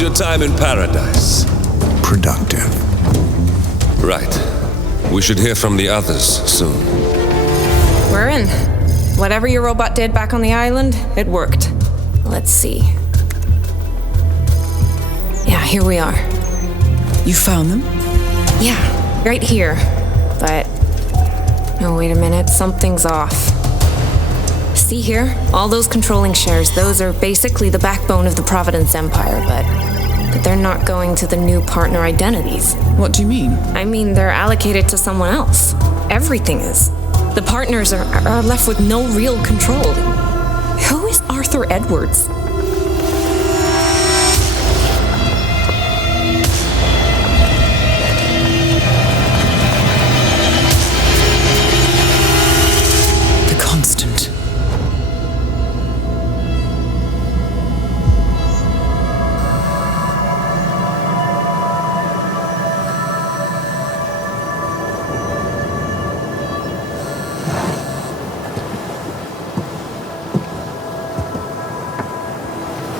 Your time in paradise? Productive. Right. We should hear from the others soon. We're in. Whatever your robot did back on the island, it worked. Let's see. Yeah, here we are. You found them? Yeah, right here. But... oh, wait a minute. Something's off. See here? All those controlling shares, those are basically the backbone of the Providence Empire, but they're not going to the new partner identities. What do you mean? I mean, they're allocated to someone else. Everything is. The partners are left with no real control. Who is Arthur Edwards? The Constant.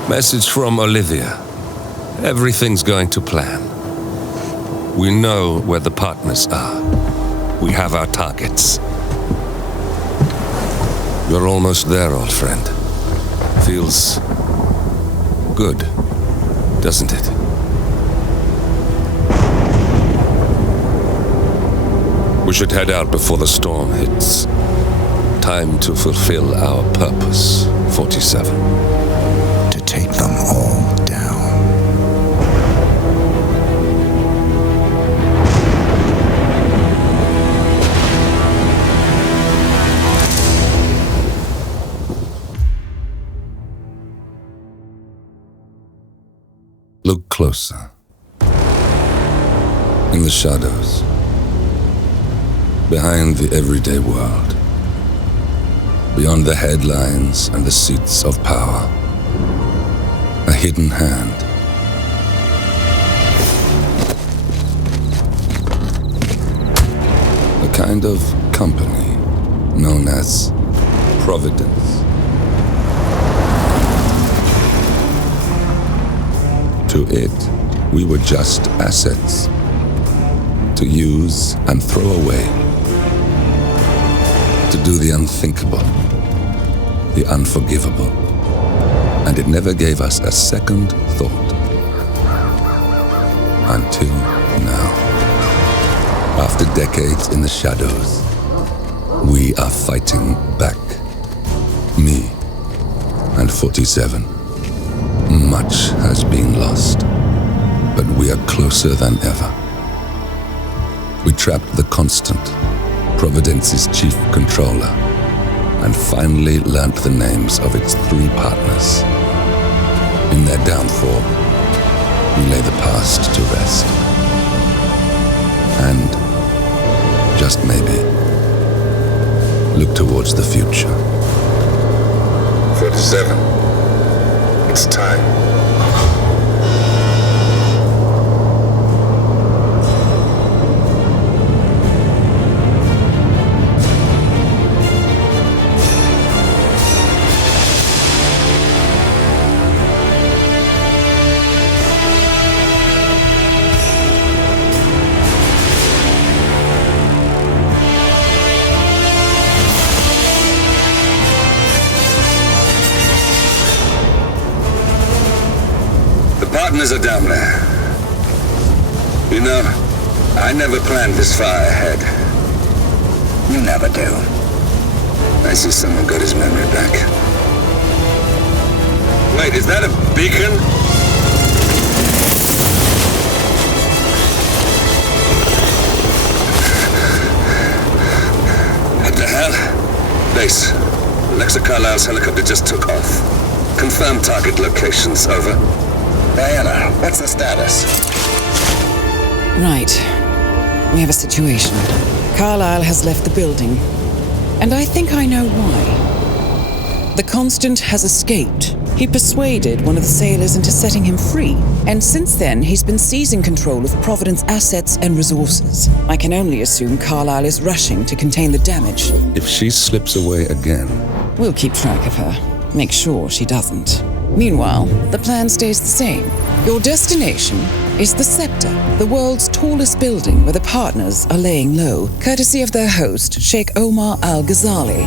Message from Olivia. Everything's going to plan. We know where the partners are. We have our targets. You're almost there, old friend. Feels good, doesn't it? We should head out before the storm hits. Time to fulfill our purpose, 47. Take them all down. Look closer. In the shadows. Behind the everyday world. Beyond the headlines and the seats of power. A hidden hand. A kind of company known as Providence. To it, we were just assets. To use and throw away. To do the unthinkable. The unforgivable. And it never gave us a second thought. Until now. After decades in the shadows, we are fighting back. Me and 47. Much has been lost, but we are closer than ever. We trapped the Constant, Providence's chief controller, and finally learnt the names of its 3 partners. In their downfall, we lay the past to rest. And, just maybe, look towards the future. 47. It's time. Partners are down there. You know, I never planned this far ahead. You never do. I see someone got his memory back. Wait, is that a beacon? What the hell? Base. Alexa Carlisle's helicopter just took off. Confirm target locations, over. Diana, what's the status? Right. We have a situation. Carlisle has left the building, and I think I know why. The Constant has escaped. He persuaded one of the sailors into setting him free, and since then he's been seizing control of Providence assets and resources. I can only assume Carlisle is rushing to contain the damage. If she slips away again... We'll keep track of her. Make sure she doesn't. Meanwhile, the plan stays the same. Your destination is the Scepter, the world's tallest building where the partners are laying low, courtesy of their host, Sheikh Omar Al-Ghazali.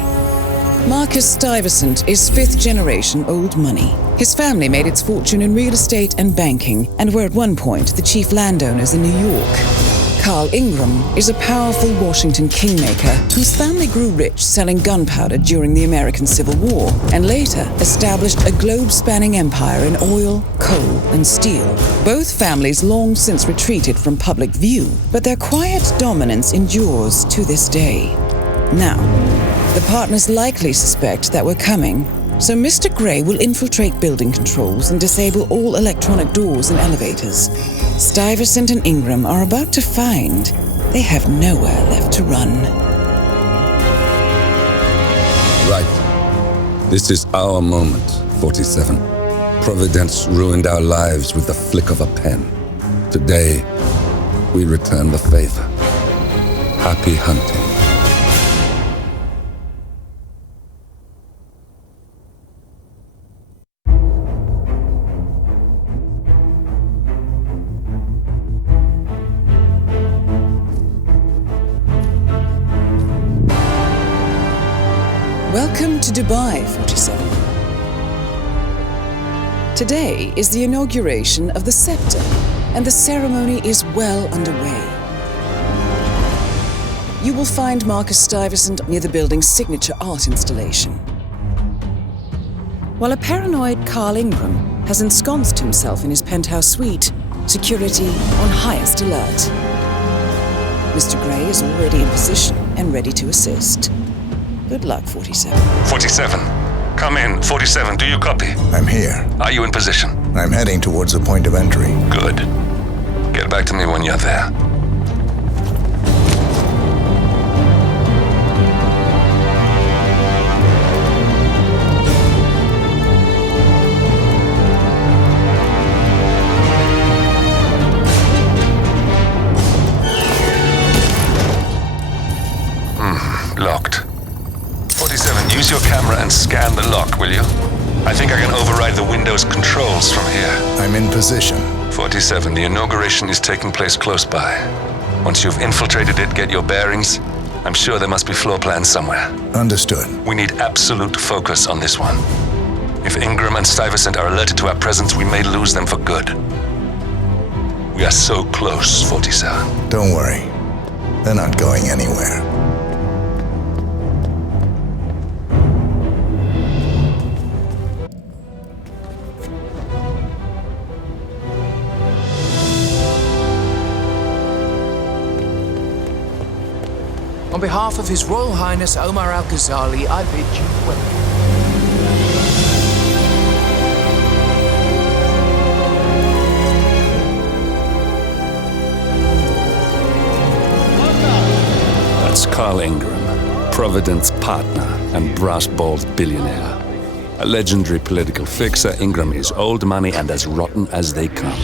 Marcus Stuyvesant is 5th generation old money. His family made its fortune in real estate and banking, and were at one point the chief landowners in New York. Carl Ingram is a powerful Washington kingmaker whose family grew rich selling gunpowder during the American Civil War, and later established a globe-spanning empire in oil, coal, and steel. Both families long since retreated from public view, but their quiet dominance endures to this day. Now, the partners likely suspect that we're coming, so Mr. Gray will infiltrate building controls and disable all electronic doors and elevators. Stuyvesant and Ingram are about to find they have nowhere left to run. Right. This is our moment, 47. Providence ruined our lives with the flick of a pen. Today, we return the favor. Happy hunting. Welcome to Dubai, 47. Today is the inauguration of the Scepter, and the ceremony is well underway. You will find Marcus Stuyvesant near the building's signature art installation, while a paranoid Carl Ingram has ensconced himself in his penthouse suite, security on highest alert. Mr. Gray is already in position and ready to assist. Good luck, 47. 47. Come in. 47, do you copy? I'm here. Are you in position? I'm heading towards the point of entry. Good. Get back to me when you're there. Locked. 47, use your camera and scan the lock, will you? I think I can override the Windows controls from here. I'm in position. 47, the inauguration is taking place close by. Once you've infiltrated it, get your bearings. I'm sure there must be floor plans somewhere. Understood. We need absolute focus on this one. If Ingram and Stuyvesant are alerted to our presence, we may lose them for good. We are so close, 47. Don't worry. They're not going anywhere. On behalf of His Royal Highness Omar Al-Ghazali, I bid you welcome. That's Carl Ingram, Provident's partner and brass-balled billionaire. A legendary political fixer, Ingram is old money and as rotten as they come.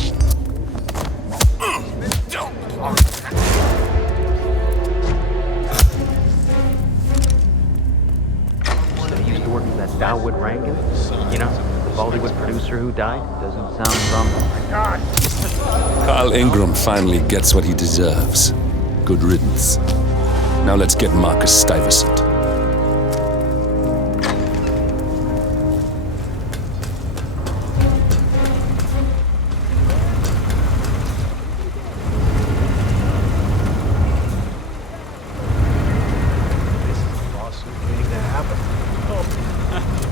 Used to work for that Dawood Rankin. You know, the Bollywood producer who died. Doesn't sound from... Carl Ingram finally gets what he deserves. Good riddance. Now let's get Marcus Stuyvesant.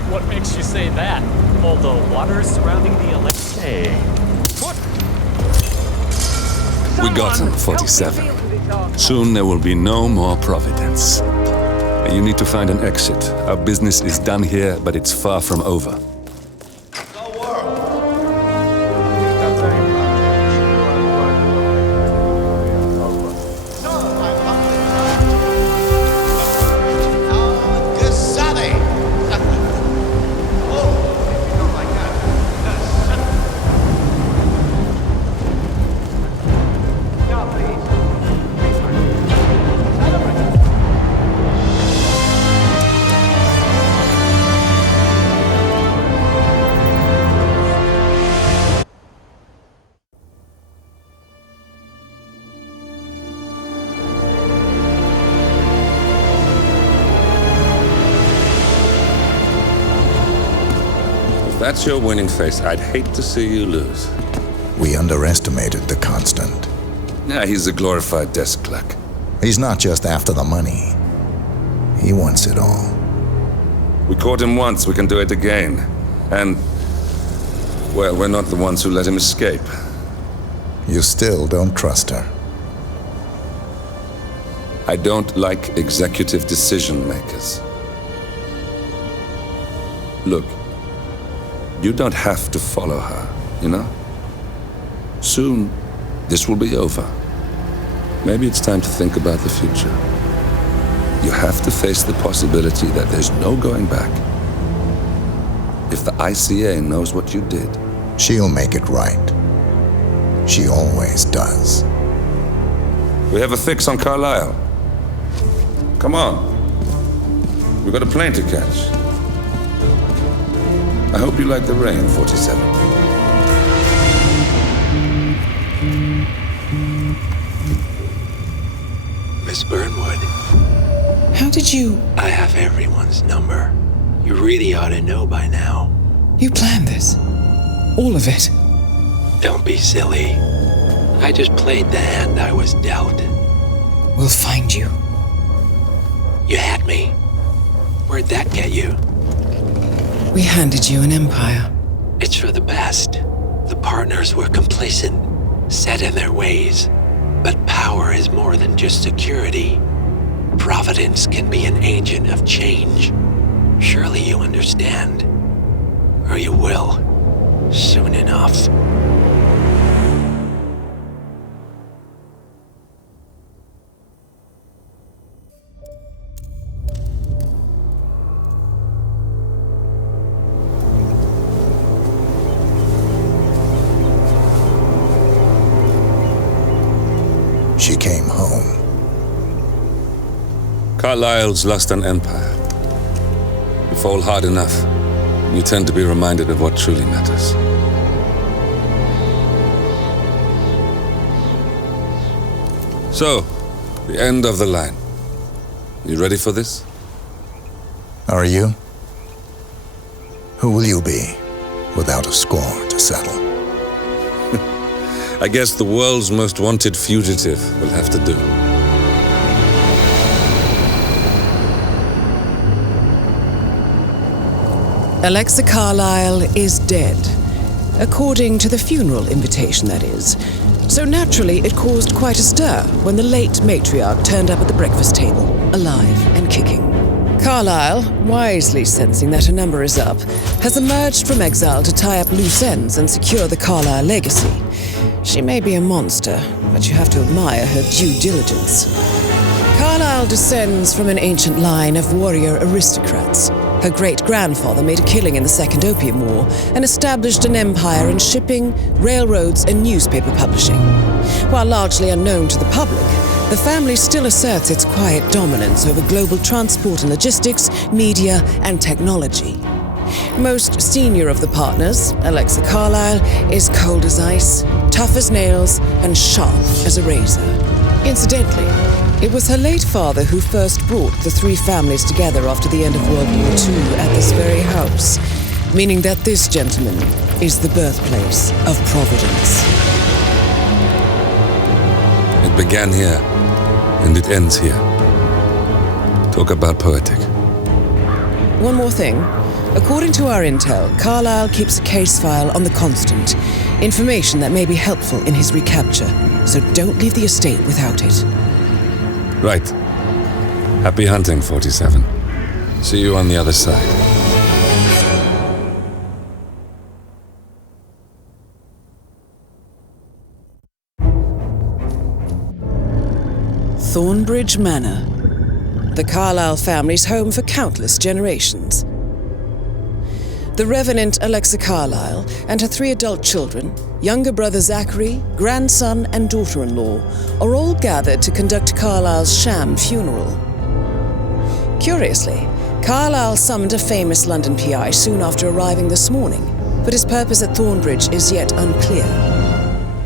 What makes you say that? All the water surrounding the election? Hey. We got him, 47. Soon there will be no more Providence. You need to find an exit. Our business is done here, but it's far from over. That's your winning face. I'd hate to see you lose. We underestimated the Constant. Yeah, he's a glorified desk clerk. He's not just after the money. He wants it all. We caught him once, we can do it again. And, well, we're not the ones who let him escape. You still don't trust her? I don't like executive decision makers. Look, you don't have to follow her, you know? Soon, this will be over. Maybe it's time to think about the future. You have to face the possibility that there's no going back. If the ICA knows what you did, she'll make it right. She always does. We have a fix on Carlisle. Come on. We've got a plane to catch. I hope you like the rain, 47. Miss Burnwood. How did you... I have everyone's number. You really ought to know by now. You planned this? All of it? Don't be silly. I just played the hand I was dealt. We'll find you. You had me. Where'd that get you? We handed you an empire. It's for the best. The partners were complacent, set in their ways. But power is more than just security. Providence can be an agent of change. Surely you understand. Or you will. Soon enough. She came home. Carlisle's lost an empire. You fall hard enough, you tend to be reminded of what truly matters. So, the end of the line. You ready for this? Are you? Who will you be, without a score to settle? I guess the world's most wanted fugitive will have to do. Alexa Carlisle is dead. According to the funeral invitation, that is. So naturally, it caused quite a stir when the late matriarch turned up at the breakfast table. alive and kicking. Carlyle, wisely sensing that her number is up, has emerged from exile to tie up loose ends and secure the Carlyle legacy. She may be a monster, but you have to admire her due diligence. Carlyle descends from an ancient line of warrior aristocrats. Her great-grandfather made a killing in the Second Opium War and established an empire in shipping, railroads, and newspaper publishing. While largely unknown to the public, the family still asserts its quiet dominance over global transport and logistics, media, and technology. Most senior of the partners, Alexa Carlyle, is cold as ice, tough as nails, and sharp as a razor. Incidentally, it was her late father who first brought the three families together after the end of World War II at this very house, meaning that this gentleman is the birthplace of Providence. It began here, and it ends here. Talk about poetic. One more thing. According to our intel, Carlyle keeps a case file on the Constant, information that may be helpful in his recapture, so don't leave the estate without it. Right. Happy hunting, 47. See you on the other side. Thornbridge Manor, the Carlyle family's home for countless generations. The Revenant Alexa Carlyle and her 3 adult children, younger brother Zachary, grandson, and daughter-in-law, are all gathered to conduct Carlyle's sham funeral. Curiously, Carlyle summoned a famous London PI soon after arriving this morning, but his purpose at Thornbridge is yet unclear.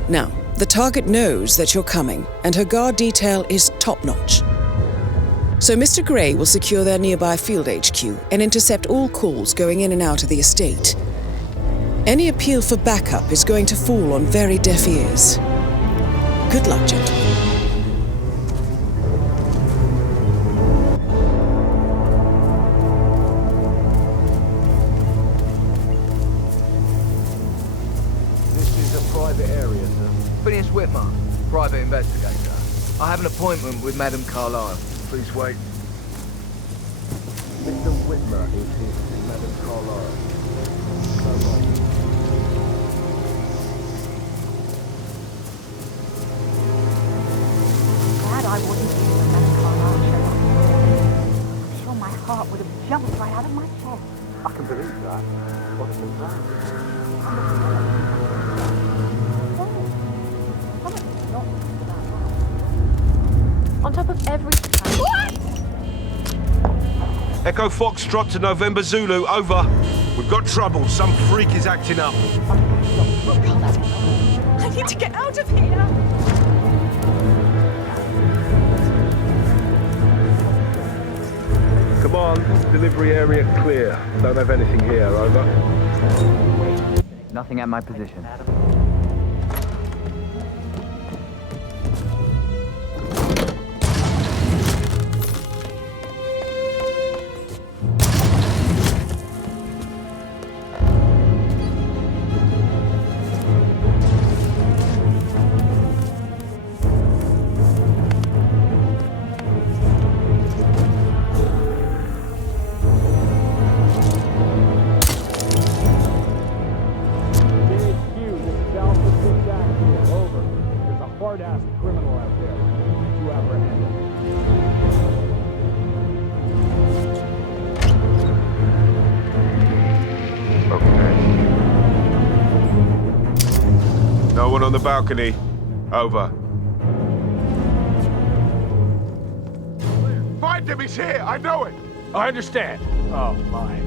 Now, the target knows that you're coming, and her guard detail is top-notch. So Mr. Gray will secure their nearby field HQ and intercept all calls going in and out of the estate. Any appeal for backup is going to fall on very deaf ears. Good luck, gentlemen. This is a private area, sir. Phineas Whitmer, private investigator. I have an appointment with Madame Carlyle. Please wait. Mr. Whitmer is here, Madame Carlyle. Glad I wasn't here when Madame Carlyle showed up. I'm sure my heart would have jumped right out of my chest. I can believe that. What's the plan? On top of everything. What? Echo Foxtrot to November Zulu, over. We've got trouble. Some freak is acting up. I need to get out of here. Come on, delivery area clear. Don't have anything here, over. Nothing at my position. No one on the balcony. Over. Find him, he's here, I know it! I understand. Oh, my.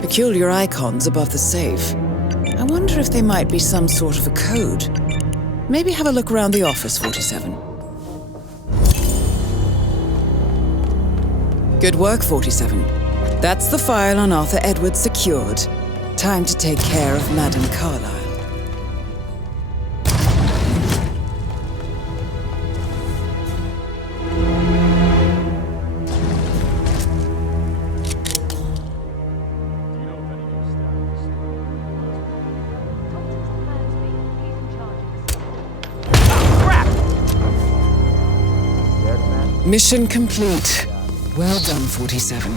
Peculiar icons above the safe. I wonder if they might be some sort of a code. Maybe have a look around the office, 47. Good work, 47. That's the file on Arthur Edwards secured. Time to take care of Madame Carlyle. Mission complete. Well done, 47.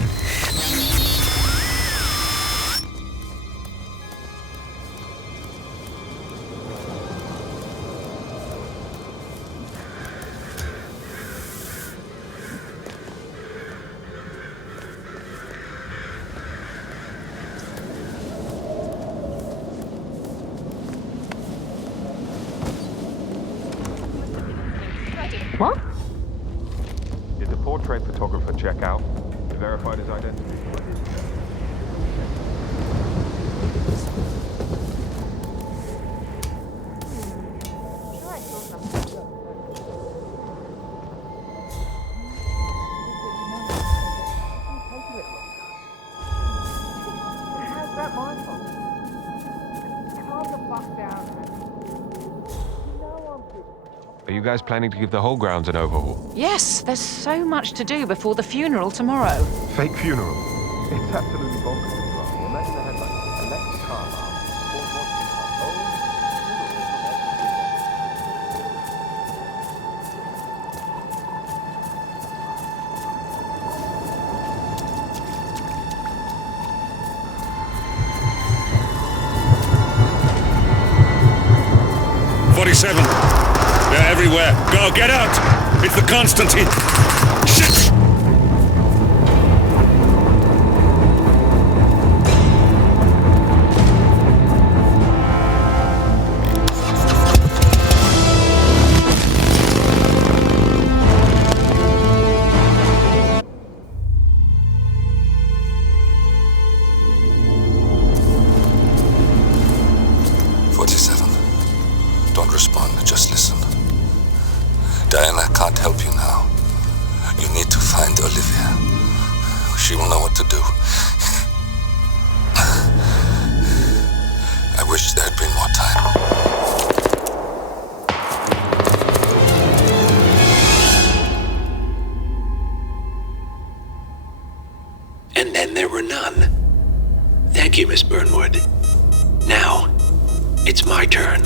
What? Did the portrait photographer check out? You verified his identity? Are you guys planning to give the whole grounds an overhaul? Yes, there's so much to do before the funeral tomorrow. Fake funeral? It's absolutely bonkers in France. Imagine they had like electric car They're everywhere. Go, get out! It's the Constantine! Shit! Diana can't help you now. You need to find Olivia. She will know what to do. I wish there had been more time. And then there were none. Thank you, Miss Burnwood. Now, it's my turn.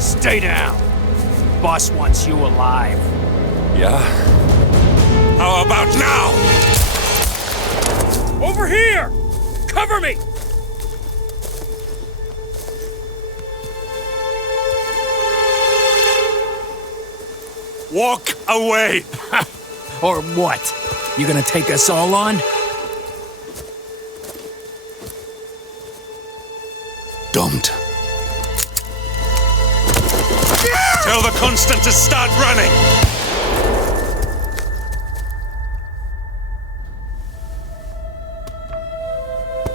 Stay down. Boss wants you alive. Yeah? How about now? Over here! Cover me! Walk away! Or what? You gonna take us all on? Don't. Tell the Constant to start running!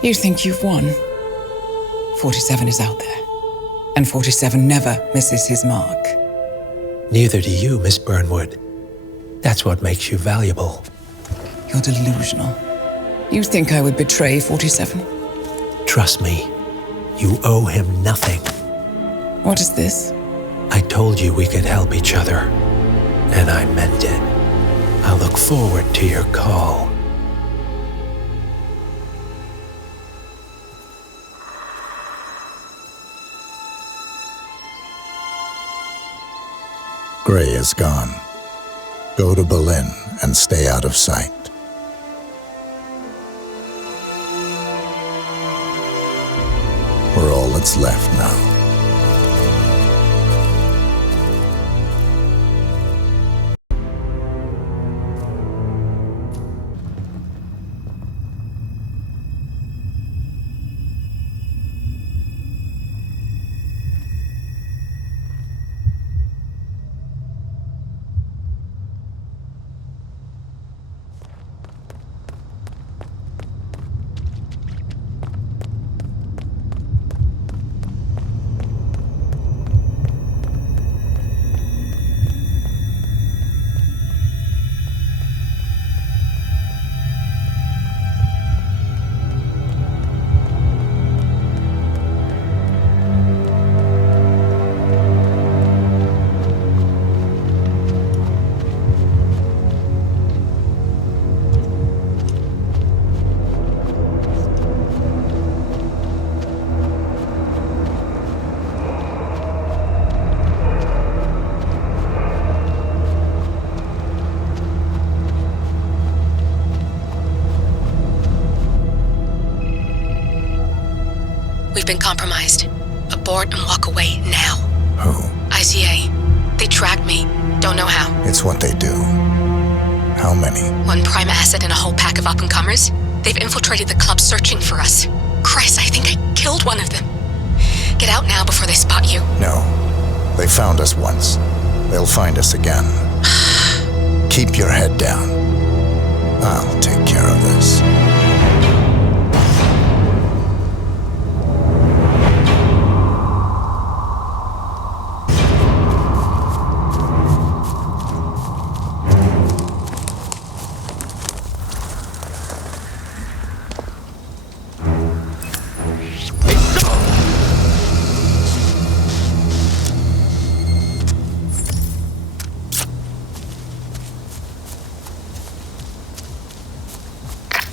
You think you've won? 47 is out there. And 47 never misses his mark. Neither do you, Miss Burnwood. That's what makes you valuable. You're delusional. You think I would betray 47? Trust me, you owe him nothing. What is this? I told you we could help each other, and I meant it. I'll look forward to your call. Gray is gone. Go to Berlin and stay out of sight. We're all that's left now. We've been compromised. Abort and walk away now. Who? ICA. They tracked me. Don't know how. It's what they do. How many? One prime asset and a whole pack of up-and-comers. They've infiltrated the club searching for us. Christ, I think I killed one of them. Get out now before they spot you. No. They found us once. They'll find us again. Keep your head down. I'll take care of this.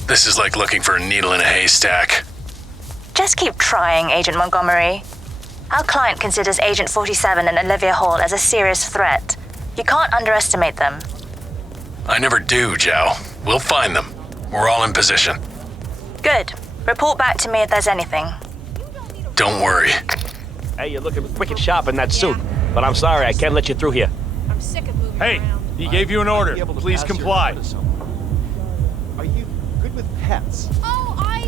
This is like looking for a needle in a haystack. Just keep trying, Agent Montgomery. Our client considers Agent 47 and Olivia Hall as a serious threat. You can't underestimate them. I never do, Zhao. We'll find them. We're all in position. Good. Report back to me if there's anything. Don't worry. Hey, you're looking wicked sharp in that suit, but I'm sorry, I can't let you through here. I'm sick of moving Hey, he gave you an order. Please comply. Are you good with pets? Oh, I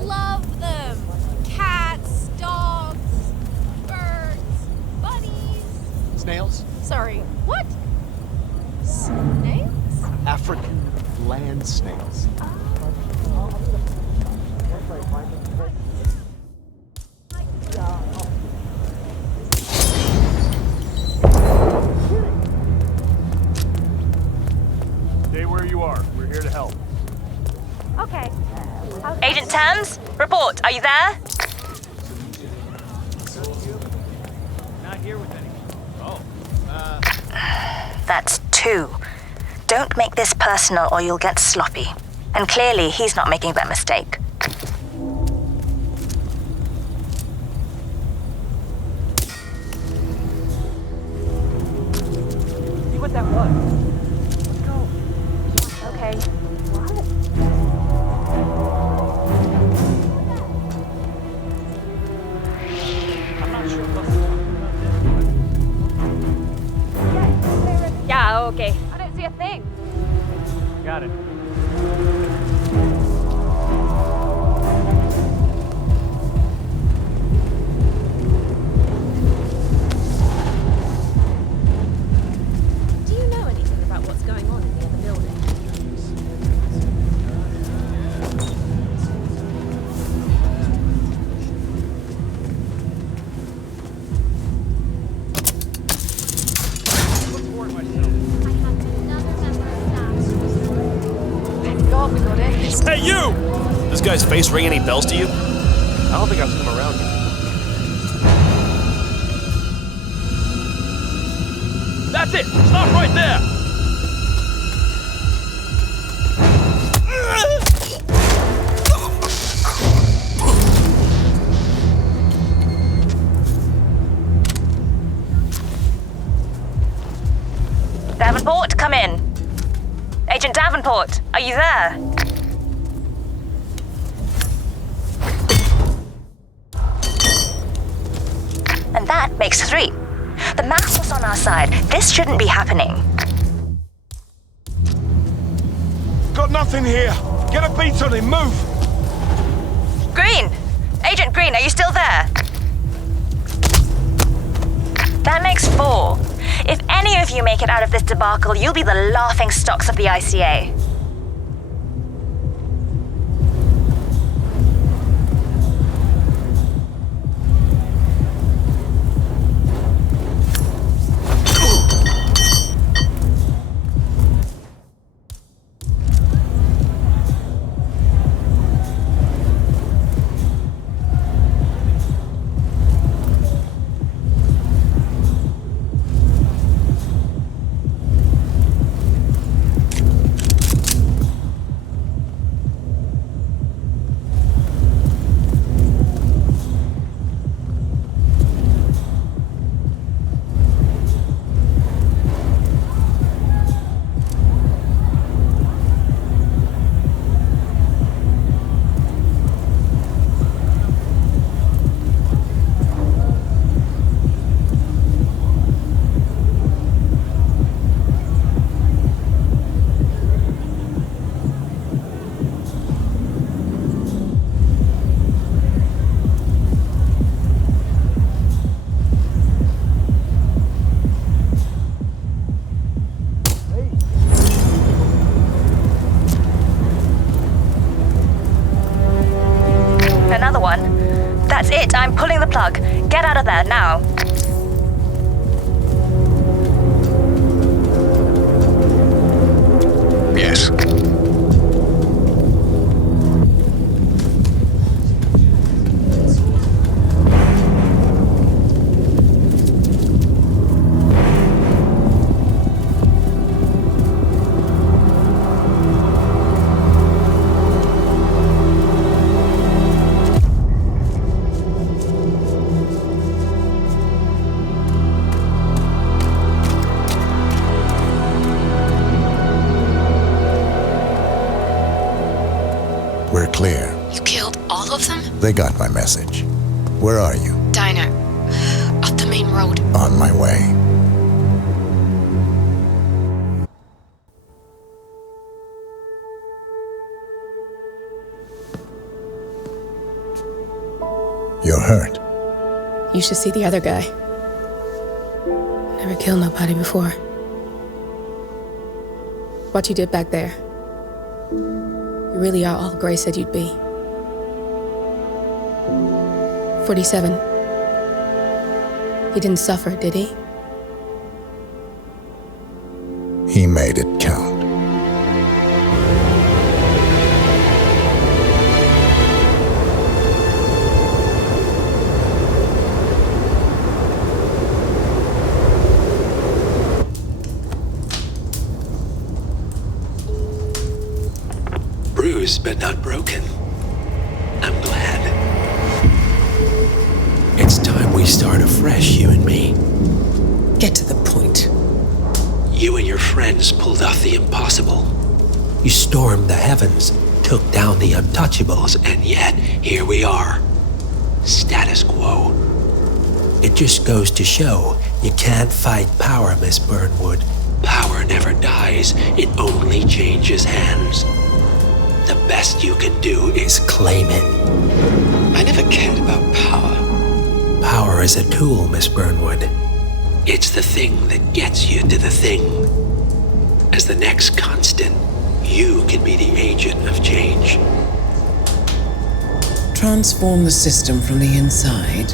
love them. Cats, dogs, birds, bunnies. Snails? Sorry, what? Snails? African land snails. Stay where you are. We're here to help. Okay. Agent Thames, report. Are you there? Not here with any. Oh. That's 2. Don't make this personal or you'll get sloppy. And clearly, he's not making that mistake. See what that was. Let's go. Okay. What? I'm not sure what's Yeah, okay. I don't see a thing. Got it. Do you know anything about what's going on in the other building? God, we got it. Hey, you! This guy's face ring any bells to you? I don't think I've seen him around here. That's it! Stop right there! Davenport, come in. Agent Davenport, are you there? And that makes 3. The math was on our side. This shouldn't be happening. Got nothing here. Get a beat on him. Move. Green! Agent Green, are you still there? That makes 4. If any of you make it out of this debacle, you'll be the laughing stocks of the ICA. plug. Get out of there, now. Yes. We're clear. You killed all of them? They got my message. Where are you? Diner. Up the main road. On my way. You're hurt. You should see the other guy. Never killed nobody before. What you did back there. You really are all Gray said you'd be. 47. He didn't suffer, did he? He made it count. Bruised but not broken. I'm glad. It's time we start afresh, you and me. Get to the point. You and your friends pulled off the impossible. You stormed the heavens, took down the untouchables, and yet here we are. Status quo. It just goes to show you can't fight power, Miss Burnwood. Power never dies, it only changes hands. The best you can do is claim it. I never cared about power. Power is a tool, Miss Burnwood. It's the thing that gets you to the thing. As the next constant, you can be the agent of change. Transform the system from the inside,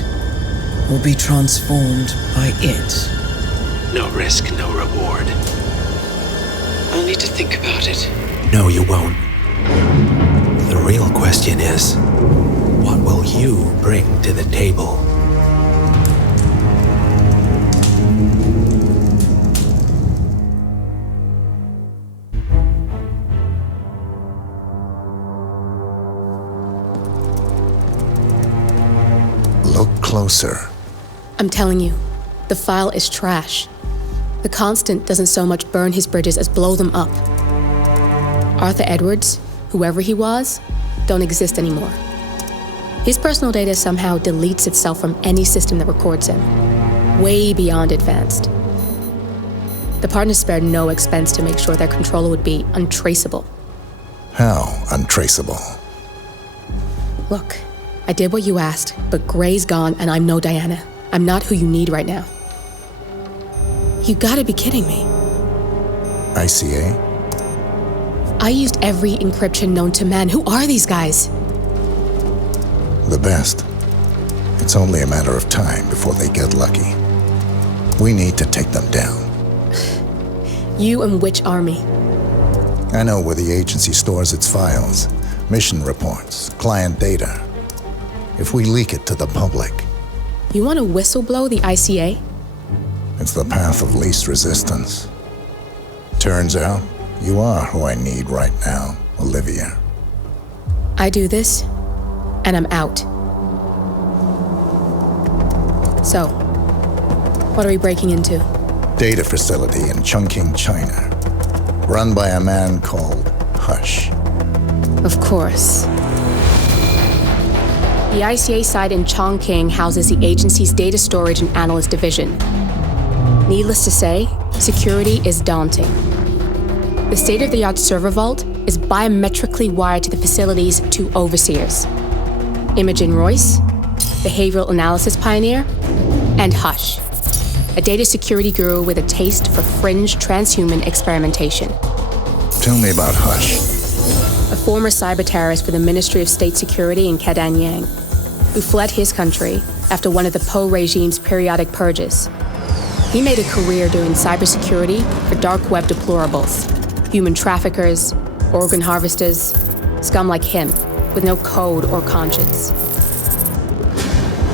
or be transformed by it. No risk, no reward. I'll need to think about it. No, you won't. The real question is, what will you bring to the table? Look closer. I'm telling you, the file is trash. The Constant doesn't so much burn his bridges as blow them up. Arthur Edwards, whoever he was, don't exist anymore. His personal data somehow deletes itself from any system that records him. Way beyond advanced. The partners spared no expense to make sure their controller would be untraceable. How untraceable? Look, I did what you asked, but Gray's gone and I'm no Diana. I'm not who you need right now. You gotta be kidding me. ICA? I used every encryption known to man. Who are these guys? The best. It's only a matter of time before they get lucky. We need to take them down. You and which army? I know where the agency stores its files, mission reports, client data. If we leak it to the public... You want to whistleblow the ICA? It's the path of least resistance. Turns out, you are who I need right now, Olivia. I do this, and I'm out. So, what are we breaking into? Data facility in Chongqing, China. Run by a man called Hush. Of course. The ICA site in Chongqing houses the agency's data storage and analyst division. Needless to say, security is daunting. The state-of-the-art server vault is biometrically wired to the facility's two overseers, Imogen Royce, behavioral analysis pioneer, and Hush, a data security guru with a taste for fringe transhuman experimentation. Tell me about Hush. A former cyber terrorist for the Ministry of State Security in Kadanyang. who fled his country after one of the Po regime's periodic purges. He made a career doing cybersecurity for dark web deplorables, human traffickers, organ harvesters, scum like him, with no code or conscience.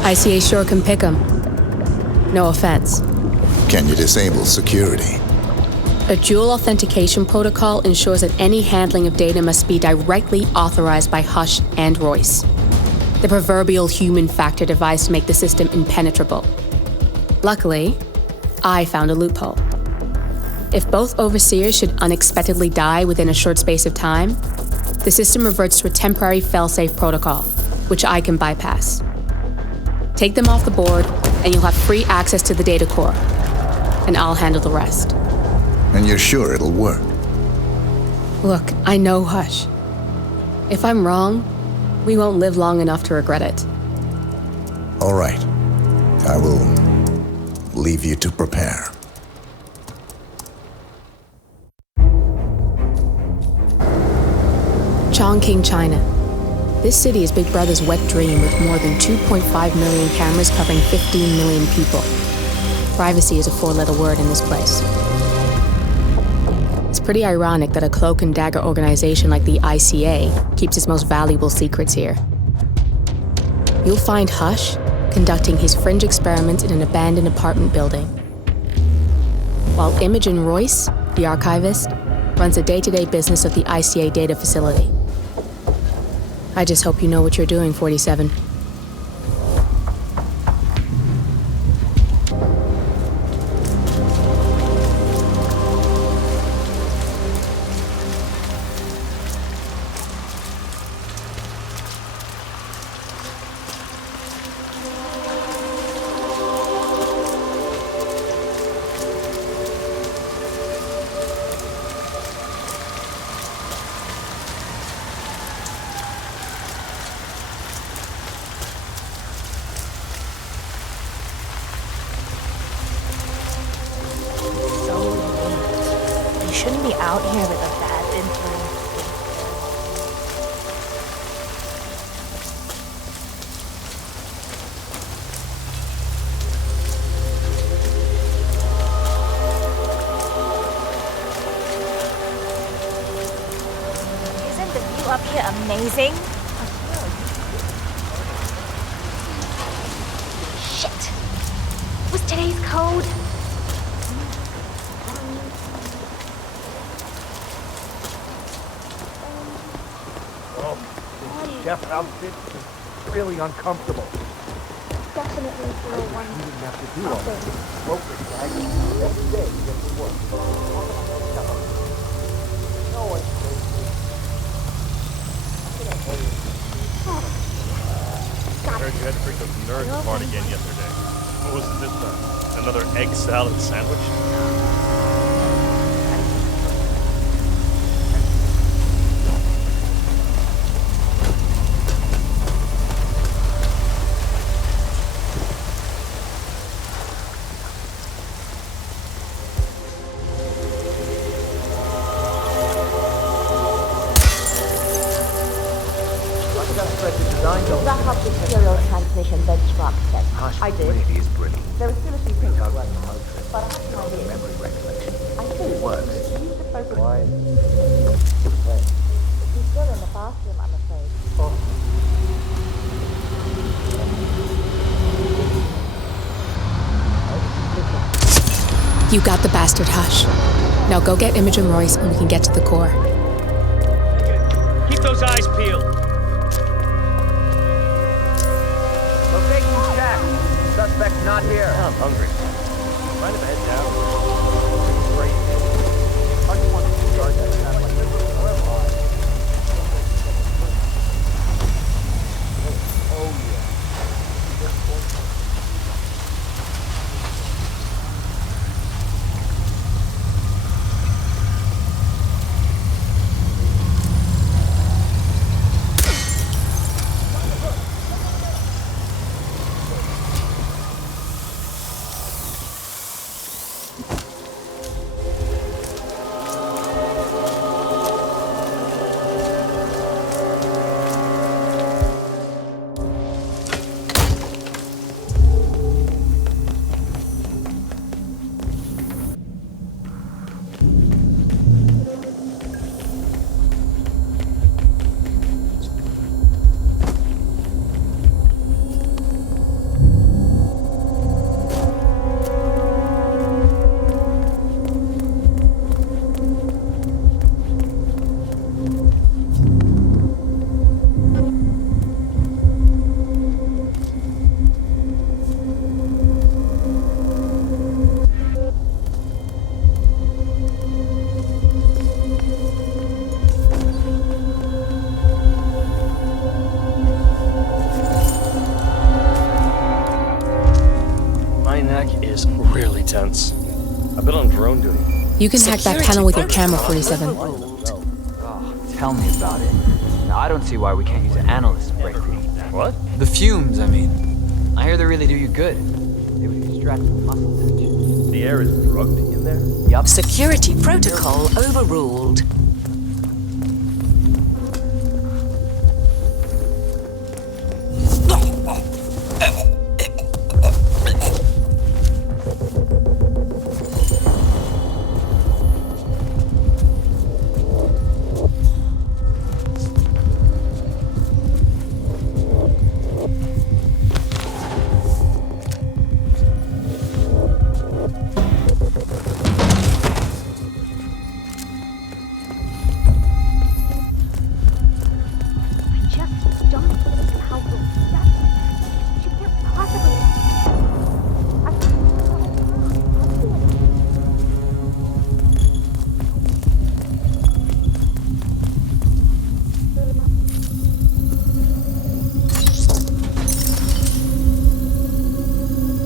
ICA sure can pick him. No offense. Can you disable security? A dual authentication protocol ensures that any handling of data must be directly authorized by Hush and Royce, the proverbial human factor device to make the system impenetrable. Luckily, I found a loophole. If both overseers should unexpectedly die within a short space of time, the system reverts to a temporary fail-safe protocol, which I can bypass. Take them off the board, and you'll have free access to the data core, and I'll handle the rest. And you're sure it'll work? Look, I know Hush. If I'm wrong, we won't live long enough to regret it. All right. I will leave you to prepare. Chongqing, China. This city is Big Brother's wet dream with more than 2.5 million cameras covering 15 million people. Privacy is a four-letter word in this place. It's pretty ironic that a cloak and dagger organization like the ICA keeps its most valuable secrets here. You'll find Hush conducting his fringe experiments in an abandoned apartment building, while Imogen Royce, the archivist, runs the day-to-day business of the ICA data facility. I just hope you know what you're doing, 47. Shouldn't be out here with a bad influence. Isn't the view up here amazing? Shit! What's today's code? Chef outfit is really uncomfortable. Definitely for one. You didn't have to do all that. Smoke it, right? Every day you get to work. No one's crazy. I heard you had to bring those nerds apart again yesterday. What was it this time? Another egg salad sandwich? Wrap up the serial transmission benchmark set. I did. It is brilliant. There are still a few things to work on, but I have It's no all the idea. memory recollection. I think It works. use the focus. Why? He's still in the bathroom, I'm afraid. You got the bastard, Hush. Now go get Imogen Royce and we can get to the core. Keep those eyes peeled. Location checked. Suspect's not here. I'm hungry. Mind if I head down? Great. How do you want to start that satellite? Oh, yeah. tense. I've been on drone duty. You can hack that panel with your camera, 47. Tell me about it. Now, I don't see why we can't use an analyst to break through. What? The fumes, I mean. I hear they really do you good. They would extract the muscle tension. The air is drugged in there? Yup. Security protocol overruled.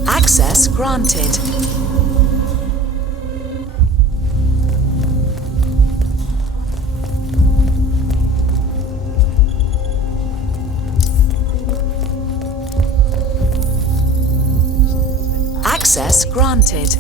Access granted. Access granted.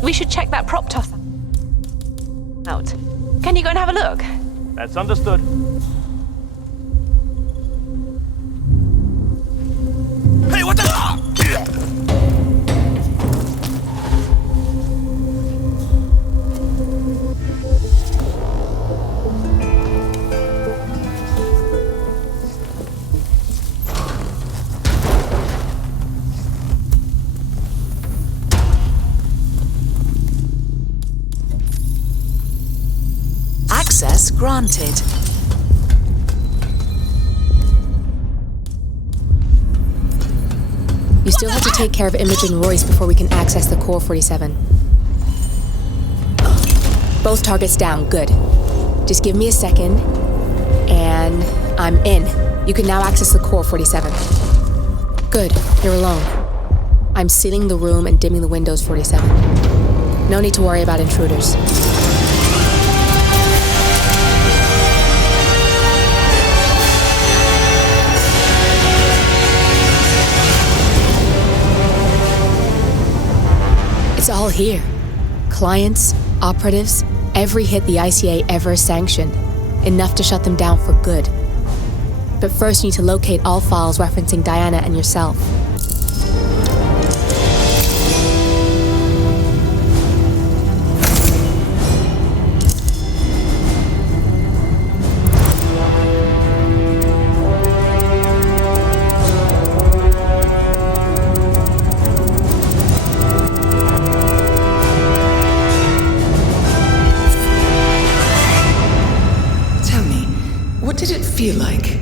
We should check that prop toss out. Can you go and have a look? That's understood. Hey, what the? Access granted. You still have to take care of Imogen Royce before we can access the core, 47. Both targets down, good. Just give me a second, and I'm in. You can now access the core, 47. Good, you're alone. I'm sealing the room and dimming the windows, 47. No need to worry about intruders. It's all here. Clients, operatives, every hit the ICA ever sanctioned. Enough to shut them down for good. But first you need to locate all files referencing Diana and yourself. Feel like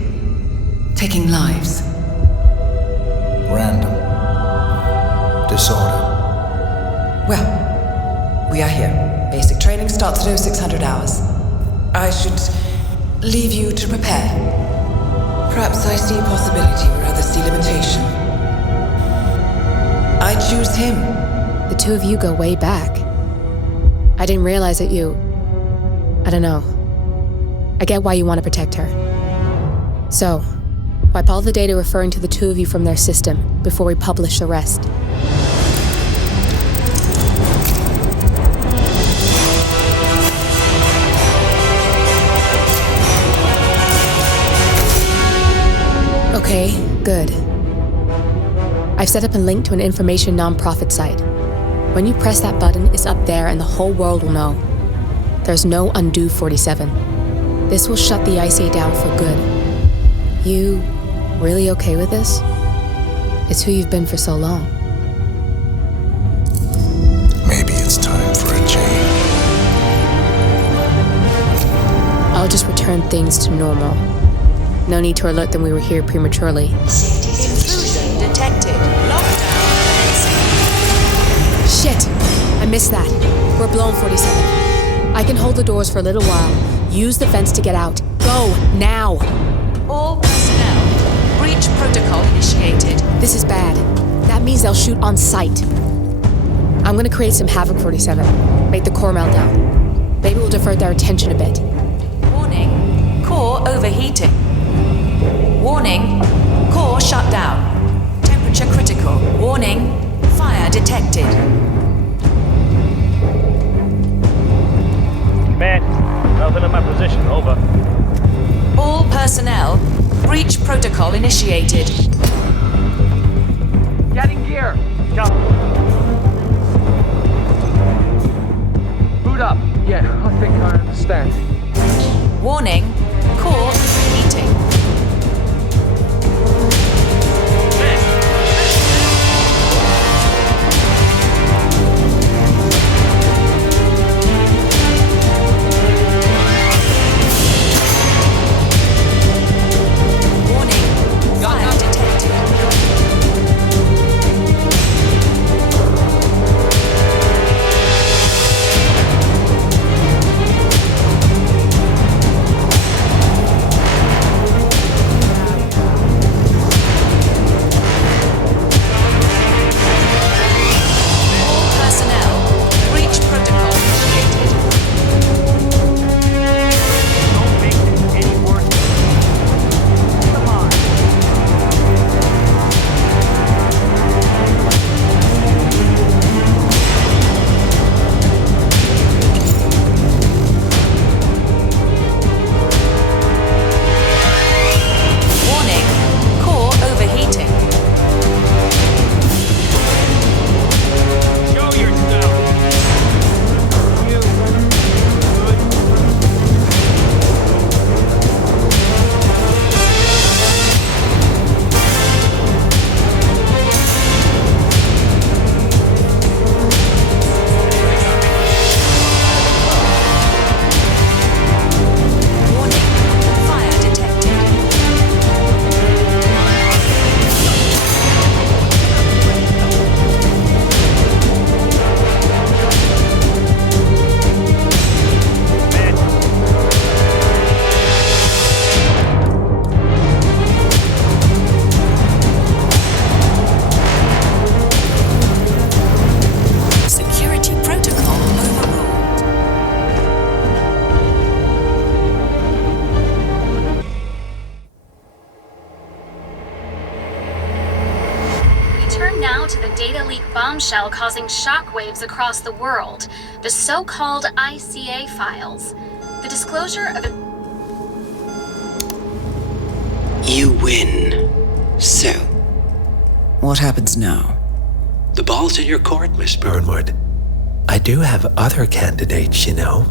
taking lives? Random. Disorder. Well, we are here. Basic training starts at 0600 hours. I should leave you to prepare. Perhaps I see possibility where others see limitation. I choose him. The two of you go way back. I didn't realize that you... I don't know. I get why you want to protect her. So, wipe all the data referring to the two of you from their system before we publish the rest. Okay, good. I've set up a link to an information non-profit site. When you press that button, it's up there and the whole world will know. There's no undo 47. This will shut the ICA down for good. You really okay with this? It's who you've been for so long. Maybe it's time for a change. I'll just return things to normal. No need to alert them we were here prematurely. Intrusion detected. Lockdown. Shit! I missed that. We're blown, 47. I can hold the doors for a little while. Use the fence to get out. Go, now! All personnel. Breach protocol initiated. This is bad. That means they'll shoot on sight. I'm gonna create some havoc, 47. Make the core melt down. Maybe we'll divert their attention a bit. Warning. Core overheating. Warning. Core shut down. Temperature critical. Warning. Fire detected. Man, nothing in my position. Over. All personnel. Breach protocol initiated. Getting gear. Go. Boot up. Yeah, I think I understand. Warning. Core overheating. Bombshell causing shockwaves across the world. The so-called ICA files. The disclosure of... You win. So? What happens now? The ball's in your court, Miss Burnwood. I do have other candidates, you know.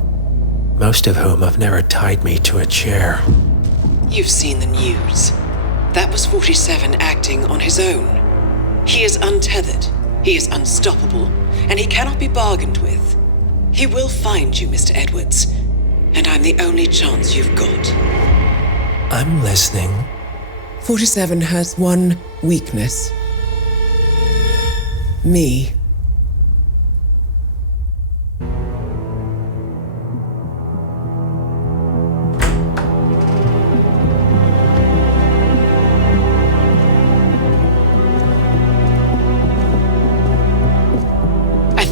Most of whom have never tied me to a chair. You've seen the news. That was 47 acting on his own. He is untethered. He is unstoppable, and he cannot be bargained with. He will find you, Mr. Edwards, and I'm the only chance you've got. I'm listening. 47 has one weakness. Me.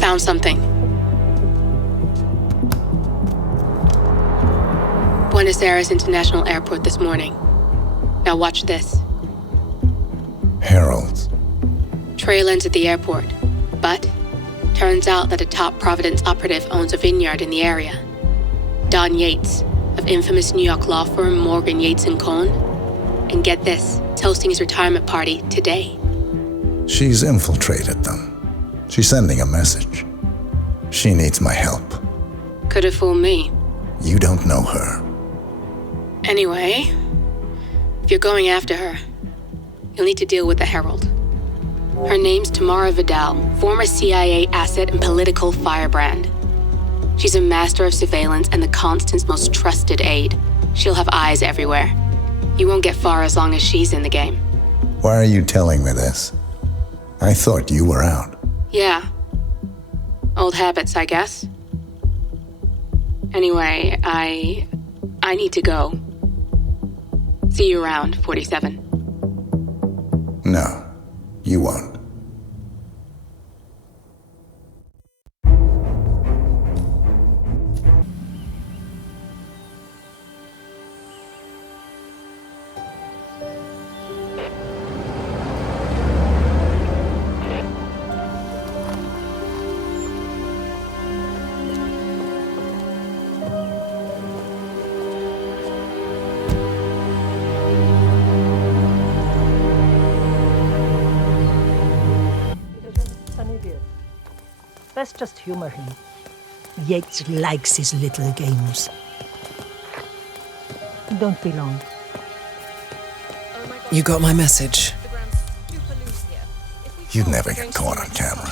Found something. Buenos Aires International Airport this morning. Now watch this. Heralds. Trail ends at the airport, but turns out that a top Providence operative owns a vineyard in the area. Don Yates, of infamous New York law firm Morgan, Yates & Cohn. And get this, toasting his retirement party today. She's infiltrated them. She's sending a message. She needs my help. Could have fooled me. You don't know her. Anyway, if you're going after her, you'll need to deal with the Herald. Her name's Tamara Vidal, former CIA asset and political firebrand. She's a master of surveillance and the Constant's most trusted aide. She'll have eyes everywhere. You won't get far as long as she's in the game. Why are you telling me this? I thought you were out. Yeah. Old habits, I guess. Anyway, I need to go. See you around, 47. No, you won't. Let's just humor him. Yates likes his little games. Don't be long. You got my message. You'd never get caught on camera.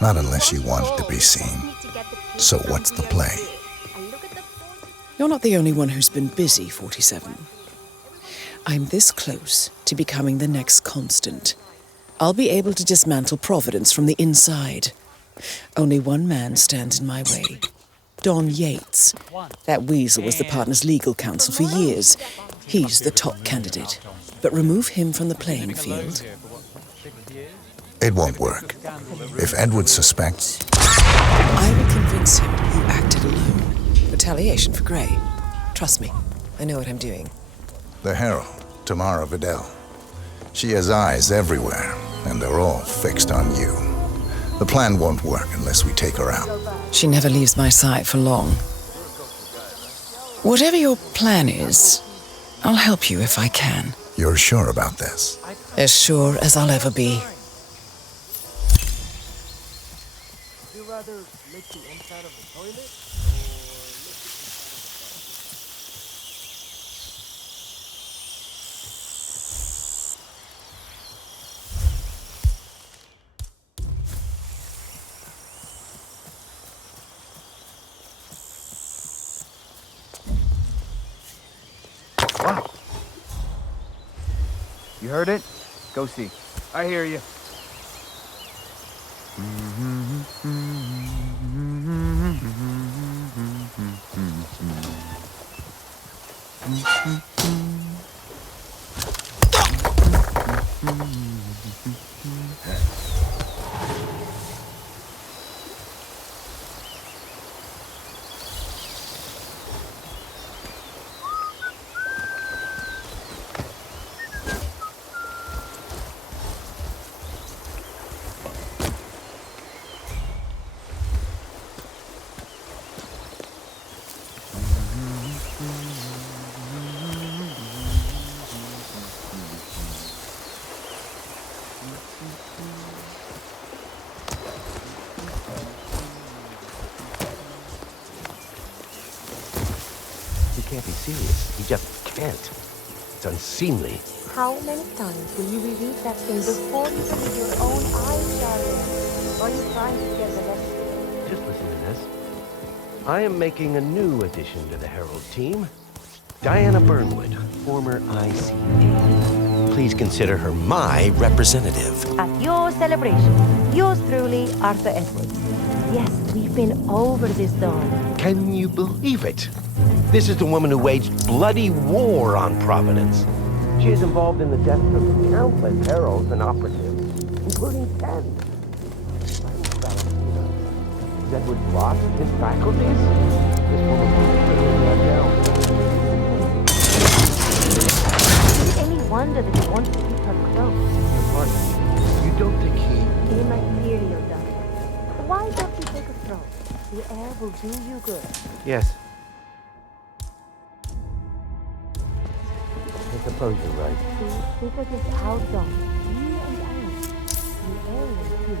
Not unless you wanted to be seen. So what's the play? You're not the only one who's been busy, 47. I'm this close to becoming the next Constant. I'll be able to dismantle Providence from the inside. Only one man stands in my way. Don Yates. That weasel was the partner's legal counsel for years. He's the top candidate. But remove him from the playing field. It won't work. If Edward suspects... I will convince him you acted alone. Retaliation for Grey. Trust me, I know what I'm doing. The Herald, Tamara Vidal. She has eyes everywhere, and they're all fixed on you. The plan won't work unless we take her out. She never leaves my side for long. Whatever your plan is, I'll help you if I can. You're sure about this? As sure as I'll ever be. Would you rather lick the inside of the toilet? Wow. You heard it? Go see. I hear you. Can't be serious. He just can't. It's unseemly. How many times will you reread that thing before you believe your own eyes, darling? Or are you trying to get the rest? Just listen to this. I am making a new addition to the Herald team. Diana Burnwood, former ICA. Please consider her my representative. At your celebration, yours truly, Arthur Edwards. Yes, we've been over this, Dawn. Can you believe it? This is the woman who waged bloody war on Providence. She is involved in the deaths of countless heralds and operatives, including 10. Has Edward lost his faculties? This woman is Any wonder that he wants to keep her close? You don't think he... Immaterial, darling. Why don't you take a stroll? The air will do you good. Yes. I suppose you're right. See, because it's outdoors. You and I. The air will do.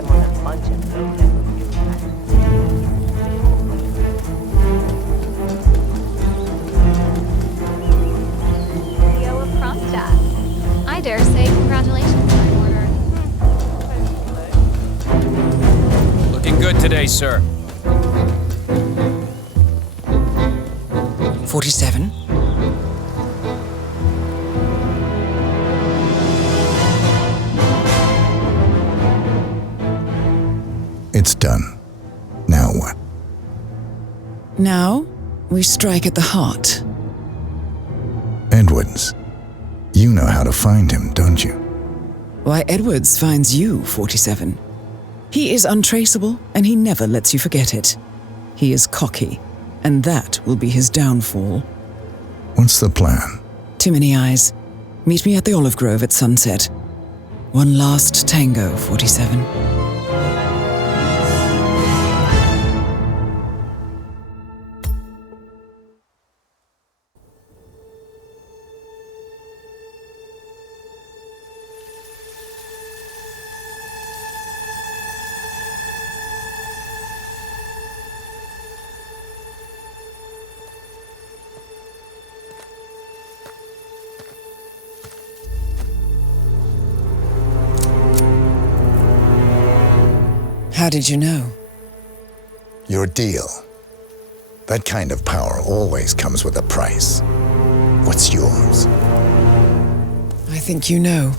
survive more than a bunch of them. CEO of Kronstadt. I dare say congratulations, my order. Looking good today, sir. 47. It's done. Now what? Now, we strike at the heart. Edwards. You know how to find him, don't you? Why, Edwards finds you, 47. He is untraceable, and he never lets you forget it. He is cocky, and that will be his downfall. What's the plan? Too many eyes. Meet me at the olive grove at sunset. One last tango, 47. How did you know? Your deal. That kind of power always comes with a price. What's yours? I think you know.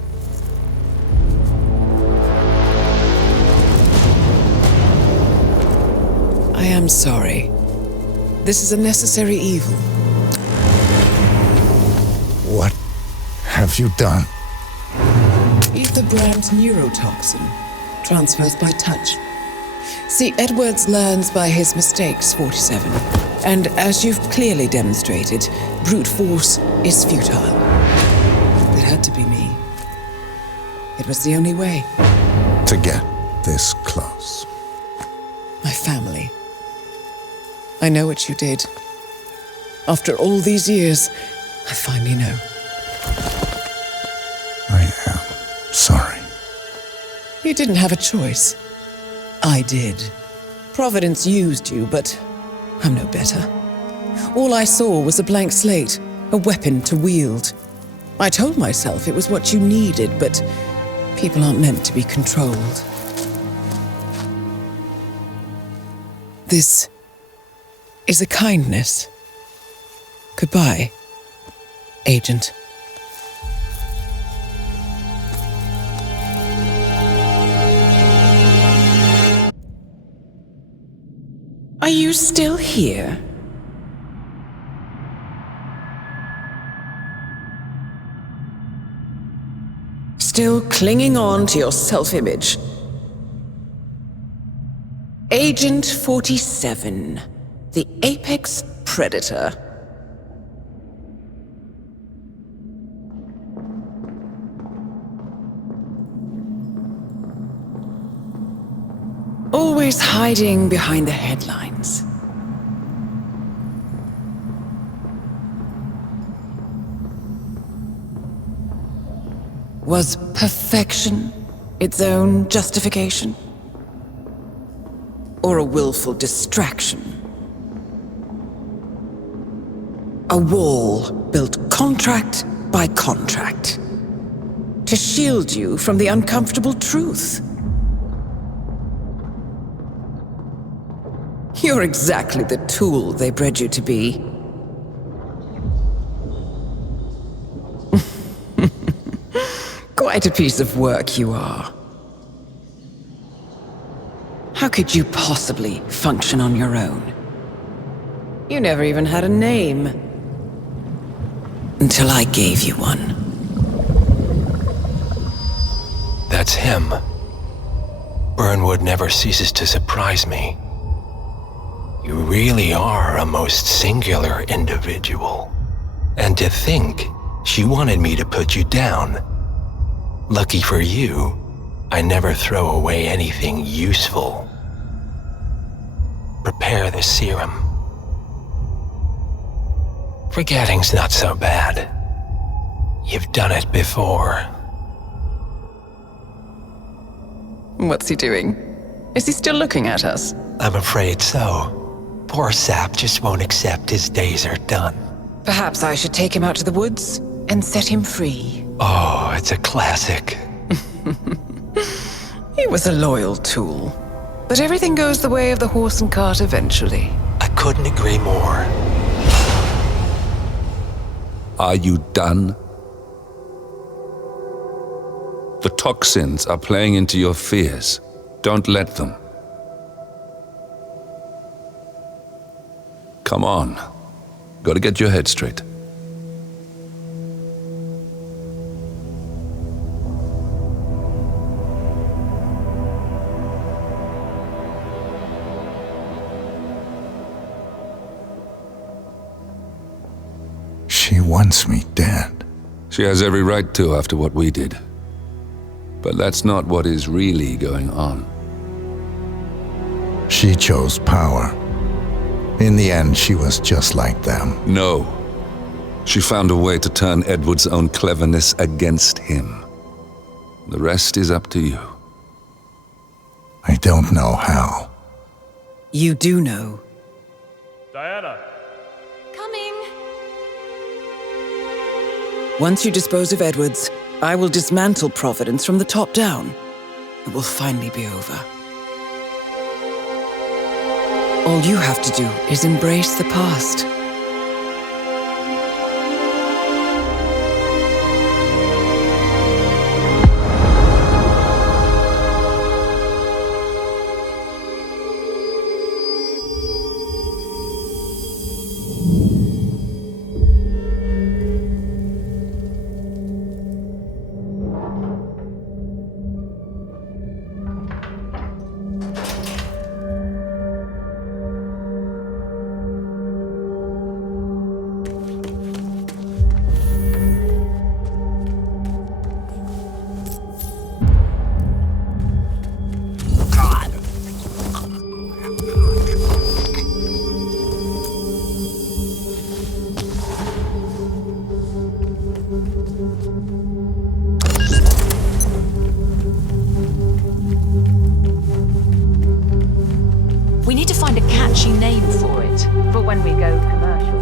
I am sorry. This is a necessary evil. What have you done? Ether brand neurotoxin. Transfers by touch. See, Edwards learns by his mistakes, 47. And as you've clearly demonstrated, brute force is futile. It had to be me. It was the only way. To get this close. My family. I know what you did. After all these years, I finally know. I am sorry. You didn't have a choice. I did. Providence used you, but I'm no better. All I saw was a blank slate, a weapon to wield. I told myself it was what you needed, but people aren't meant to be controlled. This is a kindness. Goodbye, Agent. Are you still here? Still clinging on to your self-image? Agent 47, the apex predator. Always hiding behind the headlines. Was perfection its own justification? Or a willful distraction? A wall built contract by contract to shield you from the uncomfortable truth. You're exactly the tool they bred you to be. Quite a piece of work you are. How could you possibly function on your own? You never even had a name. Until I gave you one. That's him. Burnwood never ceases to surprise me. You really are a most singular individual. And to think she wanted me to put you down. Lucky for you, I never throw away anything useful. Prepare the serum. Forgetting's not so bad. You've done it before. What's he doing? Is he still looking at us? I'm afraid so. Poor Sap just won't accept his days are done. Perhaps I should take him out to the woods and set him free. Oh, it's a classic. He was a loyal tool. But everything goes the way of the horse and cart eventually. I couldn't agree more. Are you done? The toxins are playing into your fears. Don't let them. Come on. Gotta get your head straight. She wants me dead. She has every right to after what we did. But that's not what is really going on. She chose power. In the end, she was just like them. No. She found a way to turn Edward's own cleverness against him. The rest is up to you. I don't know how. You do know. Diana! Coming! Once you dispose of Edwards, I will dismantle Providence from the top down. It will finally be over. All you have to do is embrace the past. We need to find a catchy name for it, for when we go commercial.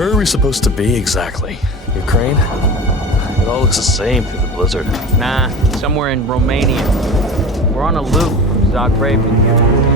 Where are we supposed to be exactly? Ukraine? It all looks the same through the blizzard. Nah, somewhere in Romania. We're on a loop from Zagreb to here.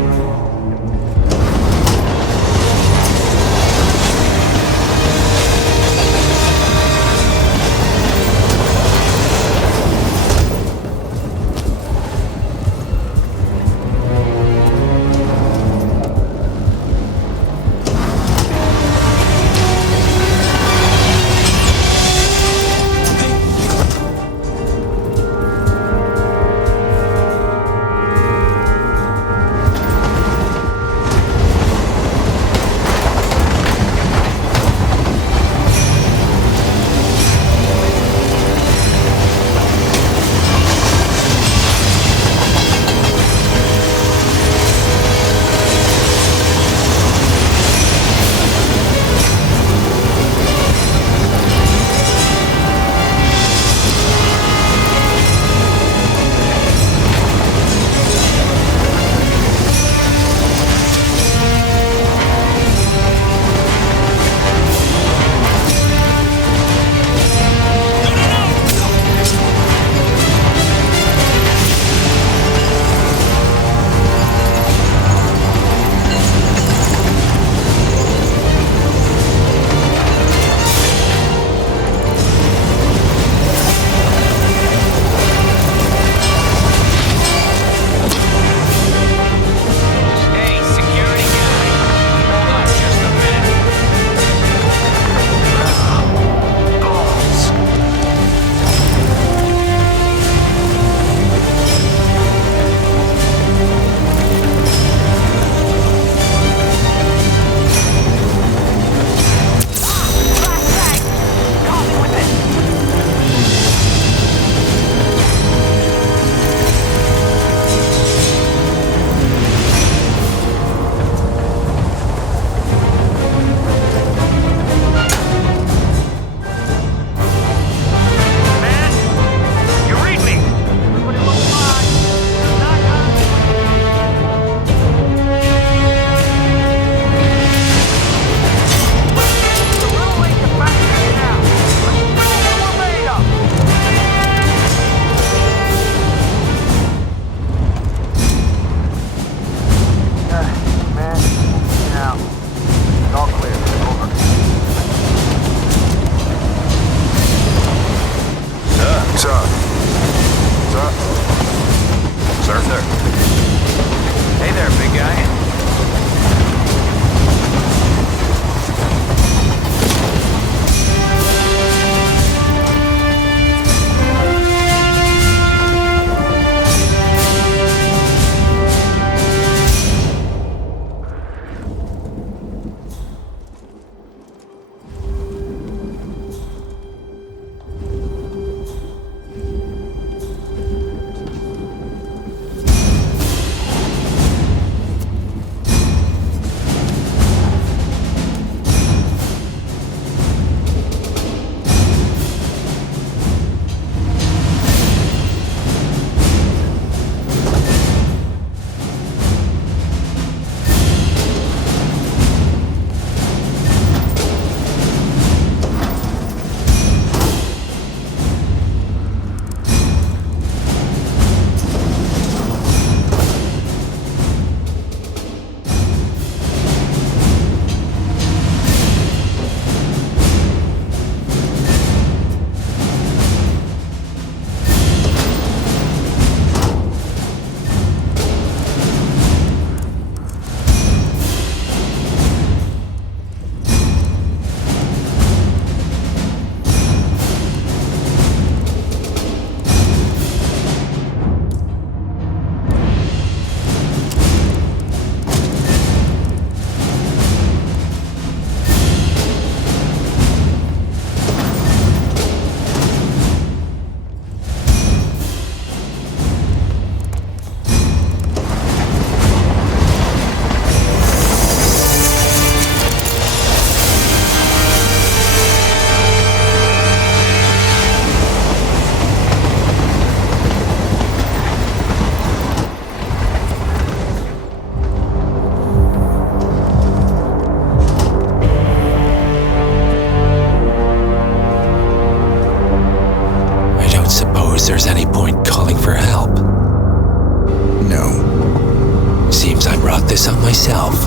brought this on myself.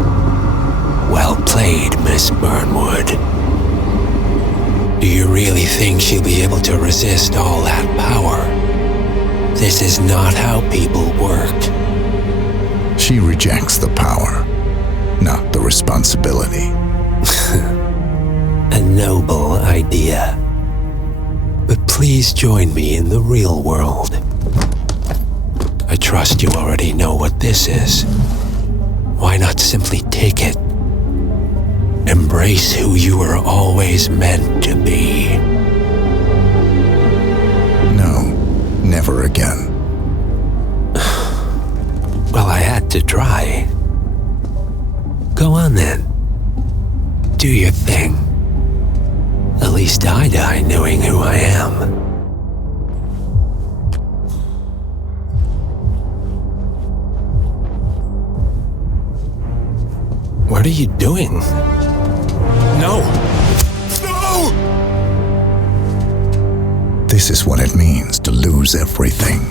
Well played, Miss Burnwood. Do you really think she'll be able to resist all that power? This is not how people work. She rejects the power, not the responsibility. A noble idea. But please join me in the real world. I trust you already know what this is. Why not simply take it? Embrace who you were always meant to be. No, never again. Well, I had to try. Go on then. Do your thing. At least I die knowing who I am. What are you doing? No! No! This is what it means to lose everything.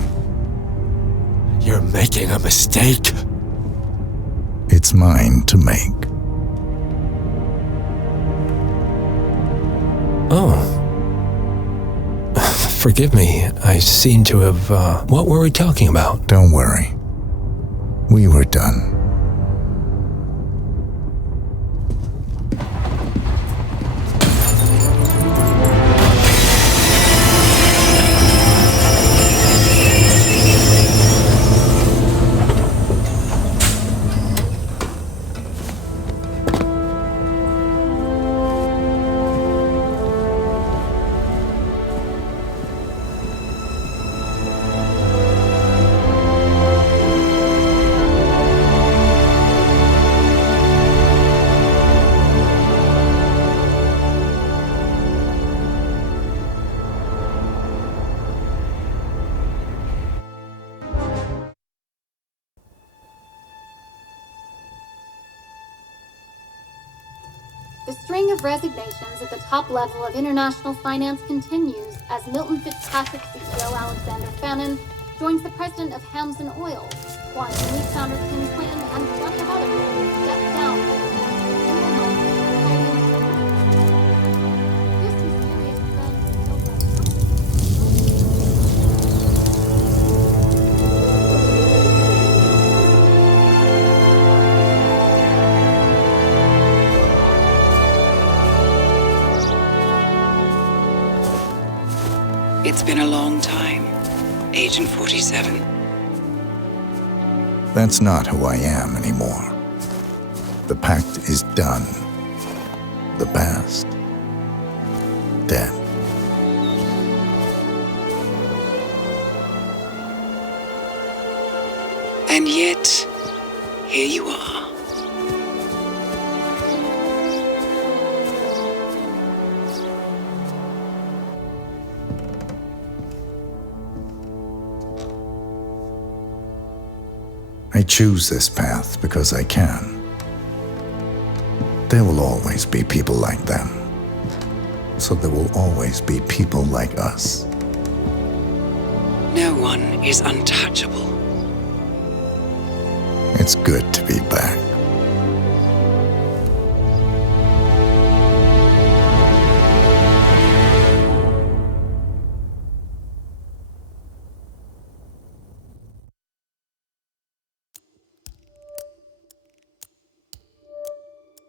You're making a mistake. It's mine to make. Oh. Forgive me, I seem to have, what were we talking about? Don't worry. We were done. The string of resignations at the top level of international finance continues as Milton Fitzpatrick CEO Alexander Fannin joins the president of Hamson Oil, Quantum Leap founder Tim Quinn, and plenty of others step down. This mysterious trend It's been a long time, Agent 47. That's not who I am anymore. The pact is done. The past, dead. And yet, here you are. I choose this path because I can. There will always be people like them. So there will always be people like us. No one is untouchable. It's good to be back.